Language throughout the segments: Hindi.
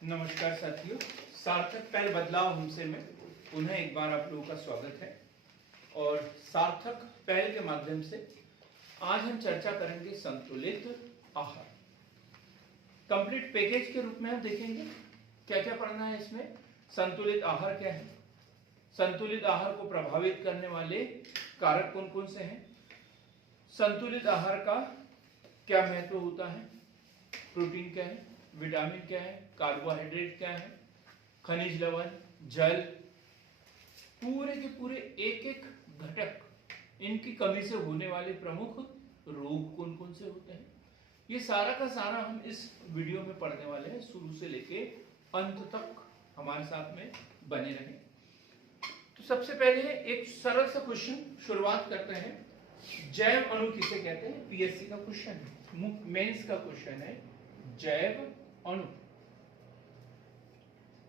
नमस्कार साथियों, सार्थक पहल बदलाव हमसे में पुनः एक बार आप लोगों का स्वागत है। और सार्थक पहल के माध्यम से आज हम चर्चा करेंगे संतुलित आहार। कंप्लीट पैकेज के रूप में हम देखेंगे क्या क्या पढ़ना है इसमें। संतुलित आहार क्या है, संतुलित आहार को प्रभावित करने वाले कारक कौन कौन से हैं, संतुलित आहार का क्या महत्व होता है, प्रोटीन क्या है, विटामिन क्या है, कार्बोहाइड्रेट क्या है, खनिज लवण, जल, पूरे के पूरे एक एक घटक, इनकी कमी से होने वाले प्रमुख रोग कौन कौन से होते हैं, ये सारा का सारा हम इस वीडियो में पढ़ने वाले हैं। शुरू से लेके अंत तक हमारे साथ में बने रहें। तो सबसे पहले एक सरल सा क्वेश्चन शुरुआत करते हैं। जैव अणु किसे कहते हैं? पीएससी का क्वेश्चन है, मेंस का क्वेश्चन है। जैव अणु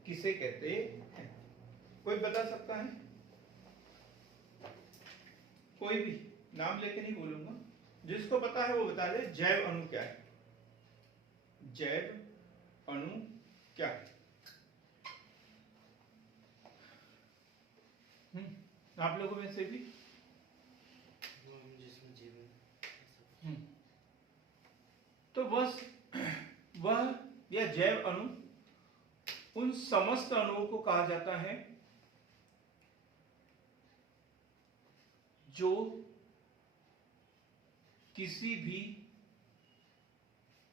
किसे कहते हैं? कोई बता सकता है? कोई भी नाम लेके नहीं बोलूंगा, जिसको पता है वो बता दे। जैव अणु क्या है? जैव अणु क्या है? आप लोगों में से भी जिसमें जीवन तो बस वह या जैव अणु उन समस्त अणुओं को कहा जाता है जो किसी भी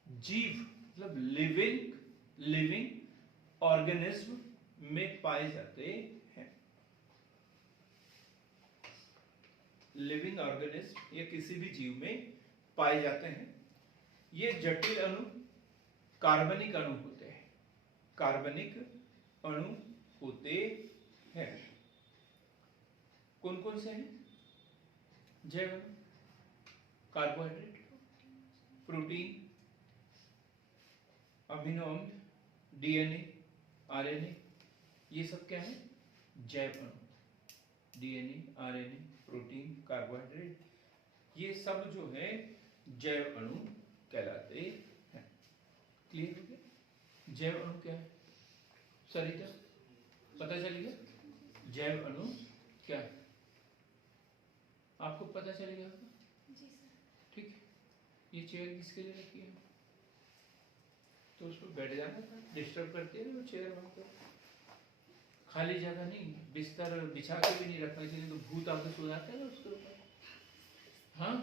जीव मतलब लिविंग ऑर्गेनिज्म में पाए जाते हैं। लिविंग ऑर्गेनिज्म या किसी भी जीव में पाए जाते हैं। ये जटिल अणु कार्बनिक अणु होते हैं, कार्बनिक अणु होते हैं। कौन कौन से हैं जैव अणु? कार्बोहाइड्रेट, प्रोटीन, अमीनो अम्ल, डीएनए, आरएनए, ये सब क्या है? जैव अणु। डीएनए, आरएनए, प्रोटीन, कार्बोहाइड्रेट, ये सब जो है जैव अणु कहलाते हैं। क्लियर हो गया? जैव अणु क्या है? सरिता पता चल गया जैव अणु क्या है? आपको पता चलेगा? जी सर। ठीक है। ये चेयर किसके लिए रखी है? तो उस पर बैठ जाना था, डिस्टर्ब करती है वो चेयर। वहां पर खाली जगह नहीं, बिस्तर बिछा के भी नहीं रखना चाहिए, तो भूत आके सो जाते हैं ना उसके ऊपर। हाँ,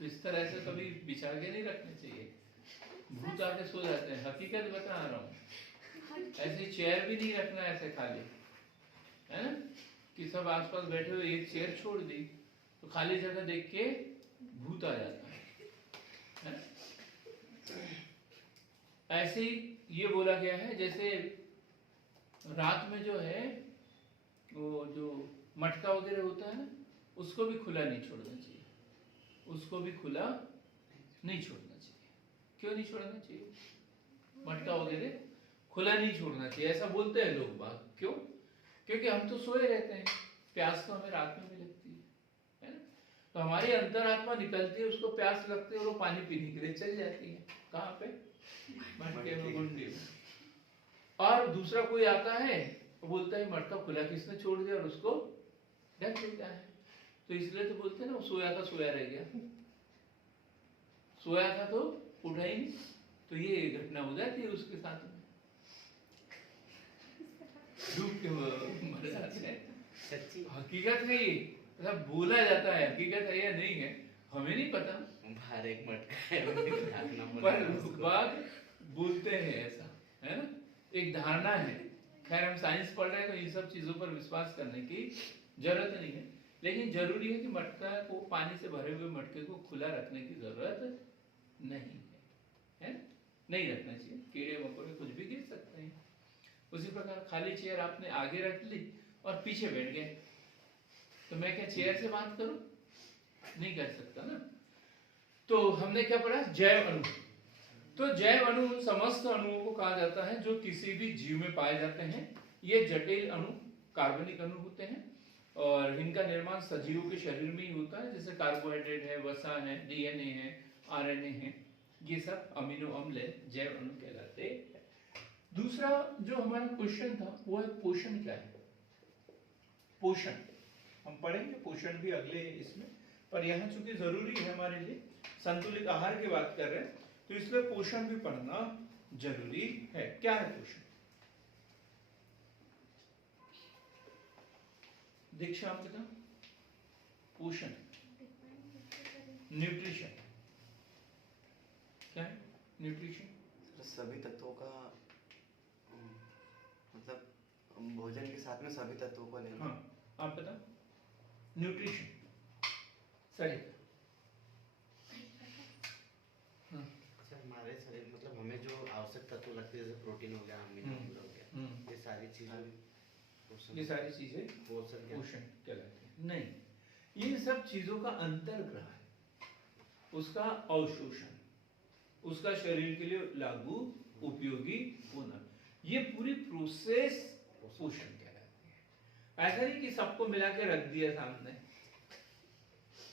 बिस्तर ऐसे कभी बिछा के नहीं रखने चाहिए, भूत आके सो जाते हैं। हकीकत बता रहा हूँ। ऐसे चेयर भी नहीं रखना ऐसे खाली, है ना, कि सब आसपास बैठे हुए एक चेयर छोड़ दी तो खाली जगह देख के भूत आ जाता है ना? ऐसे ही ये बोला गया है, जैसे रात में जो है वो जो मटका वगैरह होता है ना, उसको भी खुला नहीं छोड़ना चाहिए, उसको भी खुला नहीं छोड़ना चाहिए। क्यों नहीं छोड़ना चाहिए? मटका वगैरह खुला नहीं छोड़ना चाहिए, ऐसा बोलते हैं लोग बात। क्यों? क्योंकि हम तो सोए रहते हैं, प्यास तो हमें रात में भी लगती है ना? तो हमारी अंतरात्मा निकलती है, उसको प्यास लगती है और वो पानी पीने के लिए चल जाती है। कहाँ पे? मटके में, गुंडी में। और दूसरा कोई आता है वो बोलता है मटका खुला किसने छोड़ दिया, और उसको ढक देता है। तो इसलिए तो बोलते हैं ना, वो सोया का सोया रह गया, सोया था तो उठा ही नहीं। तो ये घटना हो जाती है उसके साथ में, डूब के मर जाते हैं। सच्ची हकीकत है ये, मतलब बोला जाता है, हकीकत है या नहीं है हमें नहीं पता, बाहर एक मटका है पर बात बोलते हैं ऐसा, है ना, एक धारणा है। खैर हम साइंस पढ़ रहे हैं तो इन सब चीजों पर विश्वास करने की जरूरत नहीं है, लेकिन जरूरी है कि मटका को, पानी से भरे हुए मटके को खुला रखने की जरूरत नहीं है ना? नहीं रखना चाहिए, कीड़े मकोड़े कुछ भी गिर सकते हैं। उसी प्रकार खाली चेयर आपने आगे रख ली और पीछे बैठ गए, तो मैं क्या चेयर से बात करूं? नहीं कर सकता ना। तो हमने क्या पढ़ा? जैव अणु। तो जैव अणु उन समस्त अणुओं को कहा जाता है जो किसी भी जीव में पाए जाते हैं। ये जटिल अणु कार्बनिक अणु होते हैं और इनका निर्माण सजीवों के शरीर में ही होता है, जैसे कार्बोहाइड्रेट है, वसा है, डीएनए है, आरएनए है, ये सब अमीनो अम्ल जैव अणु कहलाते हैं। दूसरा दूसरा जो हमारा क्वेश्चन था वो है पोषण क्या है। पोषण हम पढ़ेंगे, पोषण भी अगले इसमें, पर यहाँ चूंकि जरूरी है हमारे लिए, संतुलित आहार की बात कर रहे हैं तो इसलिए पोषण भी पढ़ना जरूरी है। क्या है पोषण? दीक्षा आप बताओ। पोषण, न्यूट्रिशन क्या है? न्यूट्रिशन सभी तत्वों का मतलब भोजन के साथ में सभी तत्वों को लेना। हाँ, आप बताओ। न्यूट्रिशन सही। हाँ। सर हमारे शरीर मतलब हमें जो आवश्यक तत्व लगते हैं जैसे प्रोटीन हो गया, अमीनो एसिड हो गया, ये सारी चीजें ये सारी चीजें पोषण पोषण कहलाती है। नहीं, इन सब चीजों का अंतर्ग्रह है, उसका अवशोषण, उसका शरीर के लिए लागू उपयोगी होना, ये पूरी प्रोसेस पोषण कहलाती है। ऐसा नहीं कि सबको मिला के रख दिया सामने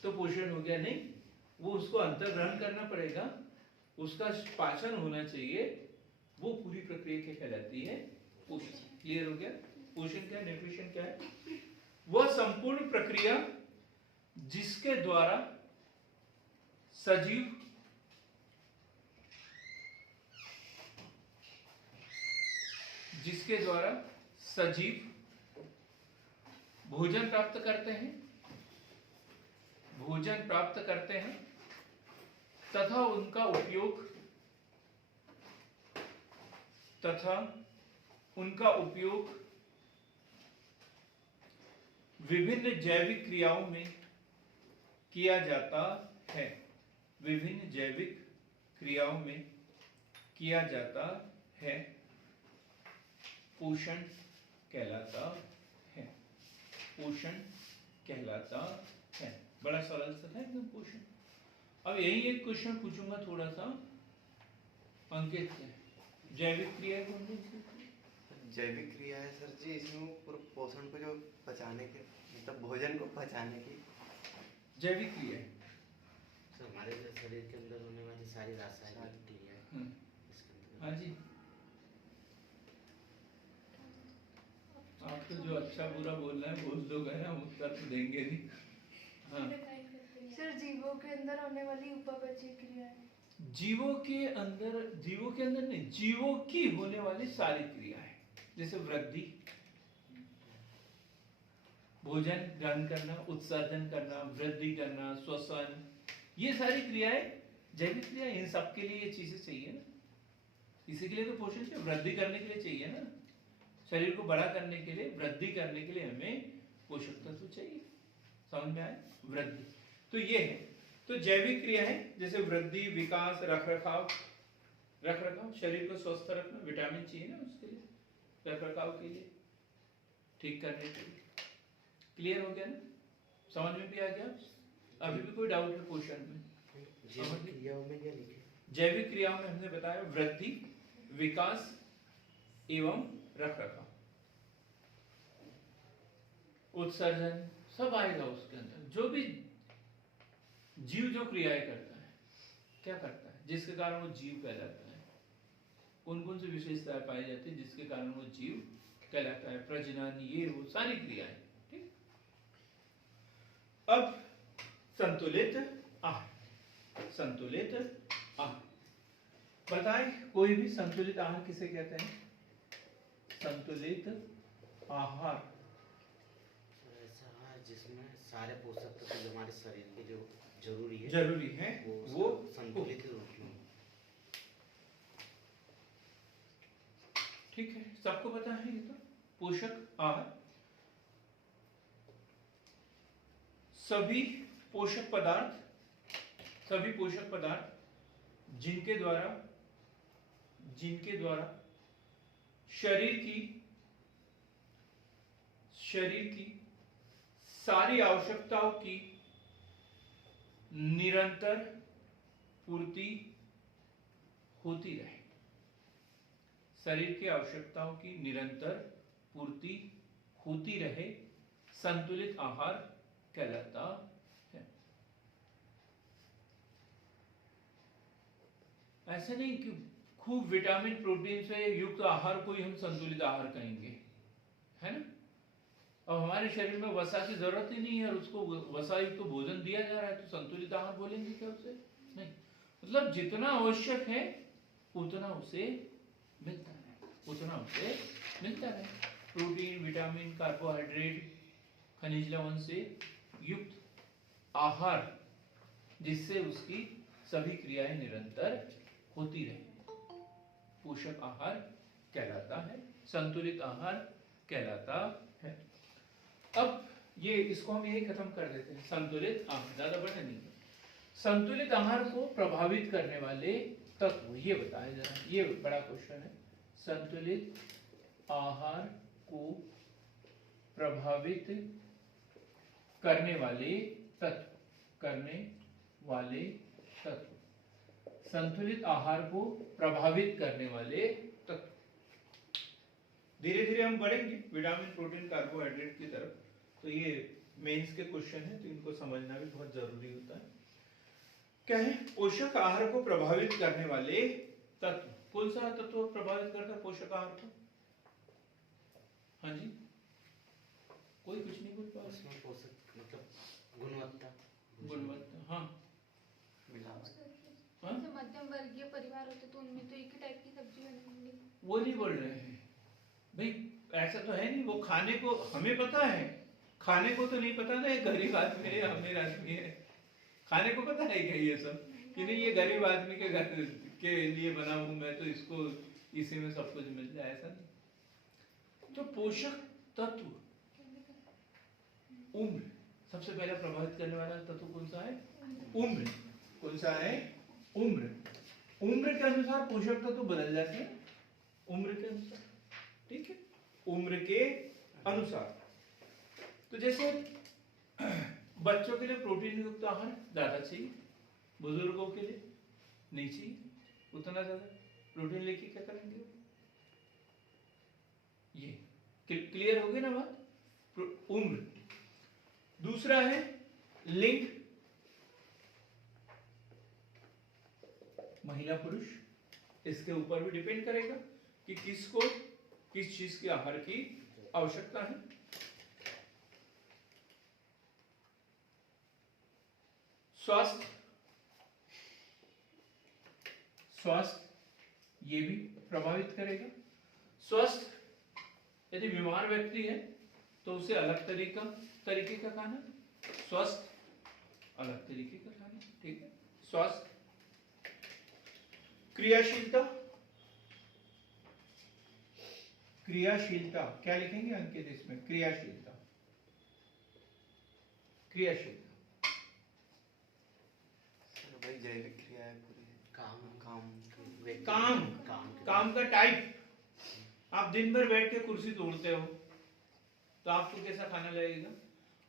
तो पोषण हो गया, नहीं, वो उसको अंतर्ग्रहण करना पड़ेगा, उसका पाचन होना चाहिए, वो पूरी प्रक्रिया क्या कहलाती है? पोषण। क्लियर हो गया? पोषण क्या है, न्यूट्रिशन क्या है? वह संपूर्ण प्रक्रिया जिसके द्वारा सजीव भोजन प्राप्त करते हैं, तथा उनका उपयोग विभिन्न जैविक क्रियाओं में किया जाता है। विभिन्न जैविक क्रियाओं में किया जाता है, पोषण कहलाता है। पोषण कहलाता है। बड़ा सरल सा है एकदम पोषण। अब यही एक क्वेश्चन पूछूंगा थोड़ा सा अंकित से, जैविक क्रिया कौन सी? जैविक क्रिया है सर जी, इसमें पूरे पोषण को जो पचाने के मतलब भोजन को पचाने की जैविक क्रिया है। सर हमारे जो शरीर के अंदर होने वाली सारी रासायनिक क्रियाएं इसके अंदर। हाँ जी, आप तो जो अच्छा बुरा बोल रहे हैं बोल दो गए, हम उत्तर तो देंगे नहीं। हाँ। सर जीवों के अंदर होने वाली उपपचयी क्रियाएं। जीवों के अंदर नहीं, जीवों की होने वाली सारी क्रियाएं, जैसे वृद्धि, भोजन ग्रहण करना, उत्सर्जन करना, वृद्धि करना, श्वसन, ये सारी क्रियाएं जैविक क्रिया। इन सब के लिए ये चीजें चाहिए ना, इसी के लिए तो पोषण चाहिए, वृद्धि करने के लिए चाहिए ना, शरीर को बड़ा करने के लिए, वृद्धि करने के लिए हमें पोषक तत्व चाहिए। समझ में आए? वृद्धि तो ये है। तो जैविक क्रिया है जैसे वृद्धि, विकास, रखरखाव, शरीर को स्वस्थ रखना, विटामिन चाहिए ना उसके लिए, रखरखाव के लिए, ठीक करने के लिए। क्लियर हो गया ना? समझ में भी आ गया? अभी भी कोई डाउट है पोषण में? जैविक क्रियाओं में क्या लिखे? जैविक क्रियाओं में हमने बताया वृद्धि, विकास एवं रखरखाव, उत्सर्जन सब आएगा उसके अंदर। जो भी जीव जो क्रियाएं करता है, क्या करता है जिसके कारण वो जीव कहलाता है? कौन कौन सी विशेषताएं पाई जाती है जिसके कारण वो जीव कहलाता है? प्रजनन, ये वो सारी क्रियाएं। ठीक। अब संतुलित आहार। संतुलित आहार बताएं, कोई भी संतुलित आहार किसे कहते हैं? संतुलित आहार ऐसा आहार जिसमें सारे पोषक तत्व जो हमारे शरीर के जो जरूरी है वो संतुलित रूप में। ठीक है, सबको पता है ये तो। पोषक आहार सभी पोषक पदार्थ जिनके द्वारा शरीर की सारी आवश्यकताओं की निरंतर पूर्ति होती रहे। शरीर की आवश्यकताओं की निरंतर पूर्ति होती रहे, संतुलित आहार कहलाता है। ऐसा नहीं कि खूब विटामिन प्रोटीन से युक्त आहार को ही हम संतुलित आहार कहेंगे, है ना। अब हमारे शरीर में वसा की जरूरत ही नहीं है और उसको वसा युक्त तो भोजन दिया जा रहा है, तो संतुलित आहार बोलेंगे क्या उसे? नहीं, मतलब जितना आवश्यक है उतना उसे मिलता है, उतना उसे मिलता है। प्रोटीन, विटामिन, कार्बोहाइड्रेट, खनिज लवण से युक्त आहार जिससे उसकी सभी क्रियाएं निरंतर होती रहे, पोषक आहार कहलाता है, संतुलित आहार कहलाता है। अब ये इसको हम यही खत्म कर देते हैं, संतुलित आहार, ज्यादा बड़ा नहीं। संतुलित आहार को प्रभावित करने वाले तत्व ये बताए जरा, ये बड़ा क्वेश्चन है। संतुलित आहार को प्रभावित करने वाले तत्व, करने वाले तत्व, संतुलित आहार को प्रभावित करने वाले तत्व। धीरे धीरे हम बढ़ेंगे विटामिन, प्रोटीन, कार्बोहाइड्रेट की तरफ। तो ये मेंस के क्वेश्चन है, तो इनको समझना भी बहुत जरूरी होता है। क्या है? पोषक आहार को प्रभावित करने वाले तत्व। कौन सा तत्व प्रभावित करता है पोषक आहार को? हाँ जी, कोई कुछ नहीं बोल पा रहा। उसमें पोषक मतलब गुणवत्ता, गुणवत्ता, हाँ हाँ? जैसे मध्यम वर्गीय परिवार होते तो उनमें तो एक ही टाइप की सब्जी बनेंगी। वो नहीं बोल रहे हैं भाई, ऐसा तो है नहीं। वो खाने को हमें पता है, खाने को तो नहीं पता ना, ये गरीब आदमी है, अमीर आदमी है, खाने को पता है क्या ये सब कि नहीं ये गरीब आदमी के घर के लिए बना हूं मैं, तो इसको इसी में सब कुछ मिल जाए, ऐसा नहीं। तो पोषक तत्व, उम्र, सबसे पहले प्रभावित करने वाला तत्व कौन सा है? उम्र। कौन सा है? उम्र। उम्र के अनुसार पोषक तत्व बदल जाते हैं, उम्र के अनुसार, ठीक है, उम्र के अनुसार। तो जैसे बच्चों के लिए प्रोटीन युक्त आहार ज्यादा चाहिए, बुजुर्गों के लिए नहीं चाहिए उतना ज्यादा प्रोटीन लेके क्या करेंगे? ये क्लियर हो गई ना बात? उम्र। दूसरा है लिंग, महिला पुरुष, इसके ऊपर भी डिपेंड करेगा कि किसको किस चीज के आहार की आवश्यकता है। स्वास्थ्य, स्वास्थ्य ये भी प्रभावित करेगा। स्वस्थ यदि बीमार व्यक्ति है तो उसे अलग तरीके का खाना, स्वस्थ अलग तरीके का खाना, ठीक है। स्वास्थ्य। क्रियाशीलता, क्रियाशीलता क्या लिखेंगे अंकित इसमें? क्रियाशीलता, क्रियाशीलता भाई जैविक क्रिया है पूरी, काम का टाइप। आप दिन भर बैठ के कुर्सी तोड़ते हो तो आपको कैसा खाना लगेगा?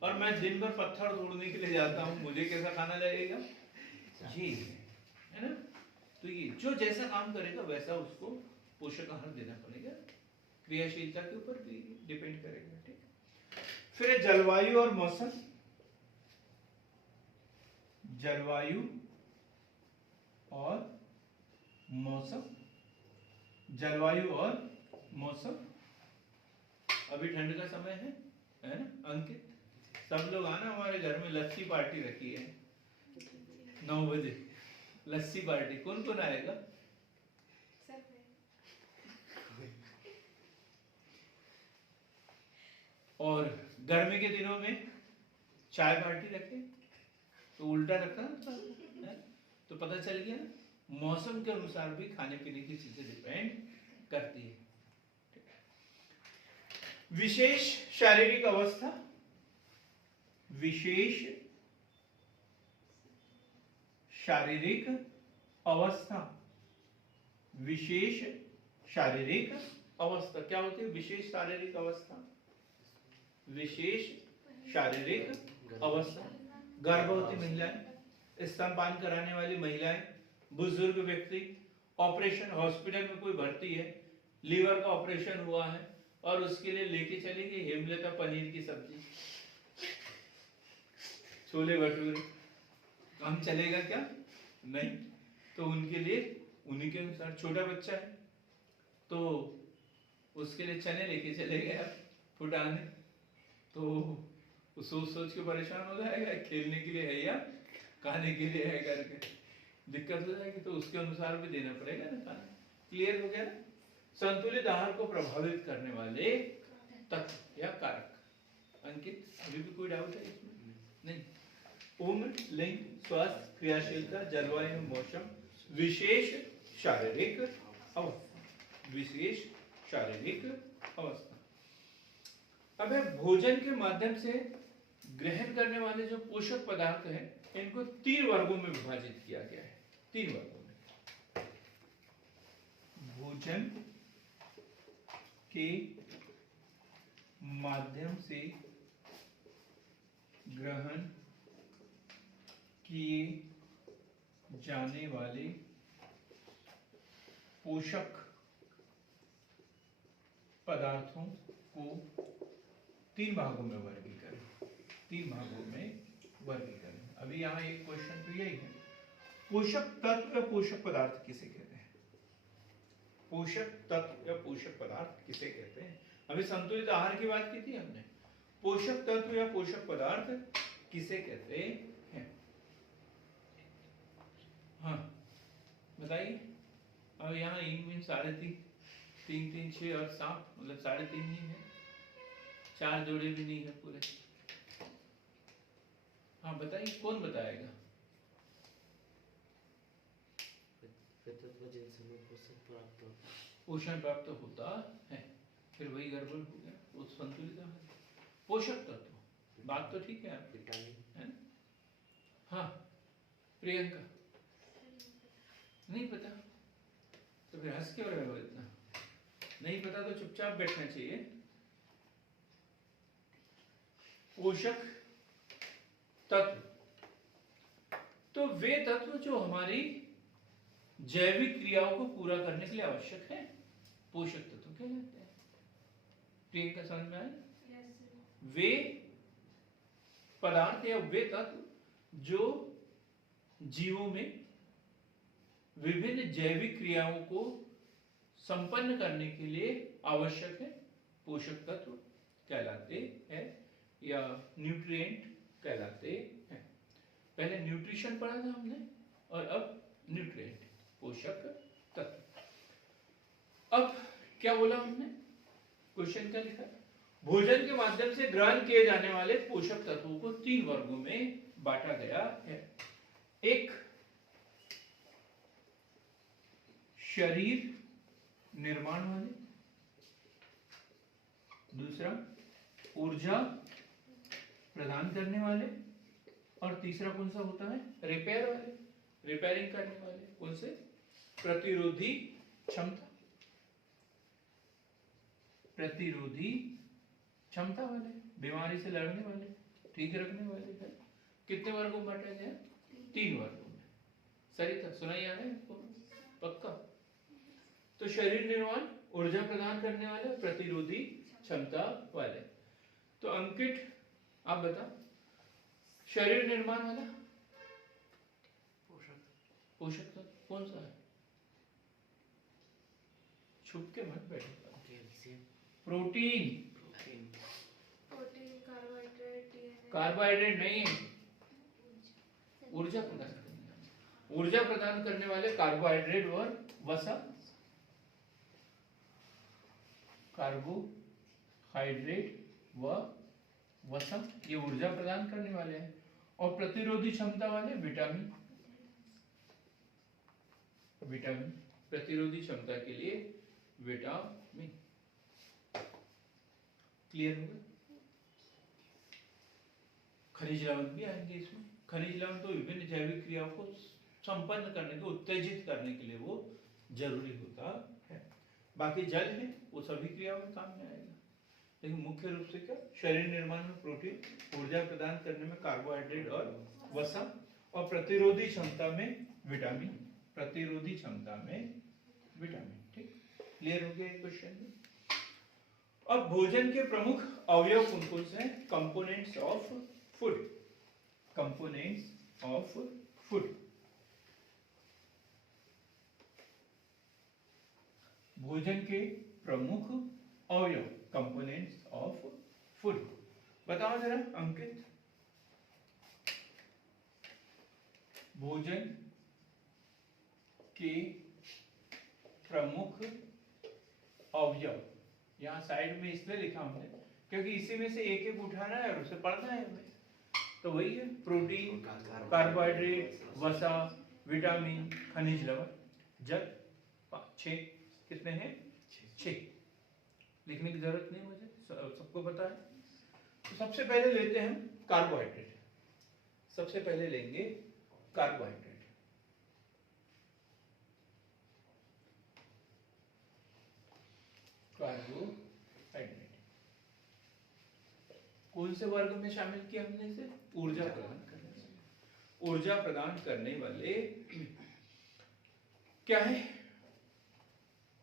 और मैं दिन भर पत्थर तोड़ने के लिए जाता हूँ, मुझे कैसा खाना लगेगा? ये है ना। तो ये जो जैसा काम करेगा वैसा उसको पोषक आहार देना पड़ेगा, क्रियाशीलता के ऊपर भी डिपेंड करेगा, ठीक। फिर जलवायु और मौसम, जलवायु और मौसम, जलवायु और मौसम। अभी ठंड का समय है ना अंकित? सब लोग आना, हमारे घर में लस्सी पार्टी रखी है 9 बजे, लस्सी पार्टी। कौन कौन आएगा? और गर्मी के दिनों में चाय पार्टी रखें तो उल्टा रखा है, तो पता चल गया ना, मौसम के अनुसार भी खाने पीने की चीजें डिपेंड करती है। विशेष शारीरिक अवस्था, विशेष शारीरिक अवस्था, विशेष शारीरिक अवस्था क्या होती है? विशेष शारीरिक अवस्था, विशेष शारीरिक अवस्था। गर्भवती महिलाएं, स्तनपान कराने वाली महिलाएं, बुजुर्ग व्यक्ति, ऑपरेशन, हॉस्पिटल में कोई भर्ती है, लीवर का ऑपरेशन हुआ है और उसके लिए लेके चलेंगे हेमलता पनीर की सब्जी, छोले भटूरे, काम चलेगा क्या? नहीं। तो उनके लिए उन्हीं के अनुसार। छोटा बच्चा है तो उसके लिए चने लेके चले गए आप फुटाने, तो वो सोच सोच के परेशान हो जाएगा खेलने के लिए है या खाने के लिए है करके, दिक्कत हो जाएगी, तो उसके अनुसार भी देना पड़ेगा ना खाना। क्लियर हो गया ना? संतुलित आहार को प्रभावित करने वाले तत्व या कारक। अंकित, अभी भी कोई डाउट है इसमें? नहीं। उम्र, लिंग, स्वास्थ्य, क्रियाशीलता, जलवायु, मौसम, विशेष शारीरिक अवस्था, विशेष शारीरिक अवस्था। अब है भोजन के माध्यम से ग्रहण करने वाले जो पोषक पदार्थ हैं, इनको 3 वर्गों में विभाजित किया गया है। 3 वर्गों में। भोजन के माध्यम से ग्रहण किए जाने वाले पोषक पदार्थों को 3 भागों में वर्गीकरण, 3 भागों में वर्गीकरण। अभी यहाँ एक क्वेश्चन तो यही है, पोषक तत्व या पोषक पदार्थ किसे कहते हैं? पोषक तत्व या पोषक पदार्थ किसे कहते हैं? अभी संतुलित आहार की बात की थी हमने, पोषक तत्व या पोषक पदार्थ किसे कहते हैं? हाँ बताइए। अब यहाँ इन 3.5, 3, 3, 6 और 7, मतलब 3.5 नहीं है, 4 जोड़े भी नहीं है पूरे। हाँ बताइए, कौन बताएगा? पोषण प्राप्त होता है, फिर वही गड़बड़ हो गया, वो संतुलित आहार। पोषक तत्व, बात तो ठीक है आपकी, है ना? हाँ प्रियंका, नहीं पता तो फिर हंस क्यों रहे हो इतना? नहीं पता तो चुपचाप बैठना चाहिए। पोषक तत्व तो वे तत्व जो हमारी जैविक क्रियाओं को पूरा करने के लिए आवश्यक है, पोषक तत्व कहलाते हैं। प्रियंका समझ में आए? वे पदार्थ या वे तत्व जो जीवों में विभिन्न जैविक क्रियाओं को संपन्न करने के लिए आवश्यक है, पोषक तत्व कहलाते हैं या न्यूट्रिएंट कहलाते हैं। पहले न्यूट्रिशन पढ़ा था हमने और अब न्यूट्रिएंट, पोषक तत्व। अब क्या बोला हमने? क्वेश्चन क्या लिखा? भोजन के माध्यम से ग्रहण किए जाने वाले पोषक तत्वों को 3 वर्गों में बांटा गया है। एक, शरीर निर्माण वाले, दूसरा ऊर्जा प्रदान करने वाले, और तीसरा कौन सा होता है? रिपेयर वाले, रिपेयरिंग करने वाले। कौन से? प्रतिरोधी क्षमता, प्रतिरोधी क्षमता वाले, बीमारी से लड़ने वाले, ठीक रखने वाले है। कितने वर्गों में बांटा गया? 3 वर्गों में। सरिता सुनाई आ रहा है आपको? पक्का? तो शरीर निर्माण, ऊर्जा प्रदान करने वाले, प्रतिरोधी क्षमता वाले। तो अंकित आप बता, शरीर निर्माण वाला पोषक तत्व कौन सा है? छुप के मत बैठो। प्रोटीन, कार्बोहाइड्रेट नहीं है, ऊर्जा प्रदान करने वाले, ऊर्जा प्रदान करने वाले कार्बोहाइड्रेट और वसा, कार्बोहाइड्रेट व वसा ये ऊर्जा प्रदान करने वाले हैं। और प्रतिरोधी क्षमता वाले विटामिन, विटामिन प्रतिरोधी क्षमता के लिए विटामिन। क्लियर होगा? खनिज लवण भी आएंगे इसमें। खनिज लवण तो विभिन्न जैविक क्रियाओं को संपन्न करने को, उत्तेजित करने के लिए वो जरूरी होता है। बाकी जल है वो सभी क्रियाओं में काम में आएगा, लेकिन मुख्य रूप से क्या? शरीर निर्माण में प्रोटीन, ऊर्जा प्रदान करने में कार्बोहाइड्रेट और वसा, और प्रतिरोधी क्षमता में विटामिन, प्रतिरोधी क्षमता में विटामिन। ठीक, क्लियर हो गया क्वेश्चन में? अब भोजन के प्रमुख अवयव कौन कौन से हैं? Components of food, components of food. भोजन के प्रमुख अवयव, कंपोनेंट्स ऑफ फूड। बताओ जरा अंकित, भोजन के प्रमुख अवयव, यहाँ साइड में इसलिए लिखा हमने क्योंकि इसी में से एक एक उठाना है और उसे पढ़ना है हमें। तो वही है, प्रोटीन, कार्बोहाइड्रेट, वसा, विटामिन, खनिज लवण, जल। 6 कितने हैं? 6। लिखने की जरूरत नहीं मुझे, सबको पता है। तो सबसे पहले लेते हैं हम कार्बोहाइड्रेट। सबसे पहले लेंगे कार्बोहाइड्रेट। कार्बोहाइड्रेट कौन से वर्ग में शामिल किया हमने इसे? ऊर्जा प्रदान करने वाले। ऊर्जा प्रदान करने वाले क्या है?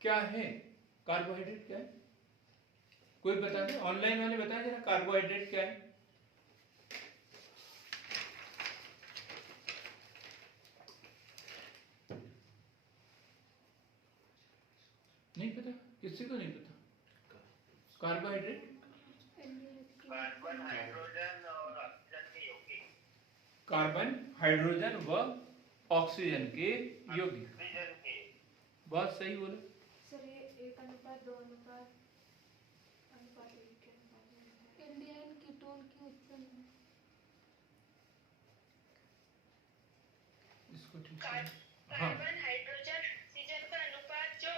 क्या है कार्बोहाइड्रेट? क्या है? कोई बता दे, ऑनलाइन वाले बताएं जरा, कार्बोहाइड्रेट क्या है? नहीं पता? किसी को नहीं पता कार्बोहाइड्रेट? कार्बन, हाइड्रोजन और ऑक्सीजन के यौगिक। कार्बन, हाइड्रोजन व ऑक्सीजन के यौगिक। ऑक्सीजन के। बहुत सही बोले। सर ये 1:2:1 के अनुपात में इंडियन कीटोन की उत्पन्न इसको ठीक से हाँ, कार्बन, हाइड्रोजन, ऑक्सीजन का अनुपात जो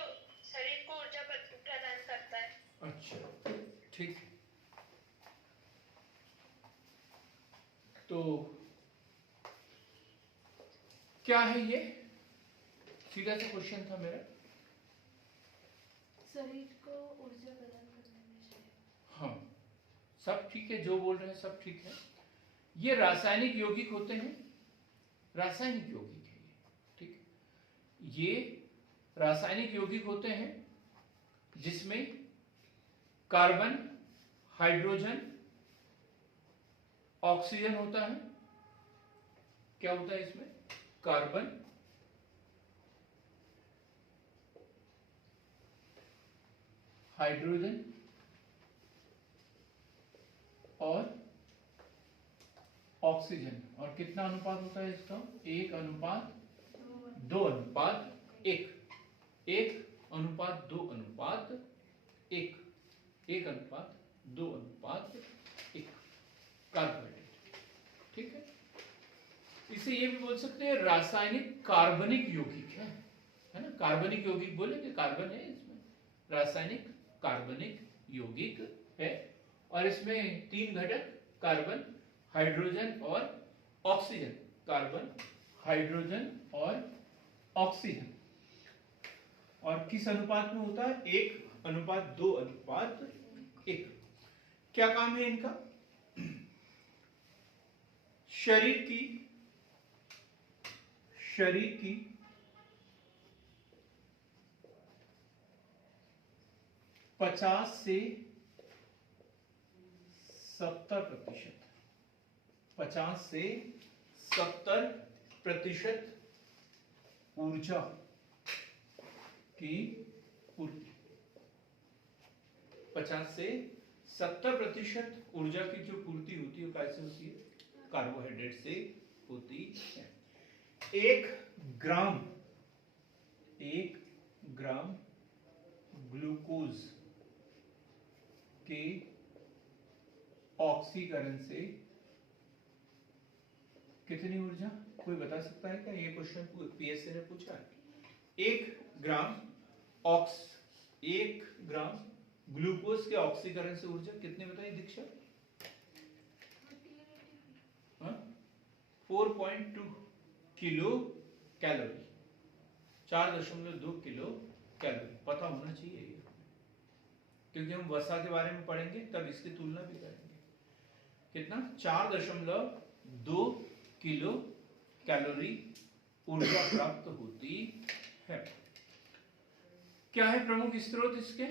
शरीर को ऊर्जा प्रदान करता है। अच्छा ठीक। तो क्या है ये? सीधा सा क्वेश्चन था मेरा। शरीर को ऊर्जा प्रदान करने में सहायक। हाँ, सब ठीक है, जो बोल रहे हैं सब ठीक है। ये रासायनिक यौगिक होते हैं, रासायनिक यौगिक है ये, ठीक। ये रासायनिक यौगिक होते हैं जिसमें कार्बन, हाइड्रोजन, ऑक्सीजन होता है। क्या होता है इसमें? कार्बन, हाइड्रोजन और ऑक्सीजन। और कितना अनुपात होता है इसका? 1:2:1। 1:2:1। 1:2:1 कार्बोहाइड्रेट, ठीक है। इसे ये भी बोल सकते हैं रासायनिक कार्बनिक यौगिक है ना? कार्बनिक यौगिक बोलेंगे, कार्बन है इसमें, रासायनिक कार्बनिक यौगिक है। और इसमें 3 घटक, कार्बन, हाइड्रोजन और ऑक्सीजन। कार्बन, हाइड्रोजन और ऑक्सीजन। और किस अनुपात में होता है? 1:2:1। क्या काम है इनका? शरीर की 50 से 70%, 50 से 70% ऊर्जा की पूर्ति। 50 से 70% ऊर्जा की जो पूर्ति होती है कैसे होती है? कार्बोहाइड्रेट से होती है। 1 ग्राम ग्लूकोज के ऑक्सीकरण से कितनी ऊर्जा? कोई बता सकता है क्या? ये क्वेश्चन पीएससी ने पूछा है। 1 ग्राम ग्लूकोज के ऑक्सीकरण से ऊर्जा कितनी बताई दीक्षा? 4.2 किलो कैलोरी। 4.2 किलो कैलोरी पता होना चाहिए ये, क्योंकि हम वसा के बारे में पढ़ेंगे तब इसकी तुलना भी करेंगे। कितना? 4.2 किलो कैलोरी ऊर्जा प्राप्त होती है। क्या है प्रमुख स्रोत इसके?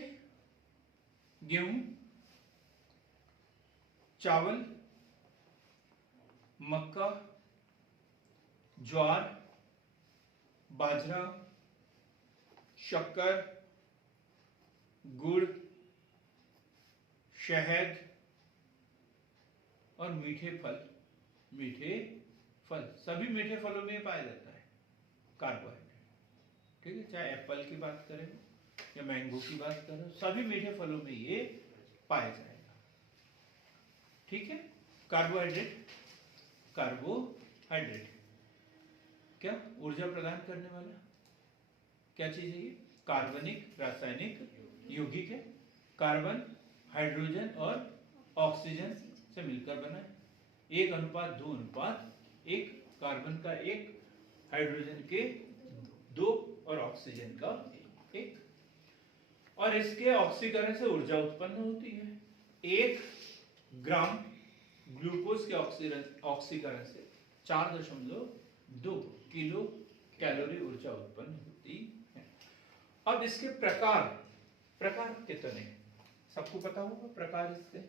गेहूं, चावल, मक्का, ज्वार, बाजरा, शक्कर, गुड़, शहद और मीठे फल सभी मीठे फलों में पाया जाता है कार्बोहाइड्रेट। ठीक है, चाहे एप्पल की बात करें या मैंगो की बात करें, सभी मीठे फलों में ये पाया जाएगा। ठीक है, कार्बोहाइड्रेट क्या ऊर्जा प्रदान करने वाला क्या चीज है ये? कार्बनिक रासायनिक यौगिक है। कार्बन हाइड्रोजन और ऑक्सीजन से मिलकर बना है। 1:2:1, कार्बन का 1, हाइड्रोजन के 2 और ऑक्सीजन का 1। और इसके ऑक्सीकरण से ऊर्जा उत्पन्न होती है। 1 ग्राम ग्लूकोज के ऑक्सीकरण से 4.2 किलो कैलोरी ऊर्जा उत्पन्न होती है। अब इसके प्रकार कितने हैं? सबको पता होगा प्रकार इसके।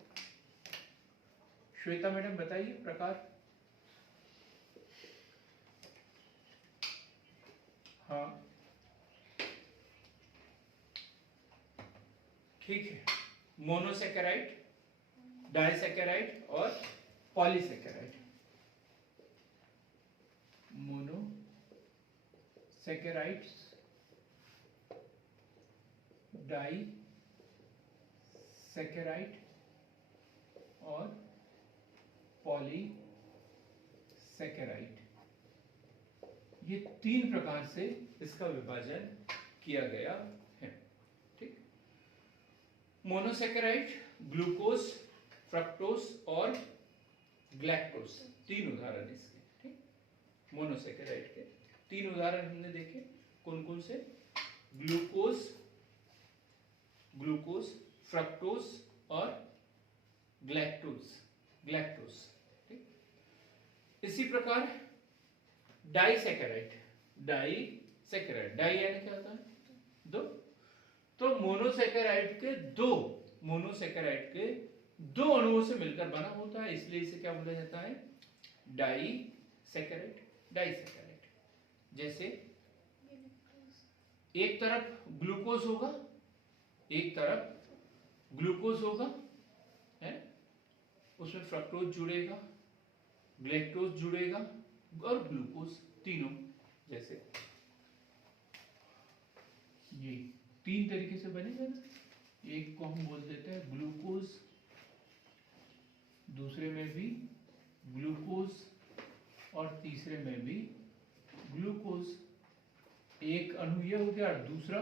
श्वेता मैडम बताइए प्रकार। हाँ ठीक है, मोनोसेकेराइड, डाइसेकेराइड और पॉलीसेकेराइड। मोनोसेकेराइड्स, डाइसेकेराइड और पॉलीसेकेराइड, ये 3 प्रकार से इसका विभाजन किया गया है। ठीक, मोनोसेकेराइड ग्लूकोज, फ्रक्टोज और ग्लैक्टोज, 3 उदाहरण इसके। ठीक, मोनोसेकेराइड के 3 उदाहरण हमने देखे, कौन कौन से? ग्लूकोज, फ्रक्टोज और ग्लैक्टोज। ठीक, इसी प्रकार डाइसेकेराइड डाई यानी क्या होता है? 2। तो मोनोसेकेराइड के 2 अणुओं से मिलकर बना होता है, इसलिए इसे क्या बोला जाता है? डाइसेकेराइड। जैसे एक तरफ ग्लूकोज होगा, है, उसमें फ्रक्टोज जुड़ेगा, ग्लैक्टोज जुड़ेगा और ग्लूकोज, तीनों। जैसे ये 3 तरीके से बनेगा ना। एक को हम बोल देते हैं ग्लूकोज, दूसरे में भी ग्लूकोज और तीसरे में भी ग्लूकोज। एक अणु ये हो गया और दूसरा,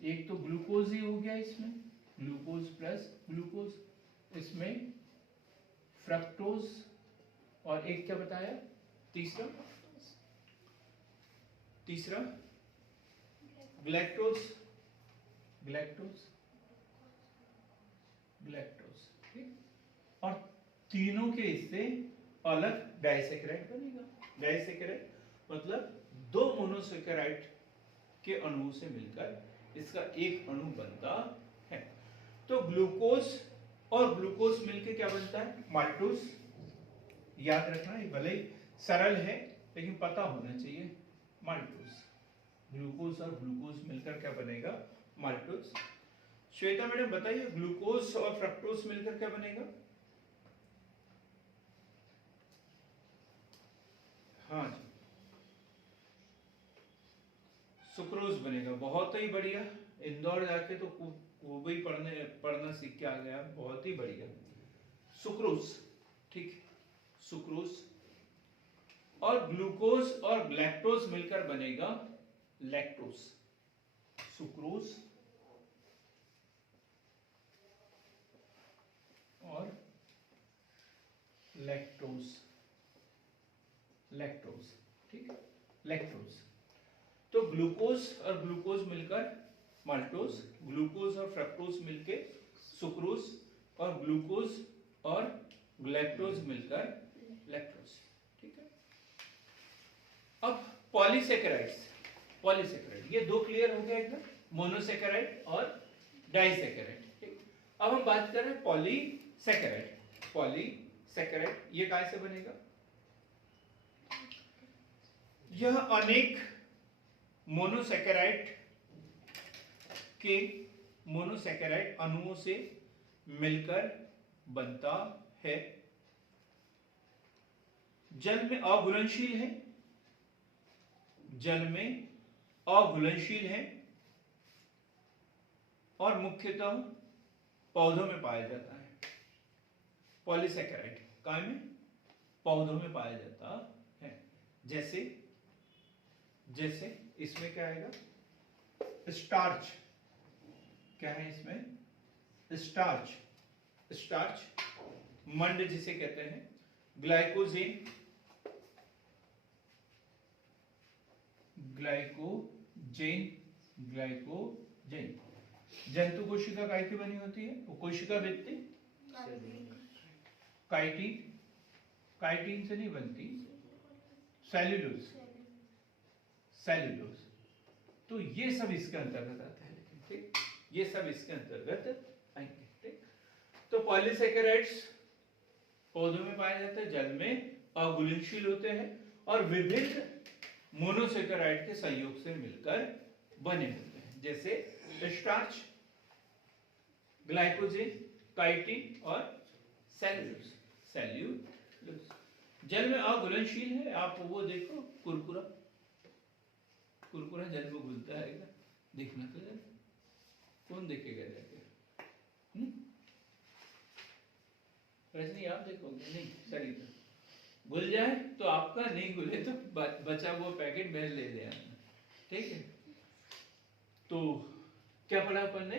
एक तो ग्लूकोज ही हो गया, इसमें ग्लूकोज प्लस ग्लूकोज, इसमें फ्रक्टोज और एक क्या बताया? तीसरा ग्लैक्टोज। ठीक, और तीनों के इससे अलग डाइसेकेराइड बनेगा। डाइसेकेराइड मतलब 2 मोनोसेकेराइड के अणुओं से मिलकर इसका एक अणु बनता है। तो ग्लूकोज और ग्लूकोज मिलकर क्या बनता है? माल्टोज। याद रखना, ये भले ही सरल है लेकिन पता होना चाहिए। माल्टोज, ग्लूकोज और ग्लूकोज मिलकर क्या बनेगा? माल्टोज। श्वेता मैडम बताइए, ग्लूकोज और फ्रक्टोज मिलकर क्या बनेगा? हाँ जी, सुक्रोज बनेगा। बहुत ही बढ़िया, इंदौर जाके तो खूब ही पढ़ना सीख के आ गया, बहुत ही बढ़िया। सुक्रोज, ठीक, सुक्रोज। और ग्लूकोज और ग्लैक्टोज मिलकर बनेगा लैक्टोज। सुक्रोज और लैक्टोज, ठीक, लैक्टोज। तो ग्लूकोज और ग्लूकोज मिलकर माल्टोज, ग्लूकोज और फ्रक्टोज मिलकर सुक्रोज और ग्लूकोज और ग्लैक्टोज मिलकर लैक्टोज। ठीक है, अब पॉलीसेकेराइड, ये 2 क्लियर हो गया एकदम, मोनोसेकेराइड और डाइसेकेराइड। ठीक, अब हम बात कर रहे हैं पॉलीसेकेराइड। ये काय से बनेगा? यह अनेक मोनोसेकेराइड के मोनोसैकेराइड अणुओं से मिलकर बनता है। जल में अघुलनशील है, जल में अघुलनशील है और मुख्यतः पौधों में पाया जाता है। पॉलीसैकेराइड काय में? पौधों में पाया जाता है। जैसे जैसे इसमें क्या आएगा? स्टार्च। क्या है इसमें? स्टार्च। स्टार्च, मंड जिसे कहते हैं, ग्लाइकोजेन, ग्लाइकोजेन, ग्लाइकोजेन। जंतु कोशिका काय की बनी होती है? वो कोशिका भित्ति काइटिन, काइटिन से नहीं बनती, सेल्यूलोज, सेल्यूलोज। तो ये सब इसके अंतर्गत आता है, लेकिन ठीक, ये सब इसके अंतर्गत आएंगे। ठीक, तो पॉलीसैकेराइड्स पौधों में पाए जाते हैं, जल में अघुलनशील होते हैं और विभिन्न मोनोसैकेराइड के संयोग से मिलकर बने होते हैं, जैसे स्टार्च, ग्लाइकोजेन, काइटिन और सेल्यूलोज। सेल्यूलोज जल में अघुलनशील है। आप वो देखो, कुरकुरा, कुरकुरा जल में घुलता है क्या? देखना तो जरा, कौन देखेगा जाके? रजनी आप देखोगे? नहीं, सरिता घुल जाए तो आपका, नहीं घुले तो बचा वो पैकेट में ले ले आना। ठीक है, तो क्या पढ़ा अपन ने?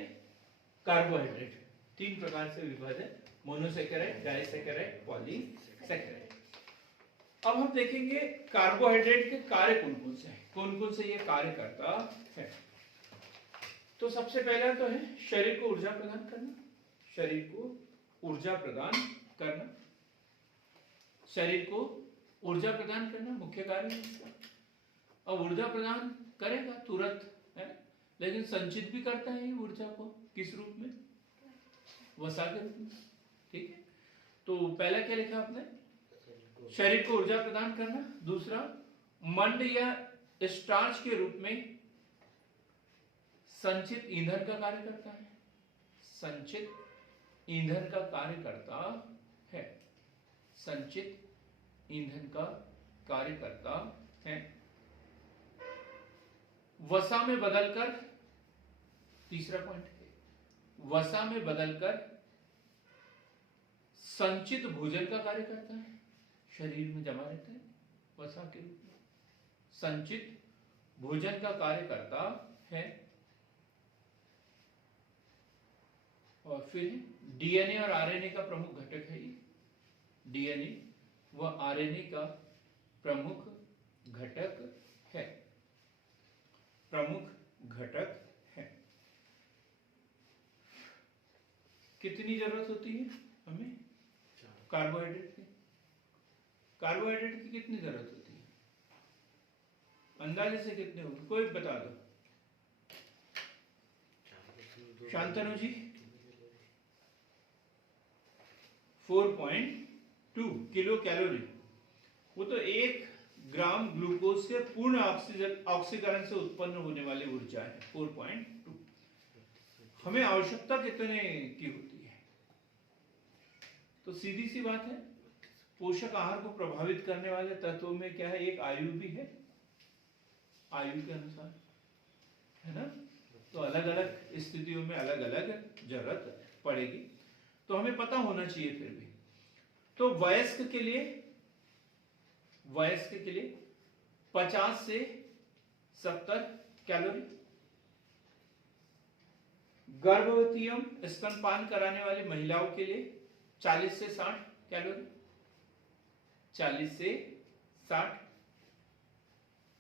कार्बोहाइड्रेट तीन प्रकार से विभाजन, मोनोसैकेराइड, डाइसैकेराइड, पॉलीसैकेराइड। अब हम देखेंगे कार्बोहाइड्रेट के कार्य कौन कौन से हैं, कौन कौन से ये कार्य करता है। तो सबसे पहला तो है शरीर को ऊर्जा प्रदान करना, शरीर को ऊर्जा प्रदान करना, शरीर को ऊर्जा प्रदान करना मुख्य कार्य है इसका। अब ऊर्जा प्रदान करेगा तुरंत, है ना, लेकिन संचित भी करता है ऊर्जा को, किस रूप में? वसा के रूप में। ठीक है, तो पहला क्या लिखा आपने? शरीर को ऊर्जा प्रदान करना। दूसरा, मंड या स्टार्च के रूप में संचित ईंधन का कार्य करता है, संचित ईंधन का कार्य करता है, संचित ईंधन का कार्य करता है। वसा में बदलकर, तीसरा पॉइंट है, वसा में बदलकर संचित भोजन का कार्य करता है, शरीर में जमा रहता है वसा के रूप में, संचित भोजन का कार्य करता है। और फिर डीएनए और आरएनए का प्रमुख घटक है ये, डीएनए व आरएनए का प्रमुख घटक है, प्रमुख घटक है। कितनी जरूरत होती है हमें कार्बोहाइड्रेट की? कार्बोहाइड्रेट की कितनी जरूरत होती है? अंदाजे से कितने होगी, कोई बता दो। शांतनु जी? 4.2 किलो कैलोरी। वो तो 1 ग्राम ग्लूकोज से पूर्ण ऑक्सीकरण से उत्पन्न होने वाली ऊर्जा है 4.2। हमें आवश्यकता कितने की होती है? तो सीधी सी बात है, पोषक आहार को प्रभावित करने वाले तत्वों में क्या है? एक आयु भी है, आयु के अनुसार, है ना। तो अलग अलग स्थितियों में अलग अलग जरूरत पड़ेगी, तो हमें पता होना चाहिए फिर भी। तो वयस्क के लिए 50 से 70 कैलोरी, गर्भवती एवं स्तनपान कराने वाली महिलाओं के लिए 40 से 60 कैलोरी, 40 से 60।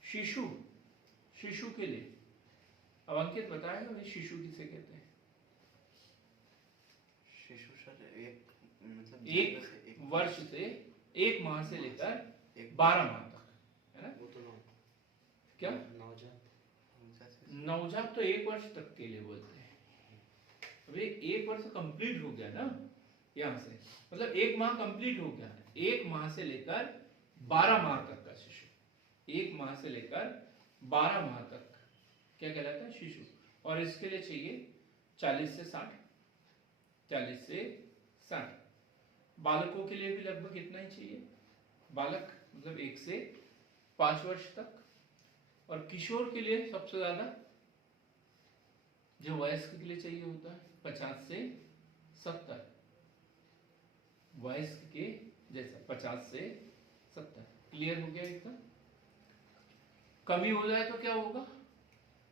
शिशु के लिए, अब अंकित बताएगा भाई शिशु किसे कहते हैं? शिशु सर एक मतलब 1 वर्ष से 1 माह से लेकर 12 माह तक, है ना। वो तो क्या नवजात तो 1 वर्ष तक के लिए बोलते हैं। अभी 1 वर्ष कंप्लीट हो गया ना, यहां से मतलब 1 माह कंप्लीट हो गया। 1 माह से लेकर 12 माह तक का शिशु, 1 माह से लेकर 12 माह तक क्या कहलाता है? शिशु। और इसके लिए चाहिए 40 से 60, 40 से 60। बालकों के लिए भी लगभग इतना ही चाहिए, बालक मतलब 1 से 5 वर्ष तक। और किशोर के लिए सबसे ज्यादा जो वयस्क के लिए चाहिए होता है 50 से 70, वयस्क के जैसा 50 से 70। क्लियर हो गया एकदम? कमी हो जाए तो क्या होगा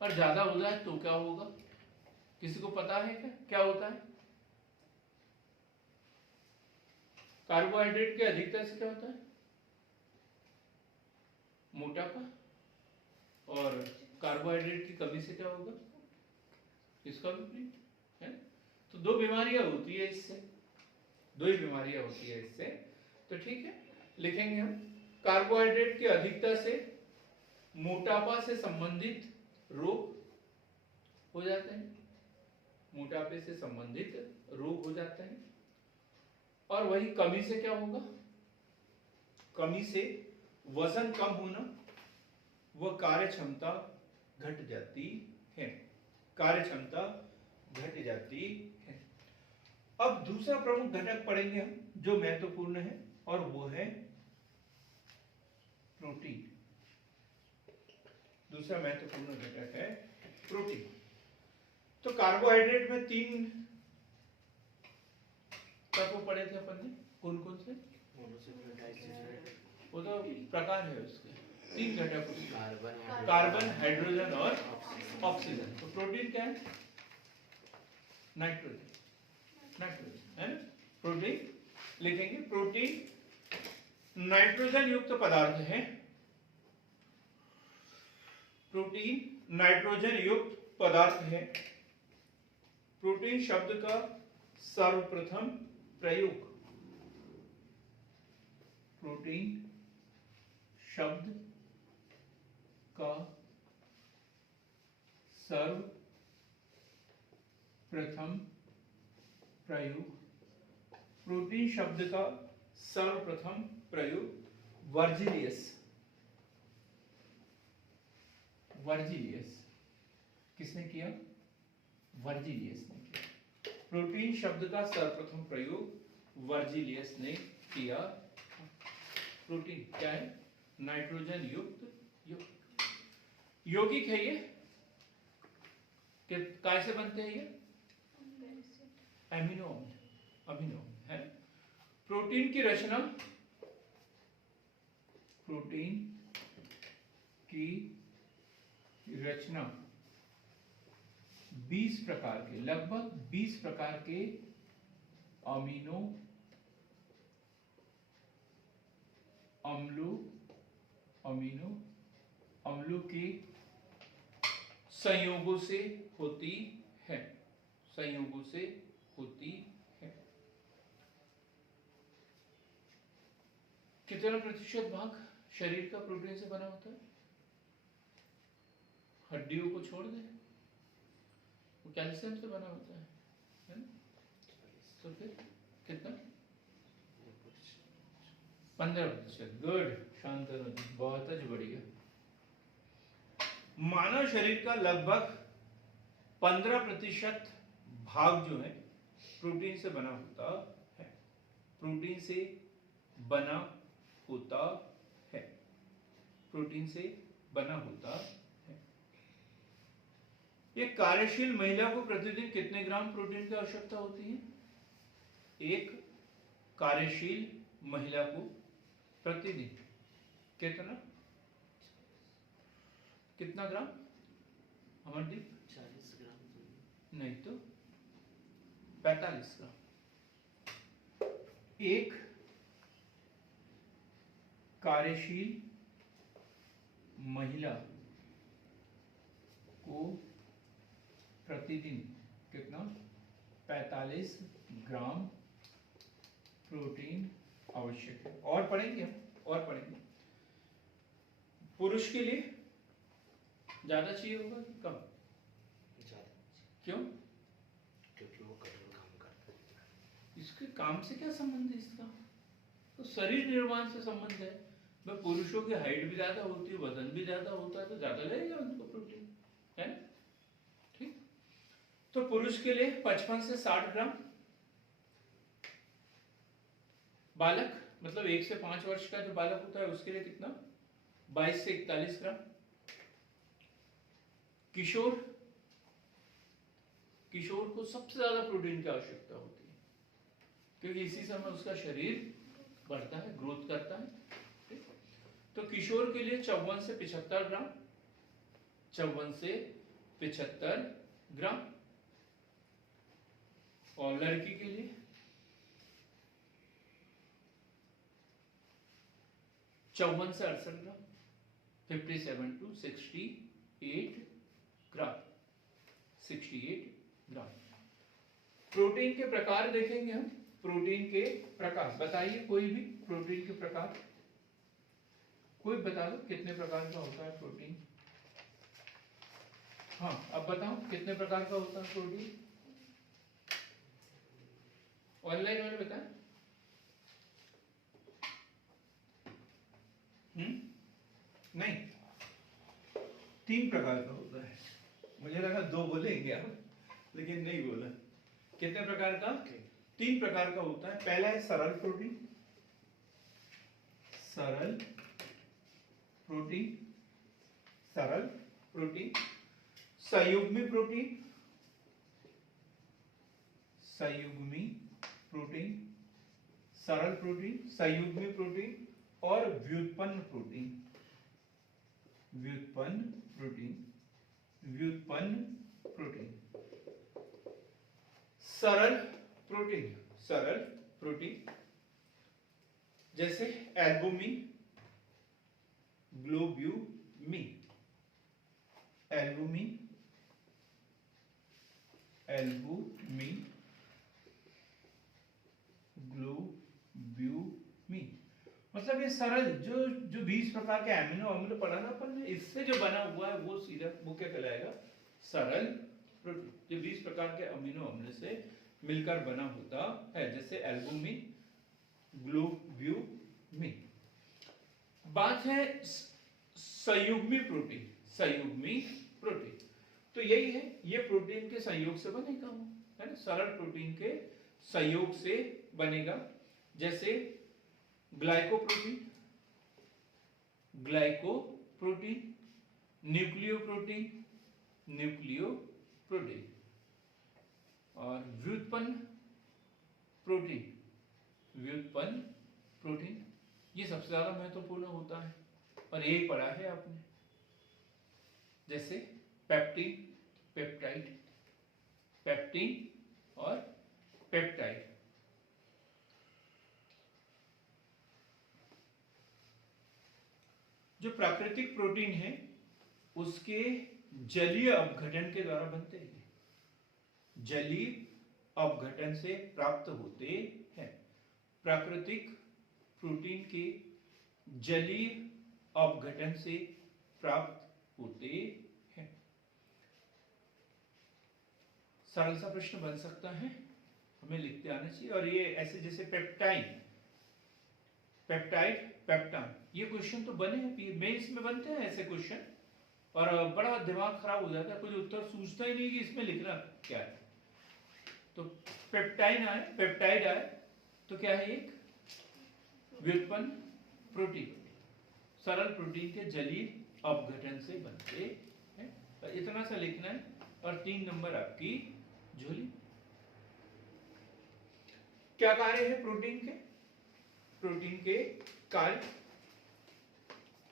और ज्यादा हो जाए तो क्या होगा? किसी को पता है क्या होता है? कार्बोहाइड्रेट की अधिकता से क्या होता है? मोटापा। और कार्बोहाइड्रेट की कमी से क्या होगा? इसका विपरीत है। तो दो बीमारियां होती है इससे, दो ही बीमारियां होती है इससे। तो ठीक है, लिखेंगे हम कार्बोहाइड्रेट की अधिकता से मोटापा से संबंधित रोग हो जाते हैं, मोटापे से संबंधित रोग हो जाते हैं। और वही कमी से क्या होगा? कमी से वजन कम होना, वह कार्य क्षमता घट जाती है, कार्य क्षमता घट जाती है। अब दूसरा प्रमुख घटक पढ़ेंगे हम जो महत्वपूर्ण है, और वो है प्रोटीन। दूसरा महत्वपूर्ण घटक है प्रोटीन। तो कार्बोहाइड्रेट में 3 तत्व पढ़े थे अपन ने, कौन कौन से? मोनोसैकेराइड, डाइसैकेराइड, वो तो प्रकार है उसके, 3 घटक उसके, कार्बन, कार्बन, हाइड्रोजन और ऑक्सीजन। तो प्रोटीन क्या है? नाइट्रोजन, नाइट्रोजन है ना। प्रोटीन लिखेंगे, प्रोटीन नाइट्रोजन युक्त पदार्थ है, प्रोटीन नाइट्रोजन युक्त पदार्थ है। प्रोटीन शब्द का सर्वप्रथम प्रयोग, प्रोटीन शब्द का सर्वप्रथम प्रयोग, प्रोटीन शब्द का सर्वप्रथम प्रयोग वर्जिलियस, वर्जिलियस किसने किया? वर्जिलियस ने किया। प्रोटीन शब्द का सर्वप्रथम प्रयोग वर्जिलियस ने किया। प्रोटीन क्या है? नाइट्रोजन युक्त यौगिक है ये। काय से बनते हैं ये? एमिनो अमीनो है। प्रोटीन की रचना, प्रोटीन की रचना 20 प्रकार के, लगभग 20 प्रकार के अमीनो अम्लों के संयोगों से होती है, संयोगों से होती है। कितना प्रतिशत भाग शरीर का प्रोटीन से बना होता है? हड्डियों को छोड़ दें, वो कैल्शियम से बना होता है ना? तो फिर कितना? 15%। गुड, शांतनु जी, बहुत ही बढ़िया। मानव शरीर का लगभग 15% भाग जो है प्रोटीन से बना होता है, प्रोटीन से बना होता है, प्रोटीन से बना होता है। एक कार्यशील महिला को प्रतिदिन कितने ग्राम प्रोटीन की आवश्यकता होती है? एक कार्यशील महिला को प्रतिदिन कितना ग्राम? अमरदीप? 40 ग्राम नहीं तो 45 ग्राम। एक कार्यशील महिला को प्रतिदिन कितना? 45 ग्राम प्रोटीन आवश्यक है। और पढ़ेंगे हम, और पढ़ेंगे। पुरुष के लिए ज्यादा चाहिए होगा कि कम? ज्यादा, क्यों? क्योंकि वो कठोर काम करता है। इसके काम से क्या संबंध है इसका? तो शरीर निर्माण से संबंध है। मैं पुरुषों की हाइट भी ज्यादा होती है, वजन भी ज्यादा होता है, तो ज्यादा लगेगा उनको प्रोटीन, है ना? ठीक। तो पुरुष के लिए 55 से 60 ग्राम, बालक मतलब 1 से 5 वर्ष का जो बालक होता है उसके लिए कितना, 22 से 41 ग्राम, किशोर को सबसे ज्यादा प्रोटीन की आवश्यकता होती है, क्योंकि इसी समय उसका शरीर बढ़ता है, ग्रोथ करता है। ठीक? तो किशोर के लिए 54 से 75 ग्राम, 54 से 75 ग्राम, और लड़की के लिए 54 से 68 ग्राम, 57 to 68 ग्राम, 68 ग्राम। प्रोटीन के प्रकार देखेंगे हम। प्रोटीन के प्रकार बताइए, कोई भी प्रोटीन के प्रकार कोई बता दो, कितने प्रकार का होता है प्रोटीन? हाँ, अब बताओ कितने प्रकार का होता है प्रोटीन? ऑनलाइन वाले बताएं। नहीं, 3 प्रकार का होता है। मुझे लगा 2 बोलेंगे आप, लेकिन नहीं बोला। कितने प्रकार का? 3 प्रकार का होता है। पहला है सरल प्रोटीन, सरल प्रोटीन, सरल प्रोटीन, संयुग्मी प्रोटीन, संयुग्मी प्रोटीन, सरल प्रोटीन, संयुग्मी प्रोटीन, और व्युत्पन्न प्रोटीन, व्युत्पन्न प्रोटीन, व्युत्पन्न प्रोटीन। सरल प्रोटीन, सरल प्रोटीन जैसे एल्बुमिन, ग्लोब्यूमिन, एल्बुमिन, एल्बुमिन, ग्लोब्यूमिन। मतलब ये सरल जो 20 प्रकार के एमिनो अम्ल पढ़ा ना अपन ने, इससे जो बना हुआ है वो सीधा वो क्या कहलाएगा? सरल प्रोटीन। जो 20 प्रकार के अमीनो अम्ल से मिलकर बना होता है, जैसे एल्बुमिन, ग्लोब्यूमिन। बात है संयुग्मी प्रोटीन, संयुग्मी प्रोटीन। तो यही है, ये प्रोटीन के संयोग से बनेगा, है ना? सरल प्रोटीन के संयोग से बनेगा, जैसे ग्लाइकोप्रोटीन, ग्लाइकोप्रोटीन, न्यूक्लियोप्रोटीन, न्यूक्लियोप्रोटीन, और व्युत्पन्न प्रोटीन, व्युत्पन्न प्रोटीन। ये सबसे ज्यादा महत्वपूर्ण होता है और यही पढ़ा है आपने, जैसे पेप्टिन, पेप्टाइड, पेप्टिन और पेप्टाइड। जो प्राकृतिक प्रोटीन है उसके जलीय अपघटन के द्वारा बनते हैं, जलीय अपघटन से प्राप्त होते हैं। प्राकृतिक प्रोटीन के जलीय अपघटन से प्राप्त होते हैं। सरल सा प्रश्न बन सकता है, हमें लिखते आना चाहिए। और ये ऐसे जैसे पेप्टाइन, पेप्टाइड, पेप्टान, ये क्वेश्चन तो बने हैं, मेंस में बनते हैं ऐसे क्वेश्चन, और बड़ा दिमाग खराब हो जाता है, कोई उत्तर सूझता ही नहीं कि इसमें लिखना क्या है। तो पेप्टाइन आए, पेप्टाइड आए, तो क्या है? एक व्युत्पन्न प्रोटीन, सरल प्रोटीन के जलीय अपघटन से बनते हैं। तो इतना सा लिखना है और 3 नंबर आपकी झोली। क्या कार्य है प्रोटीन के? प्रोटीन के कार्य,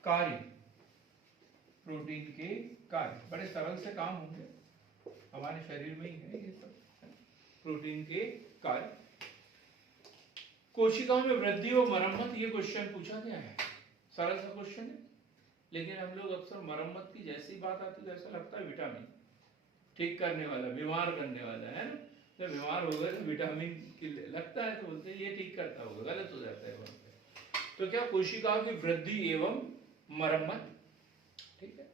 कार्य, प्रोटीन के कार्य बड़े सरल से काम होंगे, हमारे शरीर में ही है ये सब। प्रोटीन के कार्य, कोशिकाओं में वृद्धि और मरम्मत, ये क्वेश्चन पूछा गया है, सरल सा क्वेश्चन है, लेकिन हम लोग अक्सर मरम्मत की जैसी बात आती है ऐसा लगता है विटामिन ठीक करने वाला, बीमार करने वाला, है ना? जब बीमार हो गए तो विटामिन की लगता है तो बोलते हैं ये ठीक करता होगा, गलत हो जाता है वहां पे। तो क्या? कोशिकाओं की वृद्धि एवं मरम्मत, ठीक है।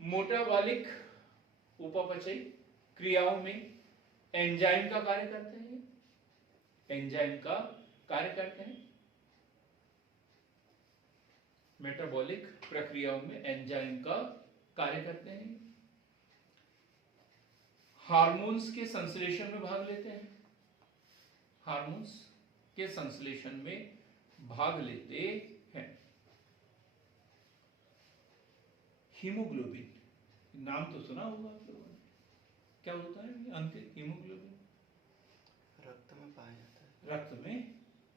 मोटाबॉलिक उपापचयी क्रियाओं में एंजाइम का कार्य करते हैं, एंजाइम का कार्य करते हैं। मेटाबॉलिक प्रक्रियाओं में एंजाइम का कार्य करते हैं। हार्मोन्स के संश्लेषण में भाग लेते हैं, हार्मोन्स के संश्लेषण में भाग लेते हैं। हीमोग्लोबिन, नाम तो सुना होगा आप लोगों ने, क्या होता है अंकित? हीमोग्लोबिन रक्त में पाया जाता है। रक्त में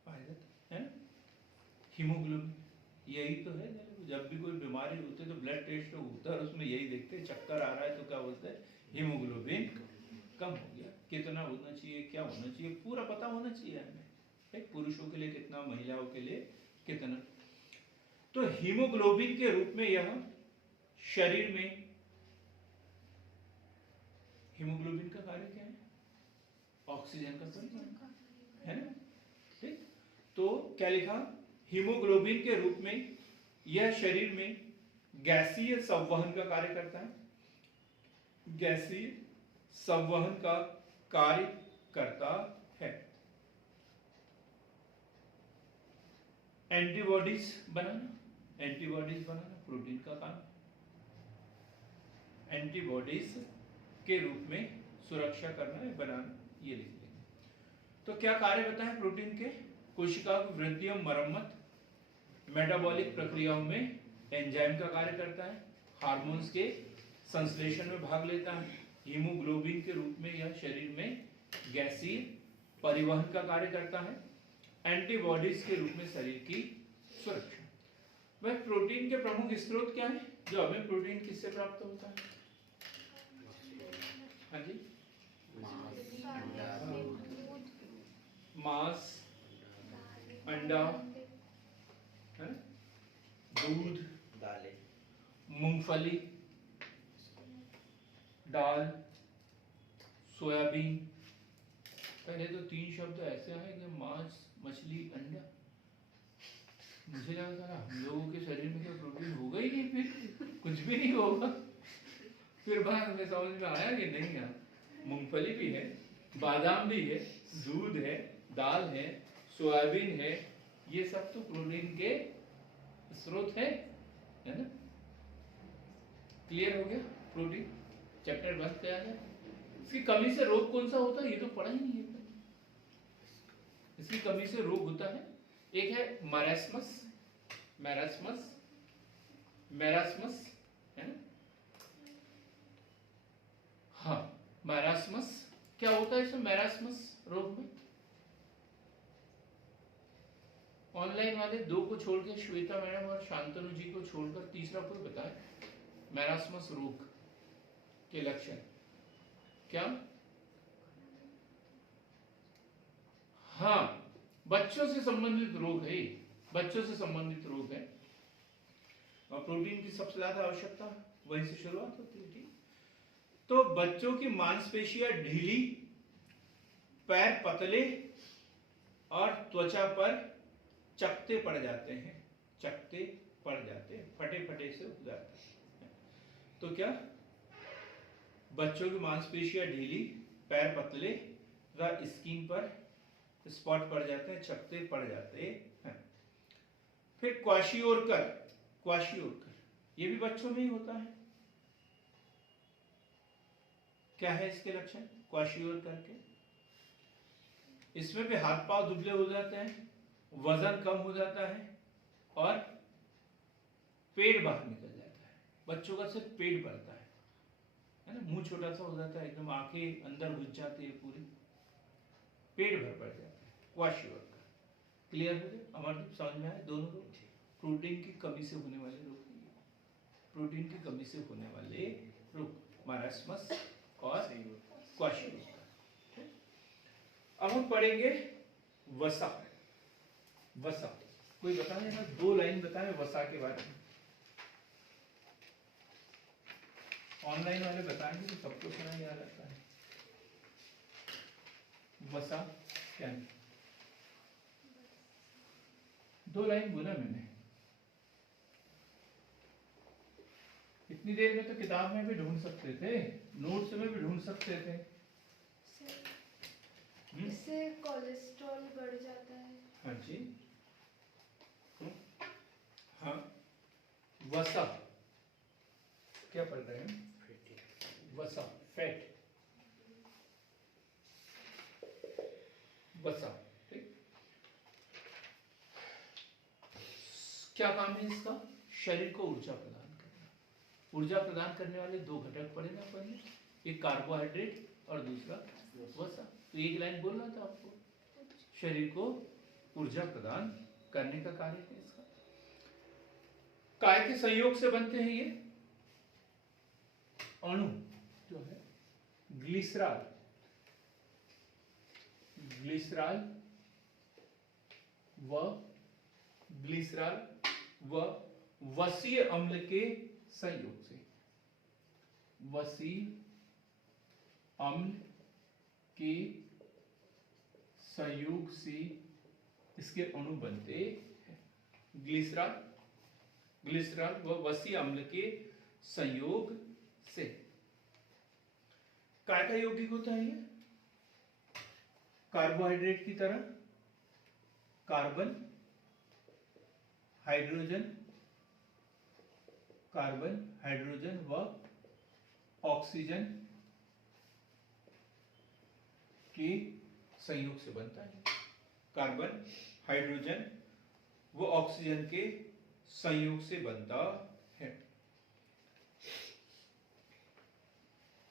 पाया जाता है, हीमोग्लोबिन यही तो है। जब भी कोई बीमारी होती है तो ब्लड टेस्ट होता है, उसमें यही देखते हैं, चक्कर आ रहा है तो क्या बोलते हैं? हीमोग्लोबिन कम हो गया। कितना होना चाहिए, क्या होना चाहिए, पूरा पता होना चाहिए हमें, एक पुरुषों के लिए कितना, महिलाओं के लिए कितना। तो हीमोग्लोबिन के रूप में यह शरीर में, हीमोग्लोबिन का कार्य क्या है? ऑक्सीजन का परिवहन है ना, ठीक। तो क्या लिखा? हीमोग्लोबिन के रूप में यह शरीर में गैसीय संवहन का कार्य करता है, गैसीय संवहन का कार्य करता है। एंटीबॉडीज बनाना, एंटीबॉडीज बनाना प्रोटीन का काम, एंटीबॉडीज के रूप में सुरक्षा करना है, बनाना, ये लिख लेंगे। तो क्या कार्य बताएं प्रोटीन के? कोशिका की वृद्धि और मरम्मत, मेटाबॉलिक प्रक्रियाओं में एंजाइम का कार्य करता है, हार्मोन्स के संश्लेषण में भाग लेता है, हीमोग्लोबिन के रूप में यह शरीर में गैसीय परिवहन का कार्य करता है, एंटीबॉडीज के रूप में शरीर की सुरक्षा। वह प्रोटीन के प्रमुख स्रोत क्या है? जो हमें प्रोटीन किससे प्राप्त होता है? हाँ जी, मांस, अंडा, है ना? दूध, दालें, मूंगफली, दाल, सोयाबीन। पहले तो 3 शब्द ऐसे आए कि मांस, मछली, अंडा। मुझे लगा था हम लोगों के शरीर में क्या प्रोटीन होगा ही नहीं, फिर कुछ भी नहीं होगा। फिर बाद में समझ में आया कि नहीं यार, मूंगफली भी है, बादाम भी है, दूध है, दाल है, सोयाबीन है, ये सब तो प्रोटीन के स्रोत है ना। क्लियर हो गया? प्रोटीन चैप्टर 1 पे आ गया। इसकी कमी से रोग कौन सा होता है ये तो पढ़ा ही नहीं है। इसकी कमी से रोग होता है, एक है मैरास्मस, मैरास्मस, मैरास्मस है ना। हाँ, मैरास्मस क्या होता है इसमें? मैरास्मस रोग में ऑनलाइन वाले 2 को छोड़ के, श्वेता मैडम और शांतनु जी को छोड़कर तीसरा कोई बताए मैरास्मस रोग के लक्षण क्या? हाँ, बच्चों से संबंधित रोग है, बच्चों से संबंधित रोग है, और प्रोटीन की सबसे ज्यादा आवश्यकता वहीं से शुरुआत होती है, ठीक। तो बच्चों की मांसपेशियां ढीली, पैर पतले और त्वचा पर चकते पड़ जाते हैं, चकते पड़ जाते हैं, फटे फटे से हो जाते हैं। तो क्या बच्चों की मांसपेशियां ढीली, पैर पतले तथा स्किन पर स्पॉट पड़ जाते हैं, चकते पड़ जाते हैं। फिर क्वाशियोरकर, क्वाशियोरकर ये भी बच्चों में ही होता है। क्या है इसके लक्षण क्वाशियोरकर के? इसमें भी हाथ पांव दुबले हो जाते हैं, वजन कम हो जाता है और पेट बाहर निकल जाता है। बच्चों का सिर्फ पेट बढ़ता है ना, मुंह छोटा सा हो जाता है, एकदम आंखें अंदर घुस जाती है, पूरी पेट भर पड़ जाता है। क्वाशियोरकर क्लियर हो गया? हमारे समझ में आए दोनों रोग? प्रोटीन की कमी से होने वाले रोग, प्रोटीन की कमी से होने वाले रोग मैरास्मस और क्वाशियोरकर। अब हम पढ़ेंगे वसा। वसा कोई बताए ना, 2 लाइन बताए वसा के बारे में। ऑनलाइन वाले बताएंगे तो सबको समझ आ जाता है। वसा क्या है? 2 लाइन बोला मैंने। इतनी देर में तो किताब में भी ढूंढ सकते थे, नोट्स में भी ढूंढ सकते थे। इससे कोलेस्ट्रॉल बढ़ जाता है। हाँ जी, हाँ। वसा क्या पढ़ रहे हैं? वसा फैट, वसा। ठीक, क्या काम है इसका? शरीर को ऊर्जा प्रदान करना। ऊर्जा प्रदान करने वाले दो घटक पड़े ना अपन ने, एक कार्बोहाइड्रेट और दूसरा वसा। तो एक लाइन बोलना था आपको, शरीर को ऊर्जा प्रदान करने का कार्य है इसका। काय के संयोग से बनते हैं ये अणु जो है ग्लिसरॉल, ग्लिसरॉल व वसीय अम्ल के संयोग से, वसीय अम्ल के संयोग से इसके अणु बनते हैं। ग्लिसरॉल व वसीय अम्ल के संयोग से। काय का यौगिक होता है ये? कार्बोहाइड्रेट की तरह कार्बन हाइड्रोजन व ऑक्सीजन के संयोग से बनता है। कार्बन हाइड्रोजन व ऑक्सीजन के संयोग से बनता है।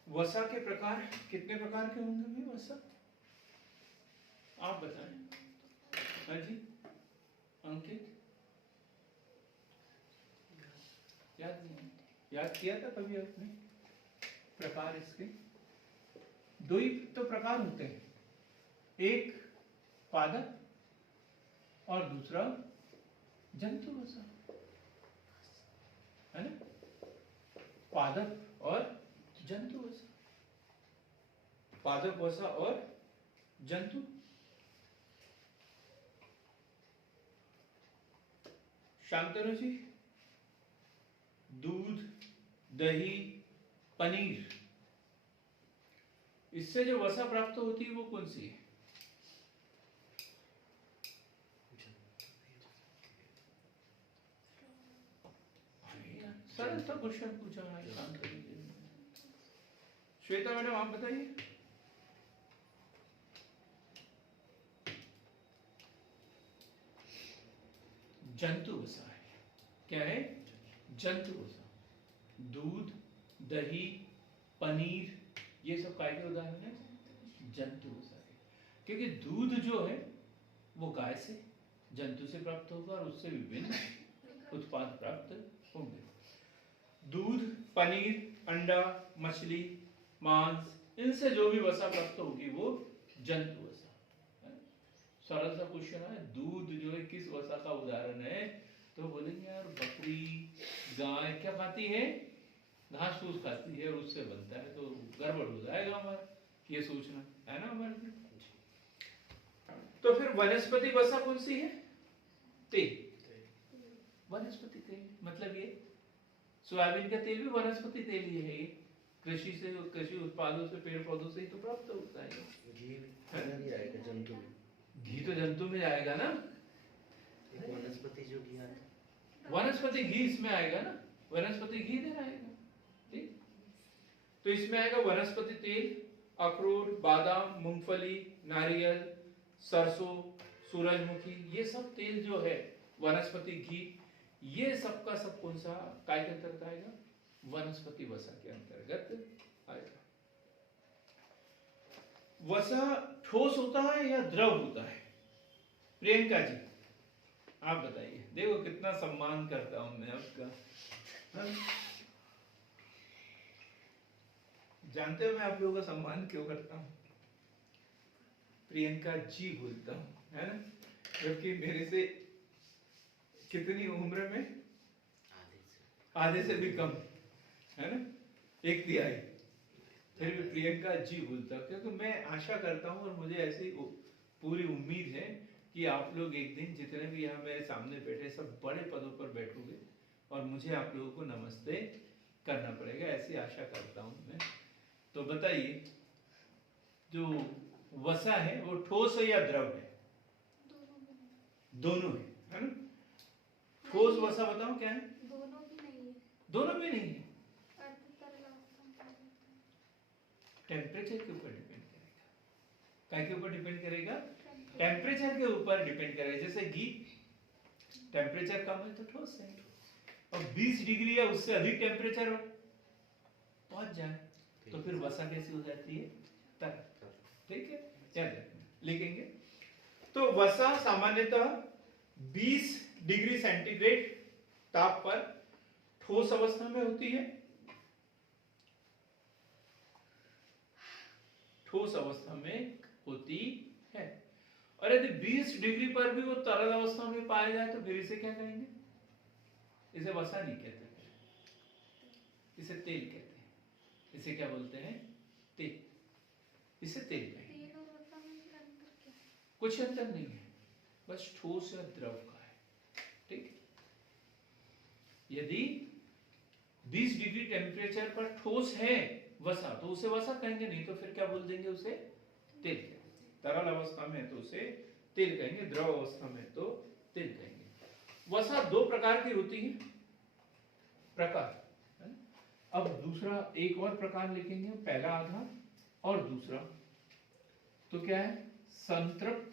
वसा के प्रकार कितने प्रकार के होंगे भाई वसा? आप बताएं। हाँ जी अंकित, याद नहीं? याद किया था कभी आपने प्रकार इसके? दो ही तो प्रकार होते हैं, एक पादप और दूसरा जंतु वसा, है ना? पादप और जंतु वसा, पादप वसा और जंतु। शांतनु जी, दूध, दही, पनीर, इससे जो वसा प्राप्त होती है वो कौन सी है? सरल सा क्वेश्चन पूछा है शांतनु जी। श्वेता मैडम आप बताइए। जंतु वसा है। क्या है? जंतु वसा। दूध, दही, पनीर, ये सब काय के उदाहरण है? जंतु वसा है। क्योंकि दूध जो है वो गाय से, जंतु से प्राप्त होगा और उससे विभिन्न उत्पाद प्राप्त होंगे। दूध, पनीर, अंडा, मछली, मांस, इनसे जो भी वसा प्राप्त होगी वो जंतु वसा है। सरल सा क्वेश्चन है। दूध जो है किस वसा का उदाहरण है? तो बोलेंगे यार बकरी, गाय क्या खाती है? घास फूस खाती है और उससे बनता है, तो गड़बड़ हो जाएगा हमारा ये सोचना, है ना हमारे। तो फिर वनस्पति वसा कौन सी है? तेल, वनस्पति तेल। मतलब ये सोयाबीन का तेल भी वनस्पति तेल ही है। ये कृषि से, कृषि उत्पादों से, पेड़ पौधों से ही तो प्राप्त होता है। घी भी आएगा जंतु में। घी तो जंतु में आएगा ना, एक वनस्पति जो घी आता है, वनस्पति घी इसमें आएगा ना, वनस्पति घी इधर आएगा। ठीक, तो इसमें आएगा वनस्पति तेल, अखरोट, बादाम, मूंगफली, नारियल, सरसों, सूरजमुखी, ये सब तेल जो है वनस्पति घी, ये सब का सब कौन सा काय के अंतर्गत आएगा? वनस्पति वसा के अंतर्गत आएगा। वसा ठोस होता है या द्रव होता है? प्रियंका जी आप बताइए। देखो कितना सम्मान करता हूं मैं आपका। जानते हो मैं आप लोगों का सम्मान क्यों करता हूं? प्रियंका जी बोलता हूं, है ना? क्योंकि मेरे से कितनी उम्र में? आधे से भी कम, है ना? 1/3। फिर भी प्रियंका जी बोलता हूं क्योंकि मैं आशा करता हूं और मुझे ऐसी पूरी उम्मीद है कि आप लोग एक दिन जितने भी यहाँ मेरे सामने बैठे सब बड़े पदों पर बैठोगे और मुझे आप लोगों को नमस्ते करना पड़ेगा, ऐसी आशा करता हूं मैं। तो बताइए जो वसा है वो ठोस है या द्रव है? दोनों है ना? ठोस वसा बताओ क्या है? दोनों भी नहीं है। दोनों भी नहीं है। तरल अवस्था में रहता है। टेम्परेचर के ऊपर डिपेंड करेगा। क्या के ऊपर डिपेंड करेगा? टेम्परेचर के ऊपर डिपेंड करेगा। जैसे घी टेम्परेचर कम है तो ठोस है, और 20 डिग्री या उससे अधिक टेम्परेचर पहुंच जाए तो फिर वसा कैसी हो जाती है, तरल। ठीक है, याद रखना, लिखेंगे। तो वसा सामान्यतः 20 डिग्री सेंटीग्रेड ताप पर ठोस अवस्था में होती है, ठोस अवस्था में होती है। और यदि 20 डिग्री पर भी वो तरल अवस्था में पाया जाए तो फिर इसे क्या कहेंगे? इसे वसा नहीं कहते, इसे तेल कहते हैं। इसे क्या बोलते हैं? तेल। इसे तेल कहेंगे। तेल और वसा में अंतर क्या है? कुछ अंतर नहीं है, बस ठोस या द्रव का है। ठीक, यदि 20 डिग्री टेम्परेचर पर ठोस है वसा तो उसे वसा कहेंगे, नहीं तो फिर क्या बोल देंगे? उसे तेल कहेंगे। तरल अवस्था में तो उसे तेल कहेंगे, द्रव अवस्था में तो तेल कहेंगे। वसा दो प्रकार की होती है, प्रकार। अब दूसरा एक और प्रकार लिखेंगे, पहला आधार और दूसरा तो क्या है? संतृप्त,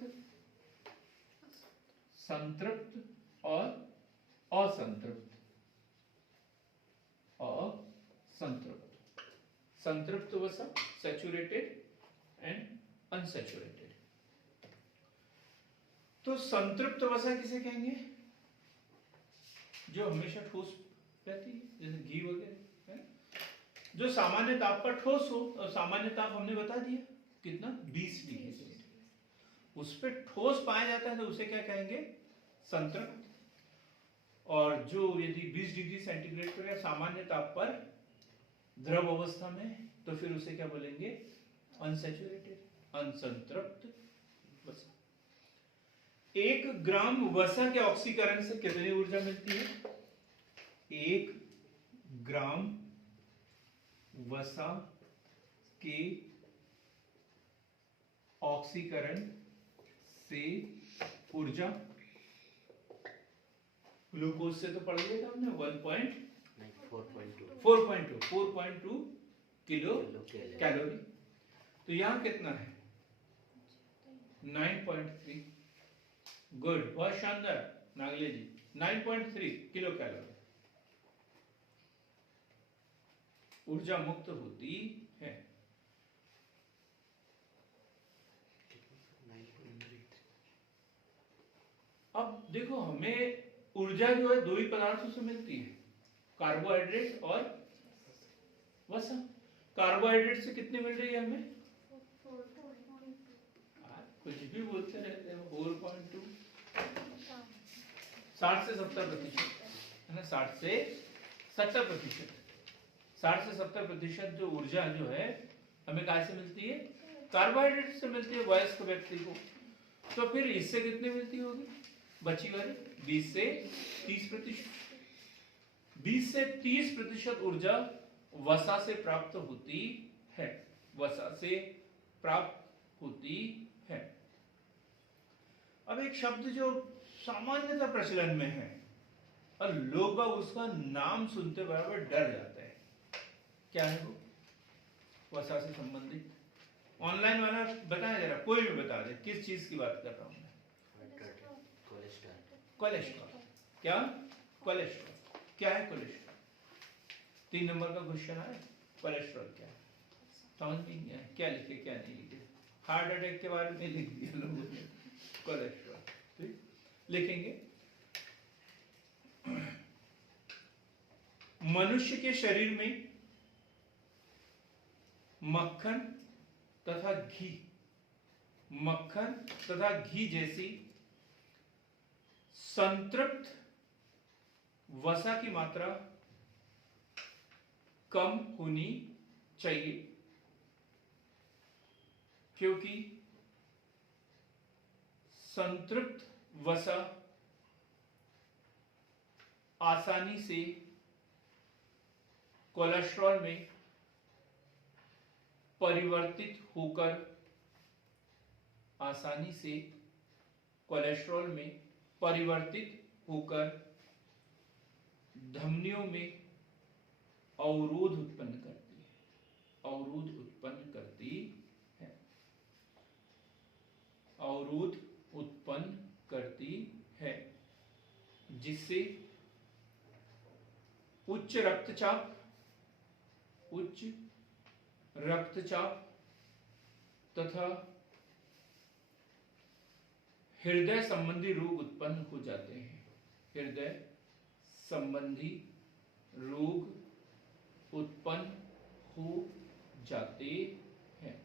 संतृप्त और असंतृप्त। असंतृप्त, संतृप्त वसा सैचुरेटेड एंड अनसैचुरेटेड। तो संतृप्त वसा किसे कहेंगे? जो हमेशा ठोस रहती है, जैसे घी वगैरह, जो सामान्य ताप पर ठोस हो। और सामान्य ताप हमने बता दिया कितना, 20 डिग्री सेंटीग्रेड। उस पर ठोस पाया जाता है तो उसे क्या कहेंगे? संतृप्त। और जो यदि 20 डिग्री सेंटीग्रेड पर या सामान्य ताप पर द्रव अवस्था में तो फिर उसे क्या बोलेंगे? अनसैचुरेटेड, अनसंतृप्त वसा। 1 ग्राम वसा के ऑक्सीकरण से कितनी ऊर्जा मिलती है? 1 ग्राम वसा के ऑक्सीकरण से ऊर्जा, ग्लूकोज से तो पढ़ लिया था हमने, 4.2 किलो कैलोरी। तो यहां कितना है? 9.3। गुड, बहुत शानदार नागले जी, 9.3 किलो कैलोरी ऊर्जा मुक्त होती है। अब देखो, हमें ऊर्जा जो है दो ही पदार्थों से मिलती है, कार्बोहाइड्रेट और वसा। कार्बोहाइड्रेट से कितनी मिल रही है हमें? कुछ भी बोलते रहते हैं। 4.2, 60 से 70% है ना, 60 से 70%। 60 से 70% जो ऊर्जा जो है हमें कहाँ से मिलती है? कार्बोहाइड्रेट से मिलती है वयस्क व्यक्ति को। तो फिर इससे कितनी मिलती होगी बची वाली? 20 से 30%। 20 से 30% ऊर्जा वसा से प्राप्त होती है, वसा से प्राप्त होती है। अब एक शब्द जो सामान्यतः प्रचलन में है और लोग उसका नाम सुनते बराबर डर जाते हैं, क्या है वो? वसा से संबंधित। ऑनलाइन वाला बताया जरा, कोई भी बता दे किस चीज की बात कर रहा हूं मैं। कोलेस्ट्रॉल। क्या? कोलेस्ट्रॉल। क्या है कोलेस्ट्रॉल? 3 नंबर का क्वेश्चन है, कोलेस्ट्रॉल क्या है? समझ नहीं आया क्या लिखे क्या नहीं लिखे। हार्ट अटैक के बारे में लिख दिया लोगों ने, कोलेस्ट्रॉल। ठीक, लिखेंगे। मनुष्य के शरीर में मक्खन तथा घी, मक्खन तथा घी जैसी संतृप्त वसा की मात्रा कम होनी चाहिए, क्योंकि संतृप्त वसा आसानी से कोलेस्ट्रॉल में परिवर्तित होकर, आसानी से कोलेस्ट्रॉल में परिवर्तित होकर धमनियों में अवरोध उत्पन्न करती है, अवरोध उत्पन्न करती है, अवरोध उत्पन्न करती है, जिससे उच्च रक्तचाप तथा हृदय संबंधी रोग उत्पन्न हो जाते हैं। हृदय संबंधी रोग उत्पन्न हो जाते हैं।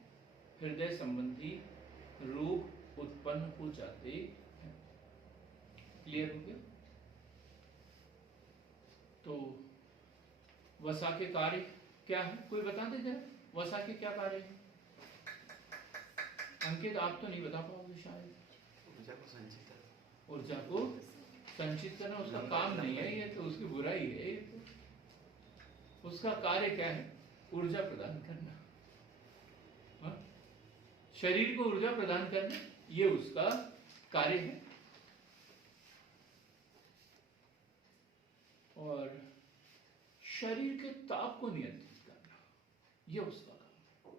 हृदय संबंधी रोग उत्पन्न हो जाते हैं। क्लियर हो गया? तो वसा के कार्य क्या है, कोई बता दे जरा, वसा के क्या कार्य है? अंकित आप तो नहीं बता पाओगे शायद। ऊर्जा को संचित करना। ऊर्जा को संचित करना उसका काम नहीं है, ये तो उसकी बुराई है। ये तो उसका कार्य क्या है? ऊर्जा प्रदान करना। हाँ? शरीर को ऊर्जा प्रदान करना, ये उसका कार्य है। और शरीर के ताप को नियंत्रित करना, ये उसका काम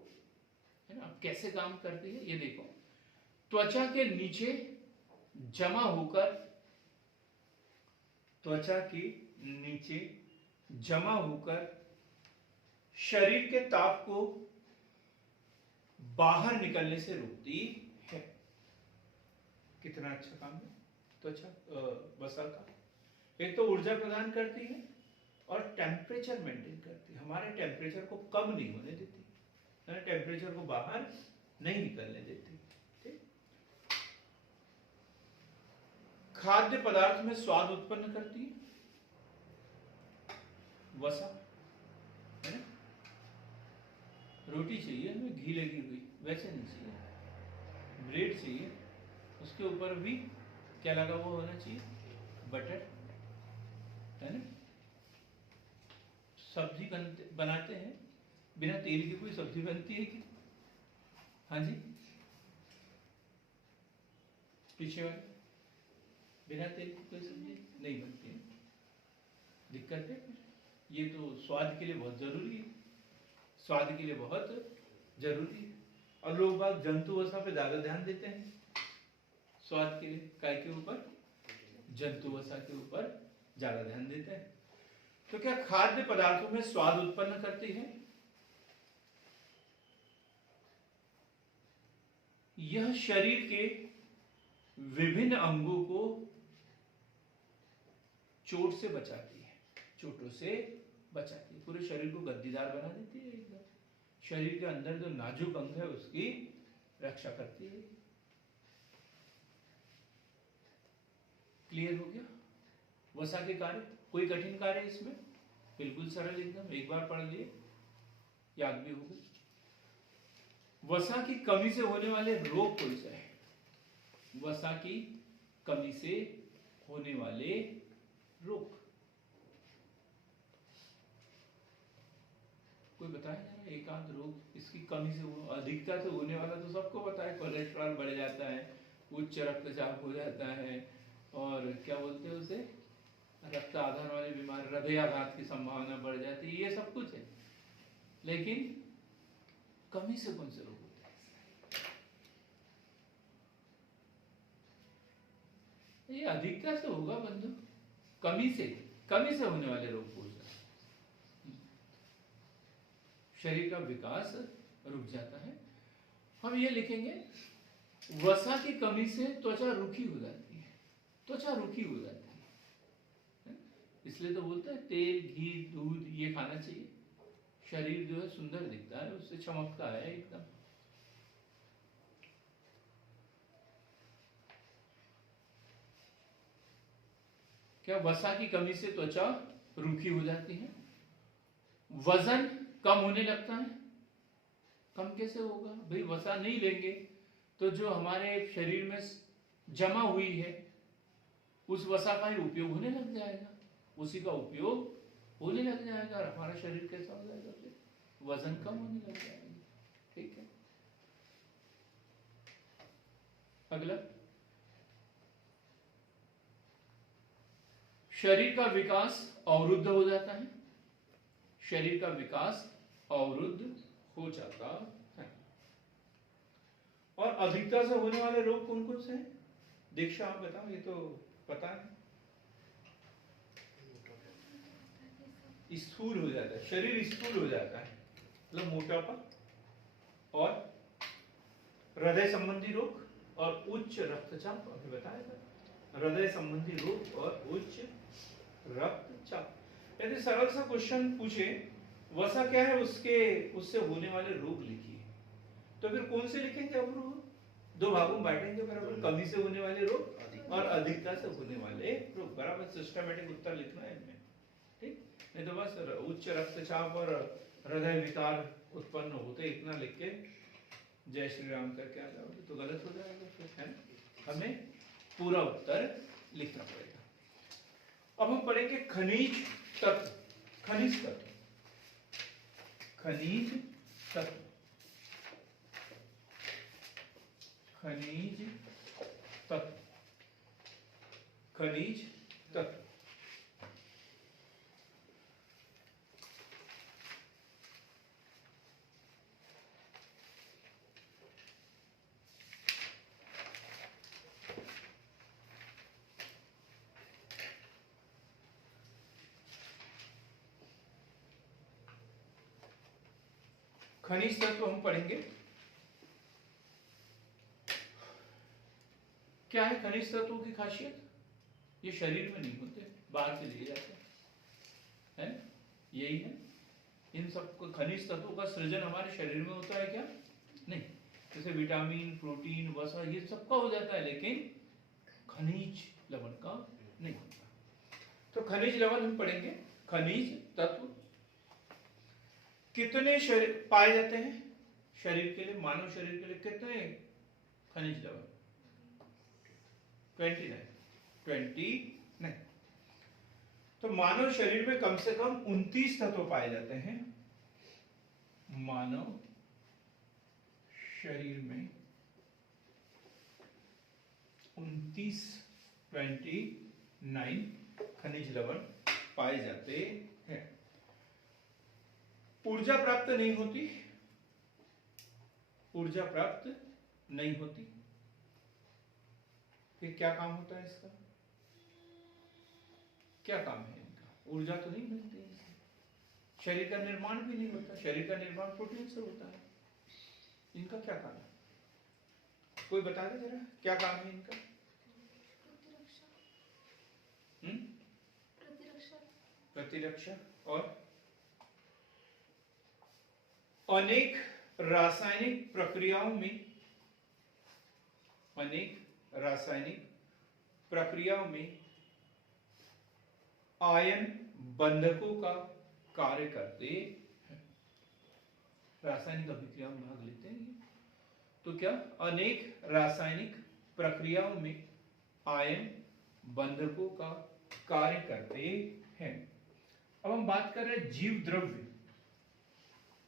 है ना। कैसे काम करती है ये देखो। त्वचा के नीचे जमा होकर, त्वचा के नीचे जमा होकर शरीर के ताप को बाहर निकलने से रोकती है। कितना अच्छा काम है त्वचा वसा का। एक तो ऊर्जा प्रदान करती है और टेम्परेचर मेंटेन करती है। हमारे टेम्परेचर को कम नहीं होने देती, टेम्परेचर को बाहर नहीं निकलने देती। ठीक। खाद्य पदार्थ में स्वाद उत्पन्न करती है वसा, है ना। रोटी चाहिए हमें घी लगी हुई, वैसे नहीं चाहिए। ब्रेड चाहिए, उसके ऊपर भी क्या लगा हुआ होना चाहिए? बटर, है ना। सब्जी बनाते हैं, बिना तेल की कोई सब्जी बनती है कि? हाँ जी, पीछे वाले, बिना तेल की कोई सब्जी नहीं बनती है। दिक्कत है। ये तो स्वाद के लिए बहुत जरूरी है, स्वाद के लिए बहुत जरूरी है। और लोग बाग जंतु वसा पे ज्यादा ध्यान देते हैं स्वाद के लिए। काय के ऊपर? जंतु वसा के ऊपर ज्यादा ध्यान देते हैं। तो क्या खाद्य पदार्थों में स्वाद उत्पन्न करती है? यह शरीर के विभिन्न अंगों को चोट से बचाती है, चोटों से बचाती है। पूरे शरीर को गद्दीदार बना देती है एकदम। शरीर के अंदर जो नाजुक अंग है उसकी रक्षा करती है। क्लियर हो गया? वसा के कार्य, कोई कठिन कार्य इसमें? बिल्कुल सरल एकदम, एक बार पढ़ लिए याद भी होगा। वसा की कमी से होने वाले रोग कौन से हैं? वसा की कमी से होने वाले रोग कोई बताए जरा, एक आध रोग इसकी कमी से हो। अधिकता से होने वाला तो सबको पता है, कोलेस्ट्रॉल बढ़ जाता है, उच्च रक्तचाप हो जाता है, और क्या बोलते हैं उसे, रक्त आधार वाली बीमारी, हृदयाघात की संभावना बढ़ जाती है। ये सब कुछ है, लेकिन कमी से कौन से रोग होते हैं? ये अधिकता से होगा बंधु, कमी से होने वाले रोग हो जाते हैं। शरीर का विकास रुक जाता है। हम ये लिखेंगे, वसा की कमी से त्वचा रूखी हो जाती है, त्वचा रूखी हो जाती है। इसलिए तो बोलते हैं तेल, घी, दूध ये खाना चाहिए। शरीर जो है सुंदर दिखता है, उससे चमकता है एकदम। क्या वसा की कमी से त्वचा रूखी हो जाती है? वजन कम होने लगता है। कम कैसे होगा भाई? वसा नहीं लेंगे तो जो हमारे शरीर में जमा हुई है उस वसा का ही उपयोग होने लग जाएगा, उसी का उपयोग होने लग जाएगा, और हमारा शरीर कैसा हो जाएगा? फिर वजन कम होने लग जाएगा। ठीक है, अगला, शरीर का विकास अवरुद्ध हो जाता है। शरीर का विकास अवरुद्ध हो जाता है। और अधिकता से होने वाले रोग कौन कौन से हैं? दीक्षा आप बताओ, ये तो पता है। स्थूल हो जाता है, शरीर स्थूल हो जाता है, मतलब मोटापा और हृदय संबंधी रोग और उच्च रक्तचाप। अभी बताया था, हृदय संबंधी रोग और उच्च रक्तचाप। यदि सरल सा क्वेश्चन पूछे वसा क्या है, उससे होने वाले रोग लिखिए, तो फिर कौन से लिखेंगे अब रोग? दो भागों में बांटेंगे बराबर, कमी से होने वाले रोग और अधिकता से होने वाले रोग। बराबर सिस्टमेटिक उत्तर लिखना है इनमें, ठीक। नहीं तो बस उच्च रक्तचाप और हृदय विकार उत्पन्न होते इतना लिख के जय श्री राम करके आ जाओगे तो गलत हो जाएगा फिर, है ना। हमें पूरा उत्तर लिखना पड़ेगा। अब हम पढ़ेंगे खनिज तत्व। खनिज तत्व, खनिज तत्व, खनिज तत्व, खनिज तत्व। खनिज तत्व हम पढ़ेंगे। क्या है खनिज तत्वों की खासियत? ये शरीर में नहीं होते, बाहर से लिए जाते हैं, है? यही है। इन सब खनिज तत्वों का सृजन हमारे शरीर में होता है क्या? नहीं। जैसे विटामिन, प्रोटीन, वसा ये सबका हो जाता है, लेकिन खनिज लवण का नहीं होता। तो खनिज लवण हम पढ़ेंगे। खनिज तत्व कितने शरीर पाए जाते हैं शरीर के लिए, मानव शरीर के लिए कितने खनिज लवण? 29। तो मानव शरीर में कम से कम 29 तत्व पाए जाते हैं। मानव शरीर में 29 खनिज लवण पाए जाते हैं। ऊर्जा प्राप्त नहीं होती, ऊर्जा प्राप्त नहीं होती। फिर क्या काम होता है इसका? क्या काम है इनका? ऊर्जा तो नहीं मिलती इनसे, शरीर का निर्माण भी नहीं होता। शरीर का निर्माण प्रोटीन से होता है। इनका क्या काम है? कोई बता दे जरा, क्या काम है इनका? प्रतिरक्षा और अनेक रासायनिक प्रक्रियाओं में, अनेक रासायनिक प्रक्रियाओं में आयन बंधकों का कार्य करते हैं। रासायनिक अभिक्रियाओं में भाग लेते हैं ये। तो क्या अनेक रासायनिक प्रक्रियाओं में आयन बंधकों का कार्य करते हैं। अब हम बात कर रहे हैं जीव द्रव्य।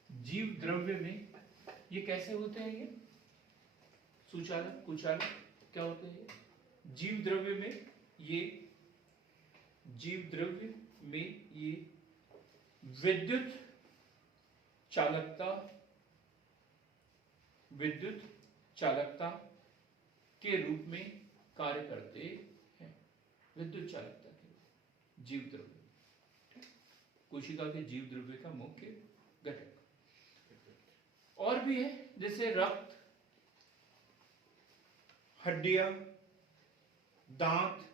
जीव द्रव्य में ये कैसे होते हैं? ये सुचालक, कुचालक क्या होते हैं? जीव द्रव्य में ये, जीव द्रव्य में ये विद्युत चालकता, विद्युत चालकता के रूप में कार्य करते हैं। विद्युत चालकता के जीव द्रव्य, कोशिका के जीव द्रव्य का मुख्य घटक। और भी है, जैसे रक्त, हड्डियां, दांत,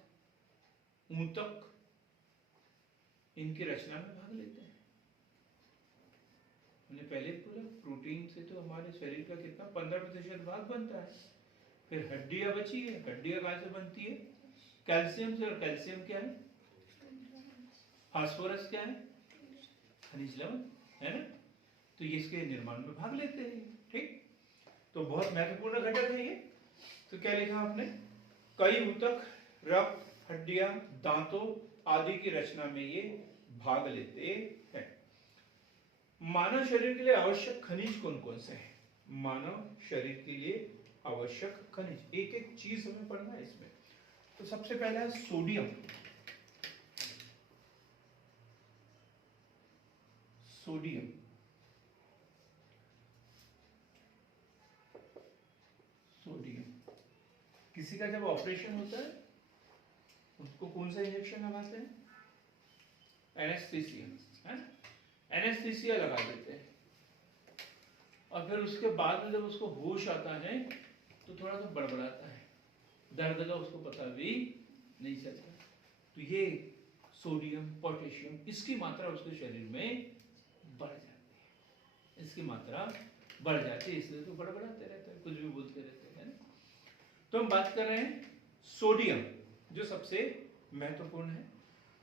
ऊतक, इनकी रचना में भाग लेते हैं। हमने पहले बोला प्रोटीन से तो हमारे शरीर का कितना 15% भाग बनता है। फिर हड्डियां बची है, हड्डियां कहां से बनती है? कैल्शियम से। और कैल्शियम क्या है? फास्फोरस क्या है? खनिज लवण, है ना। तो ये इसके निर्माण में भाग लेते हैं, ठीक। तो बहुत महत्वपूर्ण घटक है ये। तो क्या लिखा आपने? कई ऊतक, रक्त, हड्डियां, दांतों आदि की रचना में ये भाग लेते हैं। मानव शरीर के लिए आवश्यक खनिज कौन कौन से हैं? मानव शरीर के लिए आवश्यक खनिज, एक एक चीज हमें पढ़ना है इसमें। तो सबसे पहला है सोडियम। सोडियम, सोडियम किसी का जब ऑपरेशन होता है उसको कौन सा इंजेक्शन लगाते हैं? एनेस्थीसिया, है ना? एनेस्थीसिया लगा देते हैं और फिर उसके बाद में जब उसको होश आता है तो थोड़ा सा बड़बड़ाता है, दर्द का उसको पता भी नहीं चलता। तो ये सोडियम पोटेशियम इसकी मात्रा उसके शरीर में बढ़ जाती है, इसकी मात्रा बढ़ जाती है, इसलिए तो बड़बड़ाते रहते हैं, कुछ भी बोलते रहते हैं ना। तो हम बात कर रहे हैं सोडियम जो सबसे महत्वपूर्ण है।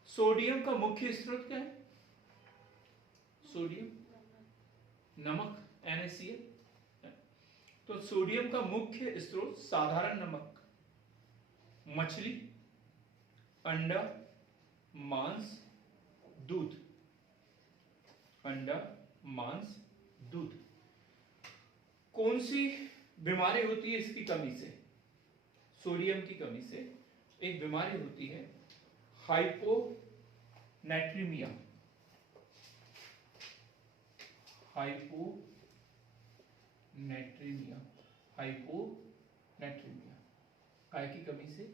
सोडियम का मुख्य स्रोत क्या है? सोडियम, नमक, NaCl। तो सोडियम का मुख्य स्रोत साधारण नमक, मछली, अंडा, मांस, दूध, अंडा, मांस, दूध। कौन सी बीमारी होती है इसकी कमी से? सोडियम की कमी से एक बीमारी होती है हाइपोनेट्रीमिया। हाइपोनेट्रीमिया, हाइपोनेट्रीमिया काय की कमी से?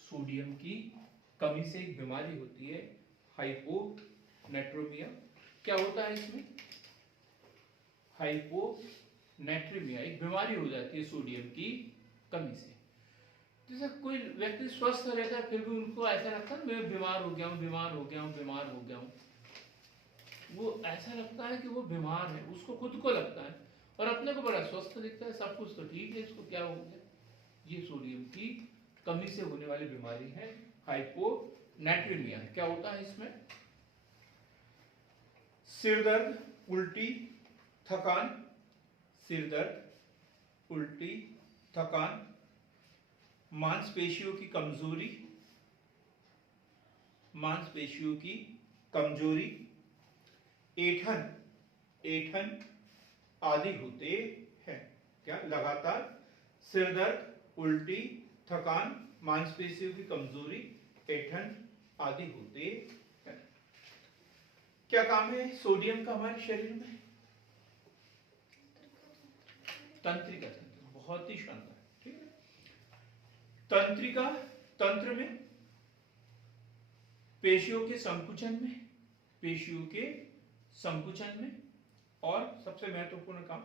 सोडियम की कमी से एक बीमारी होती है हाइपोनेट्रीमिया। क्या होता है इसमें? हाइपोनेट्रीमिया एक बीमारी हो जाती है सोडियम की कमी से। जैसे कोई व्यक्ति स्वस्थ रहता है फिर भी उनको ऐसा लगता है मैं बीमार हो गया हूँ, बीमार हो गया हूँ, बीमार हो गया हूँ। वो ऐसा लगता है कि वो बीमार है, उसको खुद को लगता है और अपने को बड़ा स्वस्थ दिखता है, सब कुछ तो ठीक है, इसको क्या हो गया? ये सोडियम की कमी से होने वाली बीमारी है हाइपोनेट्रीमिया। क्या होता है इसमें? सिरदर्द, उल्टी, थकान, सिरदर्द, उल्टी, थकान, मांसपेशियों की कमजोरी, मांसपेशियों की कमजोरी, ऐंठन, ऐंठन आदि होते हैं। क्या? लगातार सिरदर्द, उल्टी, थकान, मांसपेशियों की कमजोरी, ऐंठन आदि होते हैं। क्या काम है सोडियम का हमारे शरीर में? तंत्रिका तंत्र, बहुत ही शानदार, ठीक है। तंत्रिका तंत्र में पेशियों के संकुचन में, पेशियों के संकुचन में, और सबसे महत्वपूर्ण काम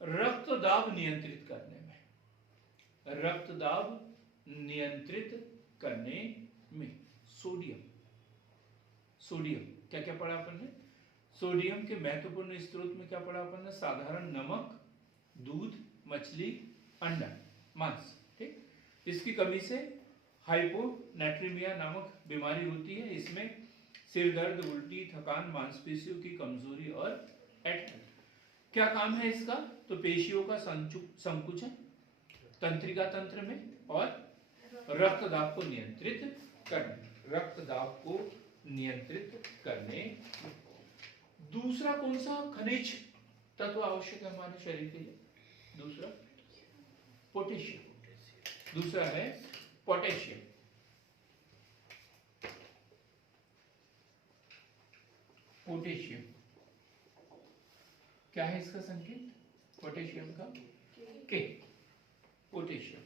रक्त दाब नियंत्रित करने में, रक्त दाब नियंत्रित करने में सोडियम। सोडियम क्या क्या पढ़ा अपन ने? सोडियम के महत्वपूर्ण स्रोत में क्या पढ़ा अपन ने? साधारण नमक, दूध, मछली, अंडा, मांस, ठीक। इसकी कमी से हाइपोनेट्रीमिया नामक बीमारी होती है। इसमें सिर दर्द, उल्टी, थकान, मांसपेशियों की कमजोरी और ऐंठन। क्या काम है इसका? तो पेशियों का संकुचन तंत्रिका तंत्र में और रक्त दाब को नियंत्रित करने, रक्त दाब को नियंत्रित करने। दूसरा कौन सा खनिज तत्व आवश्यक है हमारे शरीर के लिए? दूसरा पोटेशियम, दूसरा है पोटेशियम। पोटेशियम क्या है इसका संकेत? पोटेशियम का के, पोटेशियम।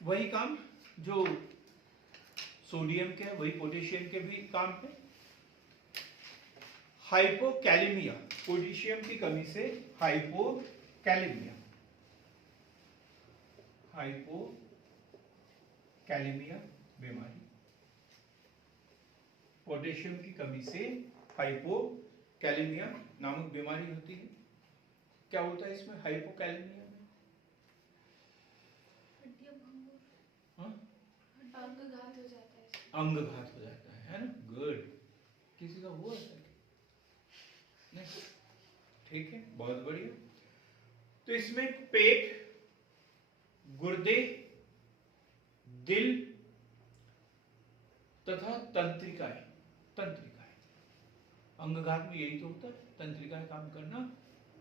वही काम जो सोडियम के है वही पोटेशियम के भी काम पे। हाइपोकैलेमिया, पोटेशियम की कमी से हाइपोकैलेमिया, हाइपोकैलेमिया बीमारी, पोटेशियम की कमी से हाइपोकैलेमिया नामक बीमारी होती है। क्या होता है इसमें हाइपोकैलेमिया में? अंगघात हो जाता है, अंगघात हो जाता है ना? गुड। किसी का हुआ है? नहीं, ठीक है, बहुत बढ़िया। तो इसमें पेट, गुर्दे, दिल तथा तंत्रिकाएं, तंत्रिकाएं, अंगघात में यही तो होता है, तंत्रिकाएं काम करना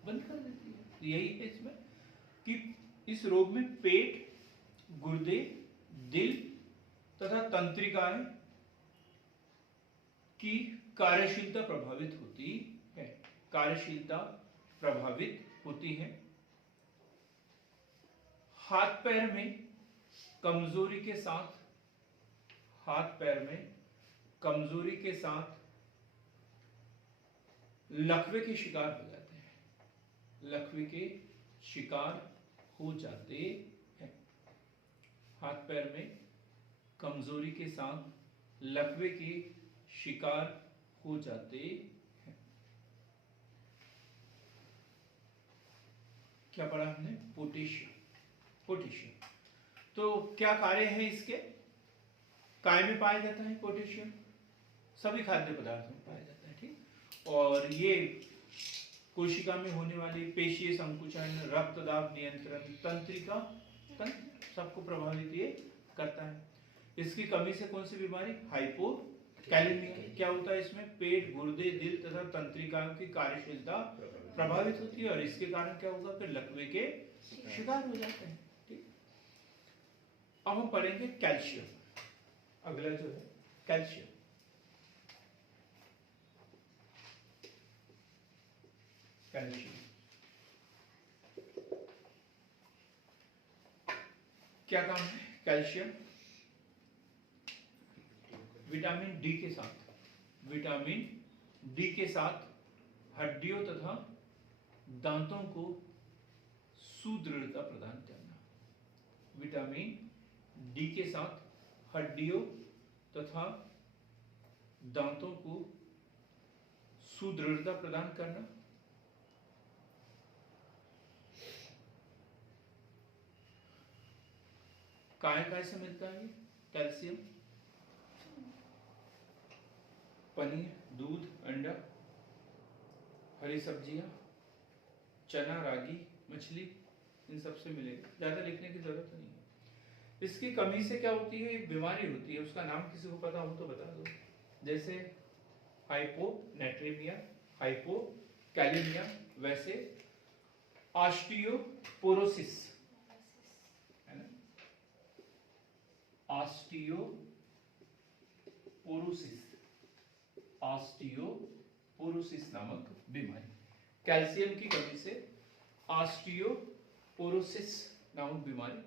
बंद कर देती है। यही है इसमें कि इस रोग में पेट, गुर्दे, दिल तथा तंत्रिकाएं की कार्यशीलता प्रभावित होती है, कार्यशीलता प्रभावित होती हैं। हाथ पैर में कमजोरी के साथ, हाथ पैर में कमजोरी के साथ लकवे के शिकार हो जाते हैं, लकवे के शिकार हो जाते हैं। हाथ पैर में कमजोरी के साथ लकवे के शिकार हो जाते हैं। क्या पढ़ा हमने? पोटेशियम। पोटेशियम तो क्या कार्य है इसके? काय में पाया जाता है पोटेशियम, सभी खाद्य पदार्थों में पाया जाता है, ठीक। और ये कोशिका में होने वाली पेशीय संकुचन, रक्त दाब नियंत्रण, तंत्रिका तंत्र सबको प्रभावित ये करता है। इसकी कमी से कौन सी बीमारी? हाइपोकैलेमिया। क्या होता है इसमें? पेट, गुर्दे, दिल तथा तंत्रिकाओं की कार्यशीलता प्रभावित होती है और इसके कारण क्या होगा? फिर लकवे के शिकार हो जाते हैं, ठीक। अब हम पढ़ेंगे कैल्शियम। अगला जो है कैल्शियम। कैल्शियम क्या काम है? कैल्शियम विटामिन डी के साथ, विटामिन डी के साथ हड्डियों तथा दांतों को सुदृढ़ता प्रदान करना। विटामिन डी के साथ हड्डियों तथा दांतों को सुदृढ़ता प्रदान करना। काय से मिलता है कैल्शियम? पनीर, दूध, अंडा, हरी सब्जियां, चना, रागी, मछली, इन सब से मिलेगा। ज्यादा लिखने की जरूरत नहीं है। इसकी कमी से क्या होती है? एक बीमारी होती है, उसका नाम किसी को पता हो तो बता दो। जैसे हाइपोनेट्रेमिया, हाइपोकैलेमिया, वैसे ऑस्टियोपोरोसिस है ना, ऑस्टियोपोरोसिस नामक बीमारी। कैल्शियम की कमी से ऑस्टियोपोरोसिस नामक बीमारी।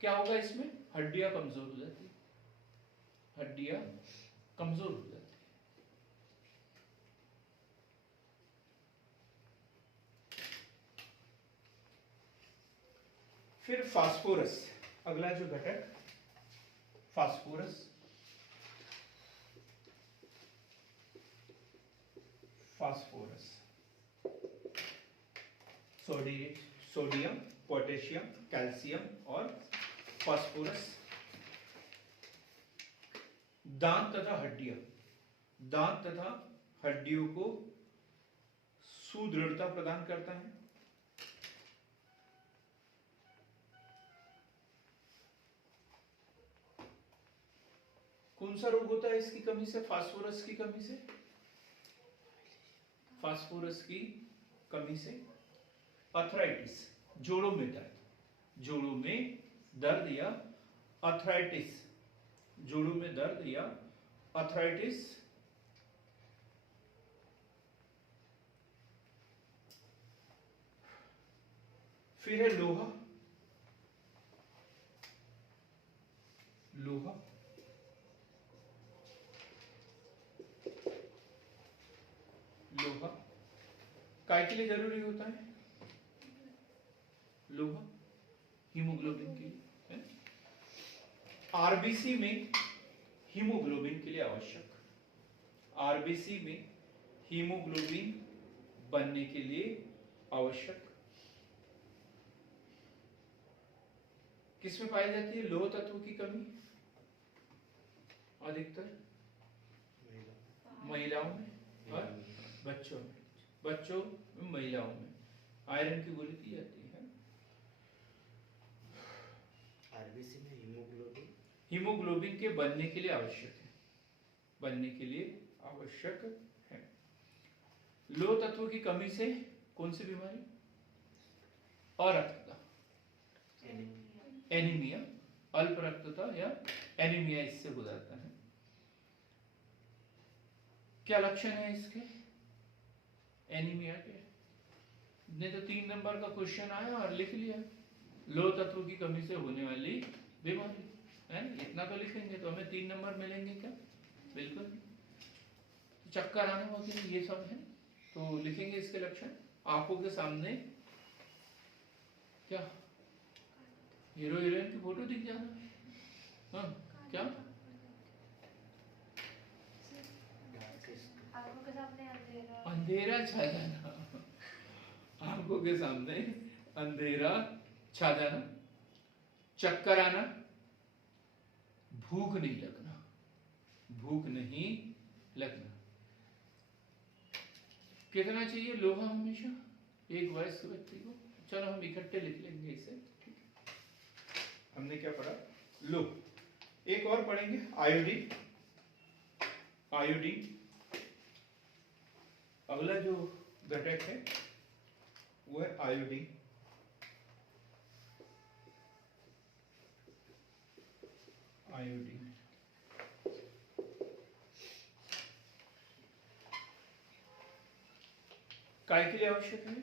क्या होगा इसमें? हड्डियां कमजोर हो जाती है, हड्डियां कमजोर हो जाती है। फिर फास्फोरस, अगला जो घटक phosphorus. Phosphorus sodium, potassium, calcium और फास्फोरस। दांत तथा हड्डियां, दांत तथा हड्डियों को सुदृढ़ता प्रदान करता है। कौन सा रोग होता है इसकी कमी से? फास्फोरस की कमी से, फास्फोरस की कमी से अर्थराइटिस, जोड़ों में दर्द, जोड़ों में दर्द या अर्थराइटिस, जोड़ों में दर्द या अर्थराइटिस। फिर है लोहा, लोहा लोहा काय के लिए जरूरी होता है? लोहा हीमोग्लोबिन के लिए, आरबीसी में हीमोग्लोबिन के लिए आवश्यक, आरबीसी में हीमोग्लोबिन बनने के लिए आवश्यक। किसमें पाई जाती है लोह तत्व की कमी? अधिकतर महिलाओं में और बच्चों में, बच्चों में, महिलाओं में आयरन की गोली दी जाती है। आरबीसी में हीमोग्लोबिन, हीमोग्लोबिन के बनने के लिए आवश्यक है, बनने के लिए आवश्यक है। लोह तत्व की कमी से कौन सी बीमारी? अरक्तता, एनीमिया, अल्प रक्तता या एनीमिया इससे हो जाता है। क्या लक्षण है इसके? एनीमिया के नहीं तो 3 नंबर का क्वेश्चन आया और लिख लिया, लोह तत्व की कमी से होने वाली बीमारी, है ना, इतना तो लिखेंगे तो हमें 3 नंबर मिलेंगे क्या? बिल्कुल नहीं। तो चक्कर आने वगैरह ये सब है, तो लिखेंगे इसके लक्षण। आंखों के सामने क्या हीरो हीरोइन की फोटो दिख जाना, हाँ क्या आंखों के सामने अंधेरा, अंधेरा छा जाना, आंखों के सामने अंधेरा छा जाना, चक्कर आना, भूख नहीं लगना, भूख नहीं लगना। कितना चाहिए लोहा हमेशा एक वयस्क व्यक्ति को? चलो हम इकट्ठे लिख लेंगे इसे, ठीक है। हमने क्या पढ़ा? लोह। एक और पढ़ेंगे आयोडीन। आयोडीन अगला जो घटक है वो है आयोडीन। आयोडीन काय के लिए आवश्यक है?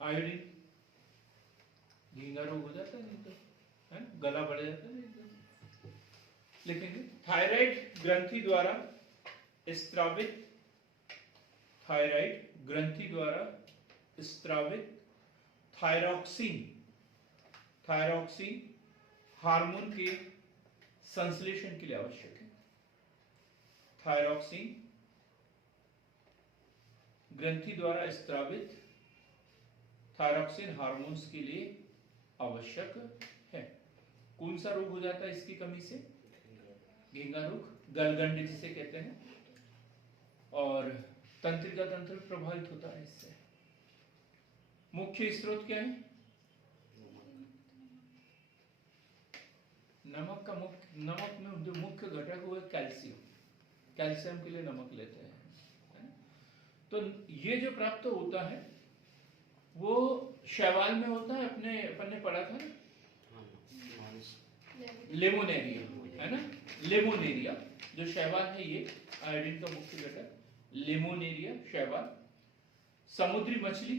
आयोडीन झींगा रोग हो जाता है नहीं तो, है ना, गला बढ़ जाता है नहीं तो। लिखेंगे थायराइड ग्रंथि द्वारा स्त्रावित, थायराइड ग्रंथि द्वारा स्त्रावित थायरॉक्सिन, थायरॉक्सिन हार्मोन के संश्लेषण के लिए आवश्यक है। थायरॉक्सिन ग्रंथि द्वारा स्त्रावित थायरॉक्सिन हार्मोन्स के लिए आवश्यक है। कौन सा रोग हो जाता है इसकी कमी से? घेंगा रोग, गलगंड जिसे कहते हैं, और तंत्रिका तंत्र प्रभावित होता है इससे। मुख्य स्रोत क्या है? नमक का मुख्य, नमक में जो मुख्य घटक वो है कैल्शियम, कैल्शियम के लिए नमक लेते हैं, है ना? तो ये जो प्राप्त होता है वो शैवाल में होता है, अपने अपन ने पढ़ा था ना, लेमोनेरिया, है ना, लेमोनेरिया जो शैवाल है ये आयोडीन का मुख्य घटक, लेमोनेरिया शैवाल। समुद्री मछली,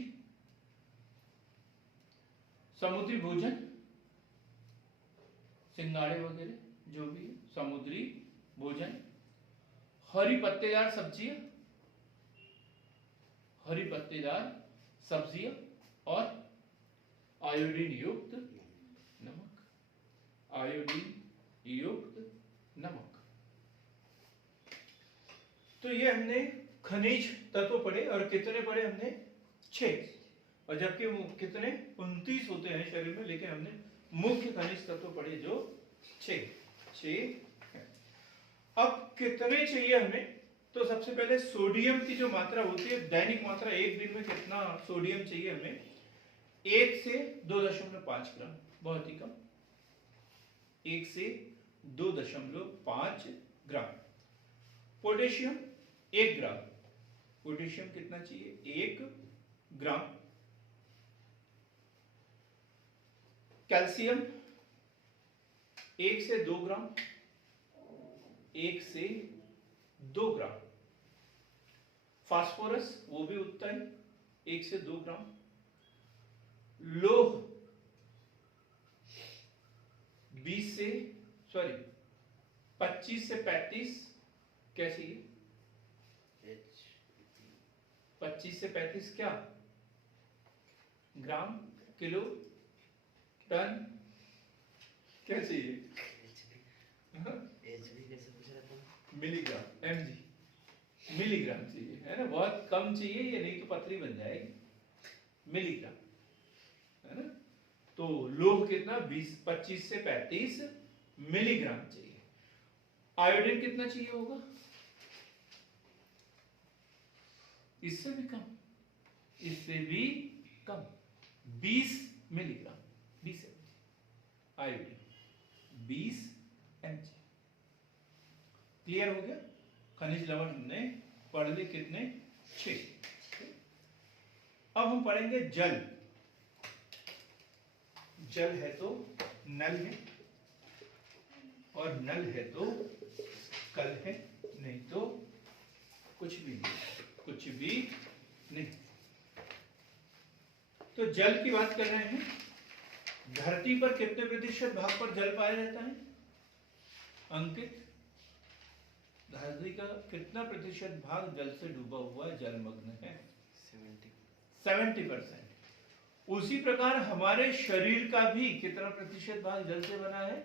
समुद्री भोजन, सिंगाड़े वगैरह जो भी है, समुद्री भोजन। हरी पत्तेदार सब्जियां, हरी पत्तेदार सब्जियां, और आयोडीन युक्त नमक, आयोडीन युक्त नमक। तो ये हमने खनिज तत्व पढ़े, और कितने पढ़े हमने? 6, और जबकि वो कितने 29 होते हैं शरीर में, लेकिन हमने मुख्य खनिज तत्व पढ़े जो 6 हैं। अब कितने चाहिए हमें? तो सबसे पहले सोडियम की जो मात्रा होती है, दैनिक मात्रा, एक दिन में कितना सोडियम चाहिए हमें? 1 से 2.5 ग्राम, बहुत ही कम, 1 से 2.5 ग्राम। पोटेशियम 1 ग्राम, पोटेशियम कितना चाहिए? 1 ग्राम। कैल्शियम 1 से 2 ग्राम, 1 से 2 ग्राम। फास्फोरस वो भी उतना ही, 1 से 2 ग्राम। लोह 25 से 35 क्या चाहिए? 25 से 35 क्या? ग्राम, किलो, टन, क्या चाहिए? कैसे पूछ रहा था? मिलीग्राम, mg, मिलीग्राम चाहिए, है ना, बहुत कम चाहिए, ये नहीं तो पतली बन जाएगी। मिलीग्राम, है ना। तो लोह कितना? 25 से 35 मिलीग्राम चाहिए। आयोडीन कितना चाहिए होगा? इससे भी कम, इससे भी कम, 20 milligram, 20 mg iodine, 20 mg। Clear हो गया? खनिज लवण हमने पढ़ लिए कितने? 6। अब हम पढ़ेंगे जल। जल है तो नल है, और नल है तो कल है, नहीं तो कुछ भी नहीं, कुछ भी नहीं। तो जल की बात कर रहे हैं। धरती पर कितने प्रतिशत भाग पर जल पाया जाता है अंकित? धरती का कितना प्रतिशत भाग जल से डूबा हुआ जलमग्न है? 70%। उसी प्रकार हमारे शरीर का भी कितना प्रतिशत भाग जल से बना है?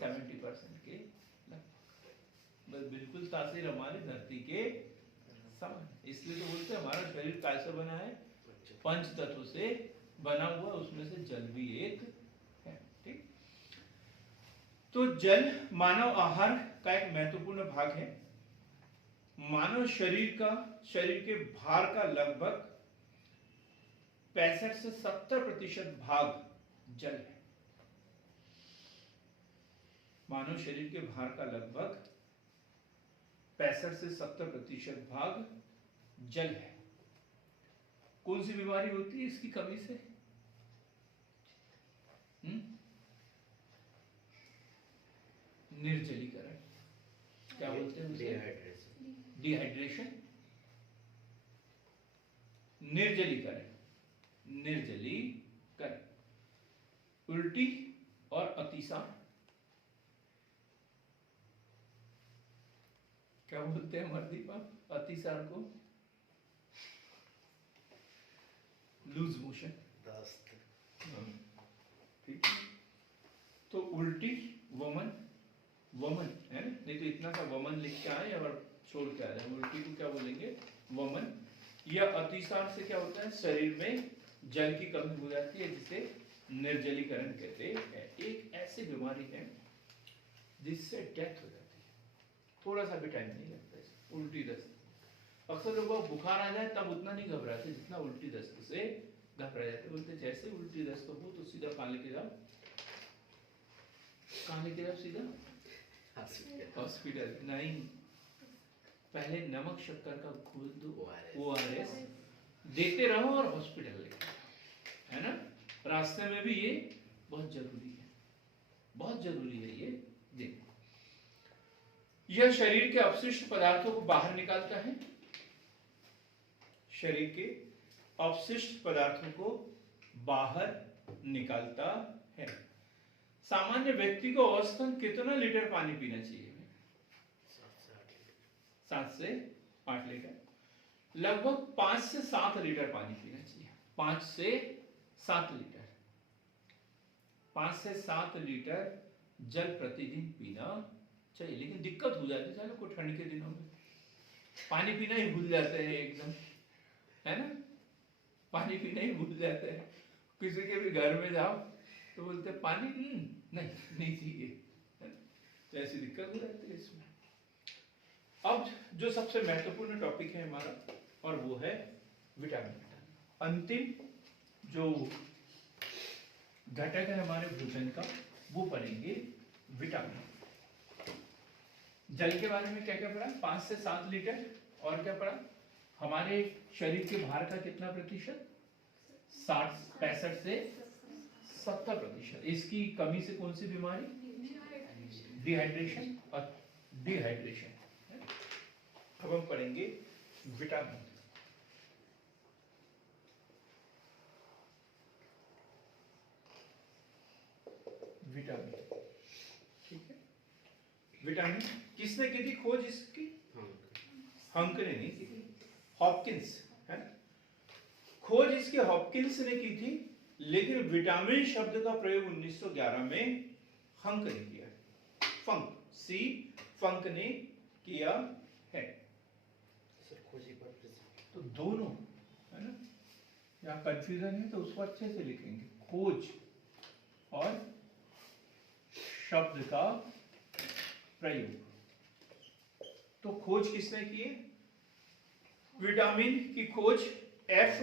70% के लगभग। बिल्कुल तासीर हमारे धरती के समान। इसलिए तो बोलते हैं हमारा शरीर कैसे बना है? पंच तत्व से बना हुआ, उसमें से जल भी एक है। ठीक। तो जल मानव आहार का एक महत्वपूर्ण भाग है। मानव शरीर के भार का लगभग 65 से 70% भाग जल है। मानव शरीर के भार का लगभग 65 से 70% भाग जल है। कौन सी बीमारी होती है इसकी कमी से? निर्जलीकरण। क्या बोलते हैं उसे? डिहाइड्रेशन। निर्जलीकरण। उल्टी और अतिसार। क्या बोलते हैं मर्दीप आप अतिसार को? Loose motion. ठीक है। तो उल्टी, वमन है ना? नहीं तो इतना सा वमन लिख के आए और छोड़ के आ जाए। उल्टी को क्या बोलेंगे? वमन। या अतिसार से क्या होता है? शरीर में जल की कमी हो जाती है, जिसे निर्जलीकरण कहते हैं। एक ऐसी बीमारी है जिससे डेथ हो जाती है, थोड़ा सा भी टाइम नहीं लगता है। उल्टी दस्त। अक्सर लोगों को बुखार आ जाए तब उतना नहीं घबराते जितना उल्टी दस्त से घबरा जाते। बोलते जैसे उल्टी दस्त हो तो सीधा कहाँ लेके जाओ? सीधा हॉस्पिटल। नहीं, पहले नमक शक्कर का घोल दो, ORS देते रहो और हॉस्पिटल लेके जाओ, है ना? रास्ते में भी ये बहुत जरूरी है, बहुत जरूरी है ये। देखो, यह शरीर के अपशिष्ट पदार्थों को बाहर निकालता है। शरीर के अपशिष्ट पदार्थों को बाहर निकालता है। सामान्य व्यक्ति को औसतन कितना लीटर पानी पीना चाहिए? 7 से 8 लीटर। लगभग 5 से 7 लीटर पानी पीना चाहिए। 5 से 7 लीटर। 5 से 7 लीटर जल प्रतिदिन पीना चाहिए। लेकिन दिक्कत हो जाती है को ठंड के दिनों में पानी पीना ही भूल जाते हैं एकदम, है ना? पानी पीना ही भूल जाते हैं। किसी के भी घर में जाओ तो बोलते हैं पानी नहीं चाहिए, तो ऐसी दिक्कत हो जाती है इसमें। अब जो सबसे महत्वपूर्ण टॉपिक है हमारा, और वो है विटामिन। अंतिम जो घटक है हमारे भोजन का, वो पढ़ेंगे विटामिन। जल के बारे में क्या क्या पढ़ा? 5 से 7 लीटर। और क्या पढ़ा? हमारे शरीर के भार का कितना प्रतिशत? 65 से 70%। इसकी कमी से कौन सी बीमारी? डिहाइड्रेशन। और डिहाइड्रेशन। अब हम पढ़ेंगे विटामिन। विटामिन, ठीक है। विटामिन किसने की थी खोज इसकी? हंक ने नहीं की थी, हॉपकिंस, है ना? खोज इसकी हॉपकिंस ने की थी, लेकिन विटामिन शब्द का प्रयोग 1911 में हंक ने किया। फंक ने किया है। तो दोनों, है ना? यहाँ कंफ्यूजन है तो उसको अच्छे से लिखेंगे। खोज और शब्द का प्रयोग। तो खोज किसने की है? विटामिन की खोज F.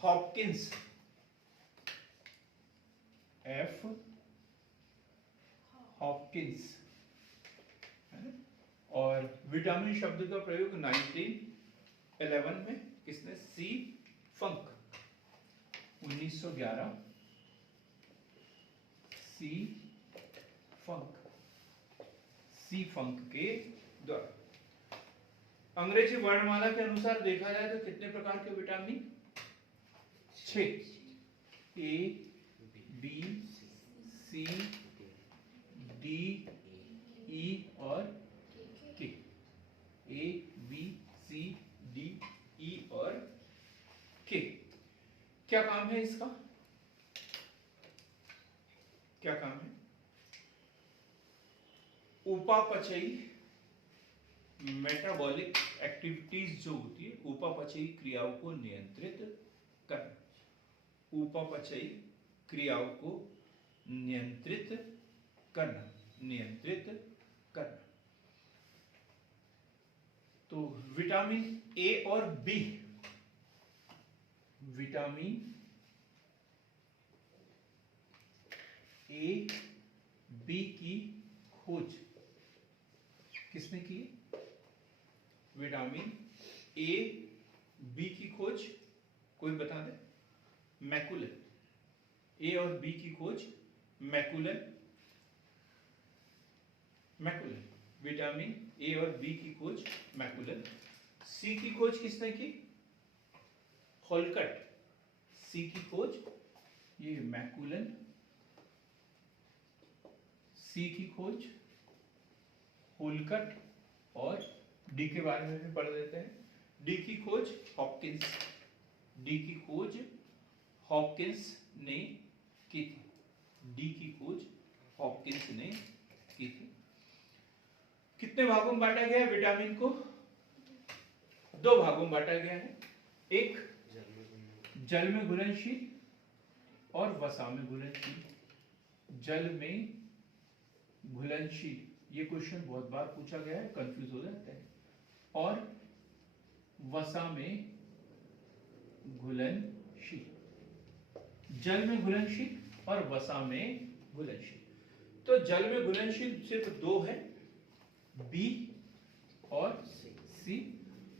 हॉपकिंस है ना? और विटामिन शब्द का प्रयोग 1911 में किसने? C. फंक। 1911 C. फंक के द्वारा। अंग्रेजी वर्णमाला के अनुसार देखा जाए तो कितने प्रकार के vitamin? 6। A B C D E और के। ए बी सी डी ई और के। क्या काम है इसका? क्या काम है? उपापचयी मेटाबॉलिक एक्टिविटीज जो होती है, उपापचयी क्रियाओं को नियंत्रित करना। उपापचयी क्रियाओं को नियंत्रित करना, नियंत्रित करना। तो विटामिन ए और बी, विटामिन ए बी की खोज किसने की? विटामिन ए बी की खोज कोई बता दे? मैकुलन। ए और बी की खोज मैकुलन, मैकुलन। विटामिन ए और बी की खोज मैकुलन। सी की खोज किसने की? होलकट। सी की खोज ये मैकुलन, सी की खोज होलकट, और डी के बारे में भी पढ़ लेते हैं। डी की खोज हॉपकिंस, डी की खोज हॉपकिंस ने की थी। डी की खोज हॉपकिंस ने की थी। कितने भागों में बांटा गया है विटामिन को? 2 भागों में बांटा गया है। एक जल में घुलनशील और वसा में घुलनशील। जल में घुलनशील, ये क्वेश्चन बहुत बार पूछा गया है, कंफ्यूज हो जाते हैं। और वसा में घुलनशील। जल में घुलनशील और वसा में घुलनशील। तो जल में घुलनशील सिर्फ 2 है, बी और सी।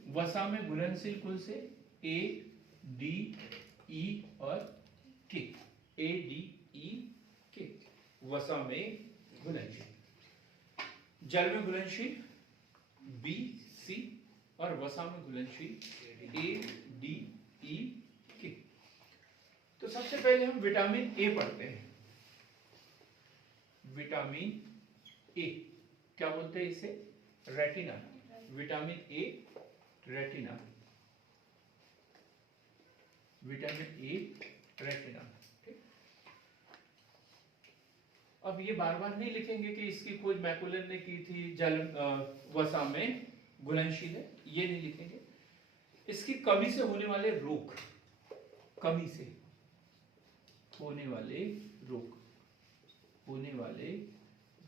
वसा में घुलनशील कौन से? ए डी ई और के। ए डी ई के वसा में घुलनशील। जल में घुलनशील बी सी और वसा में घुलनशील ए डी ई के। तो सबसे पहले हम विटामिन ए पढ़ते हैं। विटामिन ए क्या बोलते हैं इसे? Retina. Vitamin A retina, vitamin A retina. अब ये बार बार नहीं लिखेंगे कि इसकी खोज मैकुलन ने की थी, जल वसा में घुलनशील है, ये नहीं लिखेंगे। इसकी कमी से होने वाले रोग, कमी से होने वाले रोग, होने वाले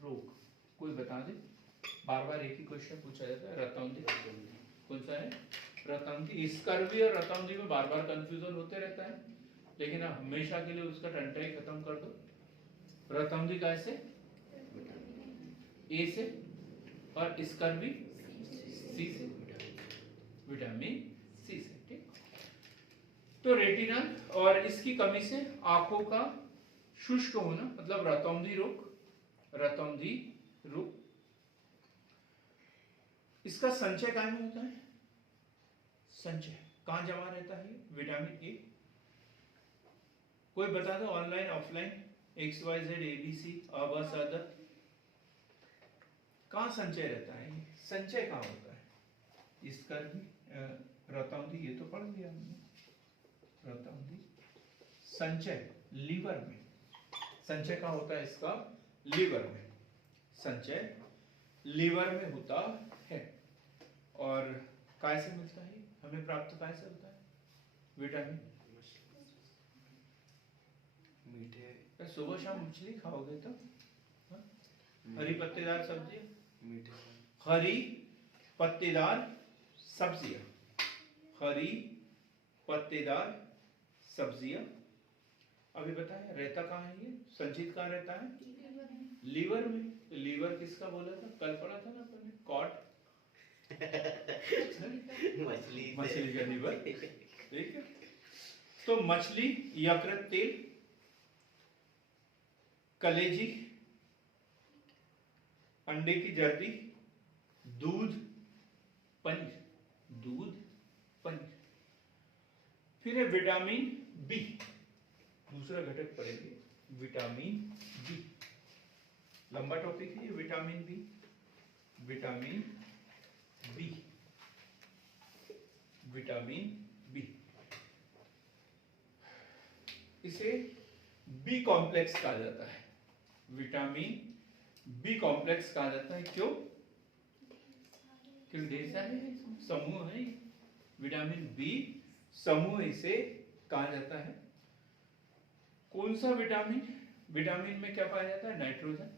रोग कोई बता दे? बार बार एक ही क्वेश्चन पूछा जाता है। रतौंधी कौन सा है? रतौंधी। स्कर्वी और रतौंधी में बार बार कंफ्यूजन होते रहता है, लेकिन आप हमेशा के लिए उसका टंटा ही खत्म कर दो। रतौंधी कैसे? ए से, और स्कर्वी सी से, विटामिन सी से। ठीक। तो रेटिना और इसकी कमी से आंखों का शुष्क होना, मतलब रतौंधी रोग, रतौंधी रोग। इसका संचय कहाँ में होता है? संचय कहाँ जमा रहता है विटामिन ए? कोई बता दो, online offline, X Y Z A B C आवास आदत, कहाँ संचय रहता है? संचय कहाँ होता है इसका भी? रतौंधी ये तो पढ़ लिया हमने। रतौंधी संचय लीवर में, संचय कहाँ होता है इसका? लीवर में। संचय लीवर में होता है। और कैसे मिलता है हमें? प्राप्त कैसे होता है विटामिन? मीठे। सुबह शाम मछली खाओगे तो हरी पत्तेदार सब्जी, मीठे। हरी पत्तेदार सब्जियां, हरी पत्तेदार सब्जियां। अभी बताया रहता कहाँ है ये? संचित कहाँ रहता है? लीवर में। तो लीवर किसका बोला था? कल पढ़ा था ना अपने, कॉट मछली मछली का लीवर। ठीक है। तो मछली, यकृत तेल, कलेजी, अंडे की जर्दी, दूध, पनीर, दूध पनीर। फिर है विटामिन बी। दूसरा घटक पढ़ेंगे विटामिन बी। लंबा टॉपिक है ये vitamin B. Vitamin B, vitamin B, इसे बी कॉम्प्लेक्स कहा जाता है। विटामिन बी कॉम्प्लेक्स कहा जाता है। क्यों? क्यों? ढेर सारे समूह है। विटामिन बी समूह इसे कहा जाता है। कौन सा विटामिन? विटामिन में क्या पाया जाता है? नाइट्रोजन।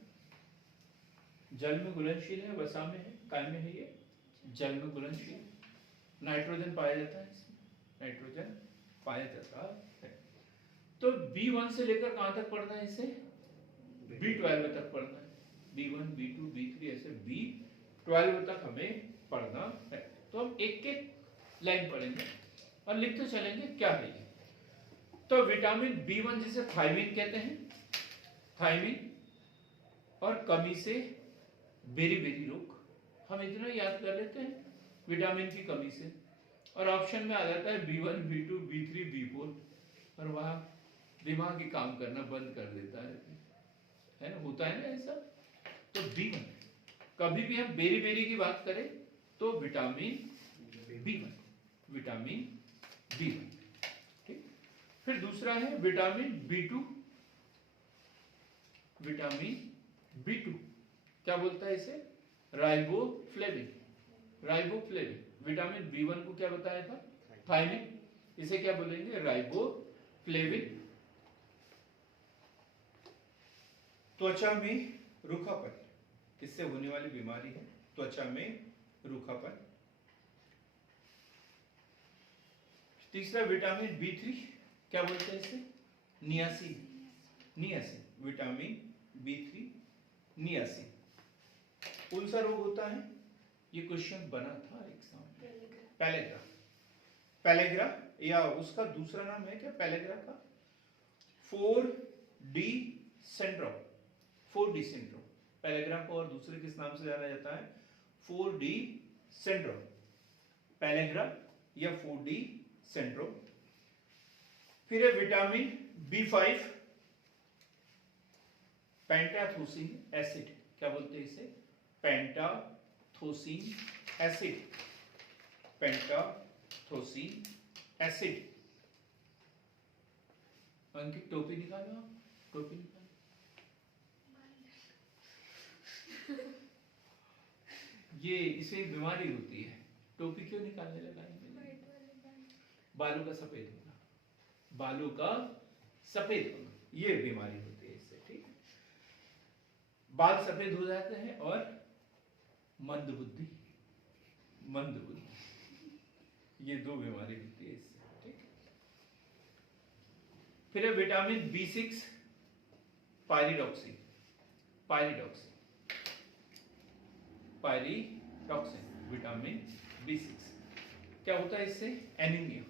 जल में घुलनशील है, वसा में है, काय में है? ये जल में घुलनशील। नाइट्रोजन पाया जाता है इसमें, नाइट्रोजन पाया जाता है। तो B1 से लेकर कहां तक पढ़ना है इसे? B12 तक पढ़ना है। B1, B2, B3 ऐसे B12 तक हमें पढ़ना है। तो हम एक एक लाइन पढ़ेंगे और लिखते चलेंगे क्या है ये। तो विटामिन B1 जिसे थायमिन कहते हैं, थायमिन, और कमी से बेरी रोग, हम इतना याद कर लेते हैं विटामिन की कमी से। और ऑप्शन में आ जाता है B1, B2, B3, B4, और वहां दिमाग ही काम करना बंद कर देता है ना, होता है ना ऐसा। तो B1, कभी भी हम बेरी की बात करें तो विटामिन B1, विटामिन B1, ठीक। फिर दूसरा है विटामिन B2। विटामिन B2 क्या बोलता है इसे? Riboflavin, riboflavin. विटामिन B1 को क्या बताया था? थायमिन। इसे क्या बोलेंगे? राइबोफ्लेविन। त्वचा में रूखापन, इससे होने वाली बीमारी है त्वचा में रूखापन। तीसरा विटामिन B3 क्या बोलते हैं इसे? Niacin, niacin, vitamin B3 niacin. कौन सा रोग होता है? ये क्वेश्चन बना था एग्जाम में, पेलेग्रा। पेलेग्रा, या उसका दूसरा नाम है क्या पेलेग्रा का? 4D syndrome, 4D syndrome. Pellagra को और दूसरे किस नाम से जाना जाता है? 4D सिंड्रोम, पेलेग्रा या 4D सिंड्रोम। फिर है विटामिन B5, पेंटाथोसिन एसिड। क्या बोलते हैं इसे? पेंटाथोसिन एसिड, पेंटाथोसिन एसिड। अंकित टोपी निकालो, आप टोपी निकालो। ये इसे बीमारी होती है। टोपी क्यों निकालने लगा? बालों का सफेद होना, बालों का सफेद होना, ये बीमारी होती है इससे, ठीक है। बाल सफेद हो जाते हैं और मंदबुद्धि, मंदबुद्धि, ये दो बीमारी होती है इससे, ठीक है। फिर है vitamin B6 pyridoxine, pyridoxine, pyridoxine, vitamin B6। क्या होता है इससे? Anaemia,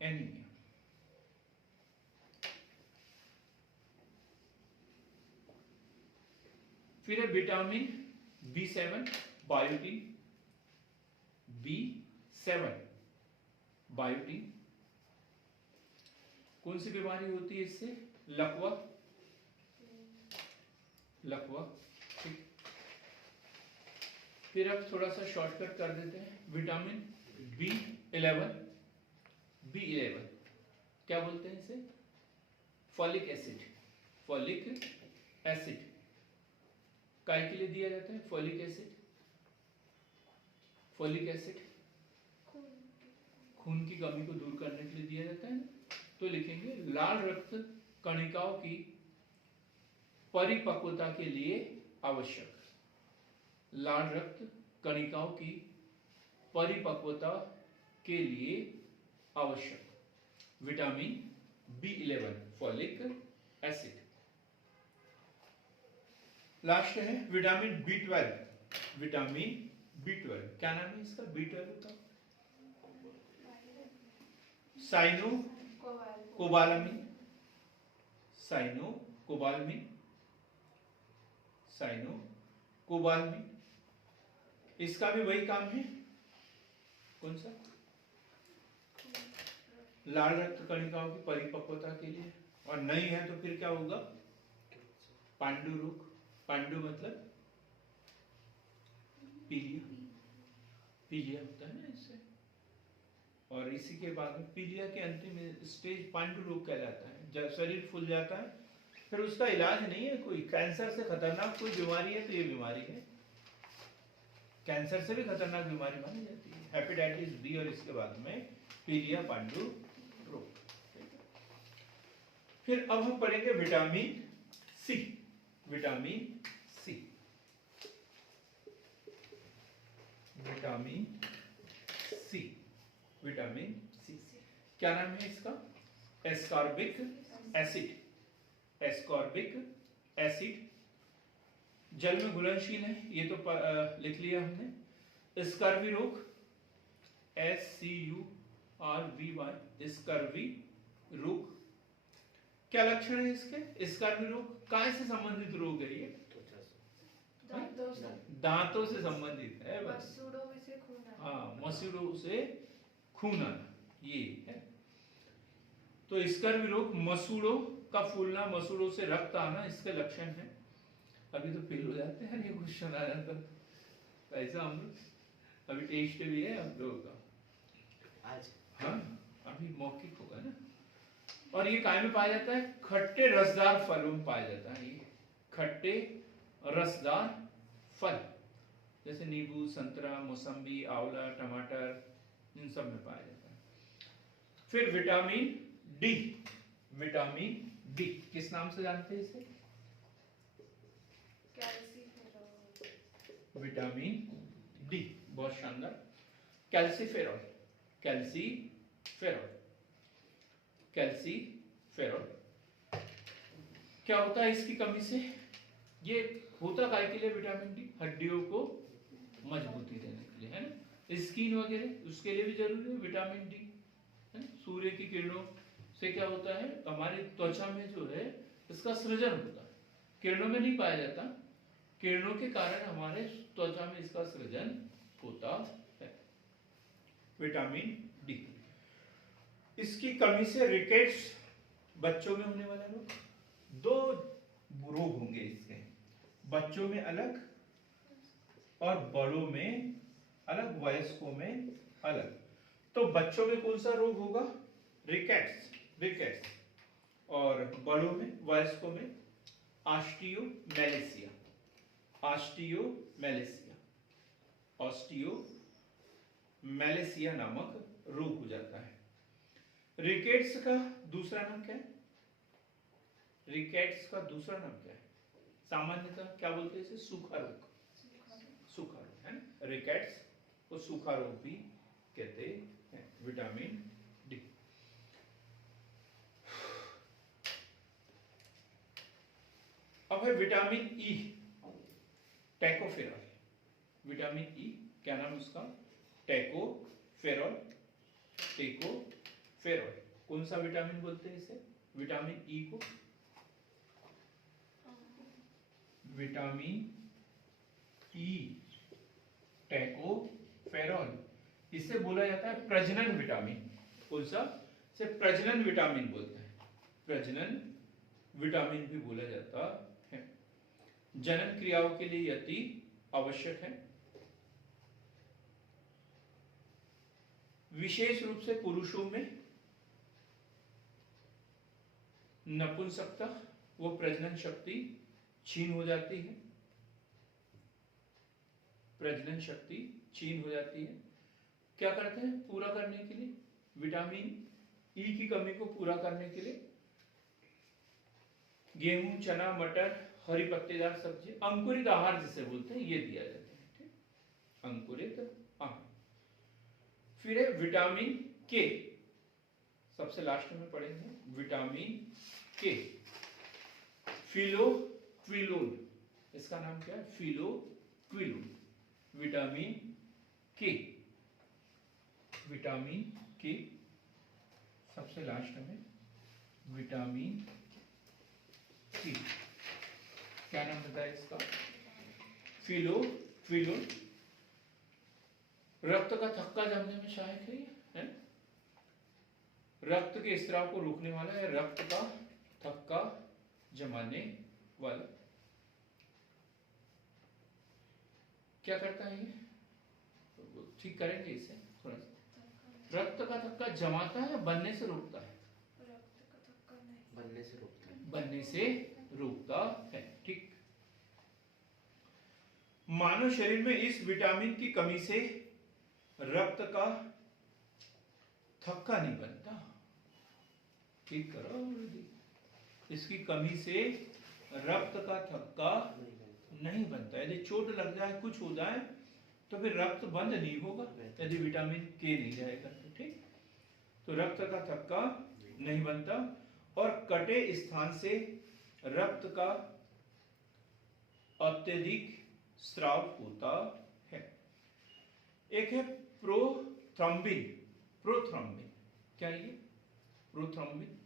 anaemia. फिर है vitamin B7 biotin, B7 biotin. कौन सी बीमारी होती है इससे? लकवा, लकवा, ठीक। फिर अब थोड़ा सा शॉर्टकट कर देते हैं। विटामिन B11, B11 क्या बोलते हैं इसे? Folic acid, folic acid. काय के लिए दिया जाता है फॉलिक एसिड? फॉलिक एसिड खून की कमी को दूर करने के लिए दिया जाता है। तो लिखेंगे लाल रक्त कणिकाओं की परिपक्वता के लिए आवश्यक, लाल रक्त कणिकाओं की परिपक्वता के लिए आवश्यक vitamin B11 folic acid. Last है विटामिन B12, विटामिन B12 क्या नाम है इसका? B12 का cyanocobalamin, cyanocobalamin, cyanocobalamin. इसका भी वही काम है, कौन सा? लाल रक्त कणिकाओं की परिपक्वता के लिए, और नहीं है तो फिर क्या होगा? पांडु रोग। पांडु मतलब पीलिया, पीलिया होता है ना इससे। और इसी के बाद में पीलिया के अंतिम स्टेज पांडु रोग कहलाता है। जब शरीर फूल जाता है, फिर उसका इलाज नहीं है कोई। कैंसर से खतरनाक कोई बीमारी है तो ये बीमारी है। कैंसर से भी खतरनाक बीमारी मानी जाती है हेपेटाइटिस बी, और इसके बाद में पीलिया पांडु रोग। फिर अब हम पढ़ेंगे vitamin C. Vitamin C, vitamin C, vitamin C क्या नाम है इसका? Ascorbic acid. एस्कॉर्बिक एसिड जल में घुलनशील है, ये तो लिख लिया हमने। स्कर्वी रोग, SCURVY, स्कर्वी रोग। क्या लक्षण है इसके? स्कर्वी रोग कहाँ से संबंधित रोग है ये? दांतों से, दांतों से संबंधित है बस। मसूड़ों में से खून आना। हाँ, मसूड़ों से खून आना, ये है। तो स्कर्वी रोग मसूड़ों का फूलना, मसूड़ों से रक्त आना, इसके लक्षण है। अभी तो फेल हो जाते हैं ये क्वेश्चन आ जाता है ऐसा। हम लोग अभी टेस्ट भी है हम लोगों का आज। हाँ, अभी मौखिक होगा ना। और ये काय में पाया जाता है? खट्टे रसदार फलों में पाया जाता है। ये खट्टे रसदार फल, जैसे नींबू, संतरा, मौसम्बी, आंवला, टमाटर, इन सब में पाया जाता है। फिर विटामिन डी। विटामिन डी किस नाम से जानते हैं इसे? कैल्सीफेरॉल। विटामिन डी, बहुत शानदार। Calciferol, calciferol, calciferol. क्या होता है इसकी कमी से? ये होता काय के लिए विटामिन डी? हड्डियों को मजबूती देने के लिए, है ना। स्किन वगैरह उसके लिए भी जरूरी है विटामिन डी, है ना। सूर्य की किरणों से क्या होता है? हमारी त्वचा में जो है इसका सृजन होता है। किरणों में नहीं पाया जाता, किरणों के कारण हमारे त्वचा में इसका सृजन होता है, विटामिन डी। इसकी कमी से रिकेट्स, बच्चों में होने वाला रोग। दो रोग होंगे इसके, बच्चों में अलग और बड़ों में अलग, वयस्कों में अलग। तो बच्चों में कौन सा रोग होगा? Rickets, rickets. और बड़ों में, वयस्कों में ऑस्टियोमेलेसिया, ऑस्टियोमेलेसिया, ऑस्टियोमेलेसिया नामक रोग हो जाता है। रिकेट्स का दूसरा नाम क्या है? रिकेट्स का दूसरा नाम क्या है? सामान्यतः क्या बोलते हैं इसे? सूखा रोग, सूखा रोग, है ना। रिकेट्स को सूखा रोग भी कहते हैं। Vitamin D. अब है विटामिन ई, टैकोफेरॉल। विटामिन ई क्या नाम उसका? टैकोफेरॉल, टैकोफेरॉल। कौन सा विटामिन बोलते हैं इसे? विटामिन ई को विटामिन ई, टैकोफेरॉल। इसे बोला जाता है प्रजनन विटामिन। कौन सा? इसे प्रजनन विटामिन बोलते हैं, प्रजनन विटामिन भी बोला जाता है। जनन क्रियाओं के लिए अति आवश्यक है। विशेष रूप से पुरुषों में नपुंसकता व प्रजनन शक्ति क्षीण हो जाती है, प्रजनन शक्ति क्षीण हो जाती है। क्या करते हैं पूरा करने के लिए? विटामिन ई की कमी को पूरा करने के लिए गेहूं, चना, मटर, हरी पत्तेदार सब्जी, अंकुरित आहार जिसे बोलते हैं, ये दिया जाता है। ठीक, अंकुरित आहार। फिर है विटामिन के, सबसे लास्ट में पढ़ेंगे विटामिन के। फिलोक्विनोन, इसका नाम क्या है? फिलोक्विनोन। विटामिन के, विटामिन के। सबसे लास्ट में विटामिन के, क्या नाम बताया इसका? फिलोक्विनोन। रक्त का थक्का जमने में सहायक है, है? रक्त के स्राव को रोकने वाला है, रक्त का थक्का जमाने वाला। क्या करता है ये? ठीक करेंगे इसे थोड़ा सा। रक्त का थक्का जमाता है, बनने से रोकता है? रक्त का थक्का नहीं, बनने से रोकता है। बनने से रोकता है। ठीक। मानव शरीर में इस विटामिन की कमी से रक्त का थक्का नहीं बनता। ठीक करो। इसकी कमी से रक्त का थक्का नहीं बनता। यदि चोट लग जाए, कुछ हो जाए, तो फिर रक्त बंद नहीं होगा यदि विटामिन के नहीं रहेगा तो। ठीक। तो रक्त का थक्का नहीं बनता और कटे स्थान से रक्त का अत्यधिक स्राव होता है। एक है प्रोथ्रम्बिन। प्रोथ्रम्बिन क्या है ये? प्रोथ्रम्बिन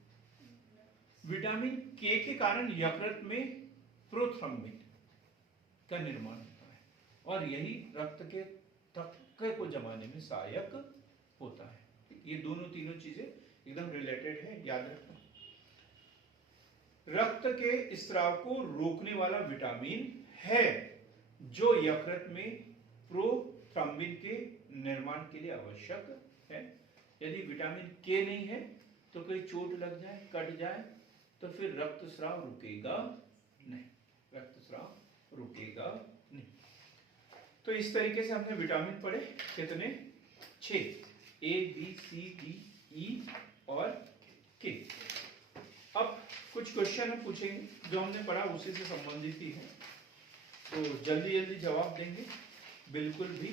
विटामिन के कारण यकृत में प्रोथ्रम्बिन का निर्माण होता है और यही रक्त के थक्के को जमाने में सहायक होता है। ये दोनों तीनों चीजें एकदम रिलेटेड है, याद रखना। रक्त के स्राव को रोकने वाला विटामिन है जो यकृत में प्रोथ्रम्बिन के निर्माण के लिए आवश्यक है। यदि विटामिन के नहीं है तो कोई चोट लग जाए, कट जाए, तो फिर रक्तस्राव रुकेगा नहीं। रक्तस्राव रुकेगा नहीं। तो इस तरीके से हमने विटामिन पढ़े। कितने? 6। A, B, C, D, E और K। अब कुछ क्वेश्चन हम पूछेंगे जो हमने पढ़ा उसी से संबंधित ही है, तो जल्दी जल्दी जवाब देंगे, बिल्कुल भी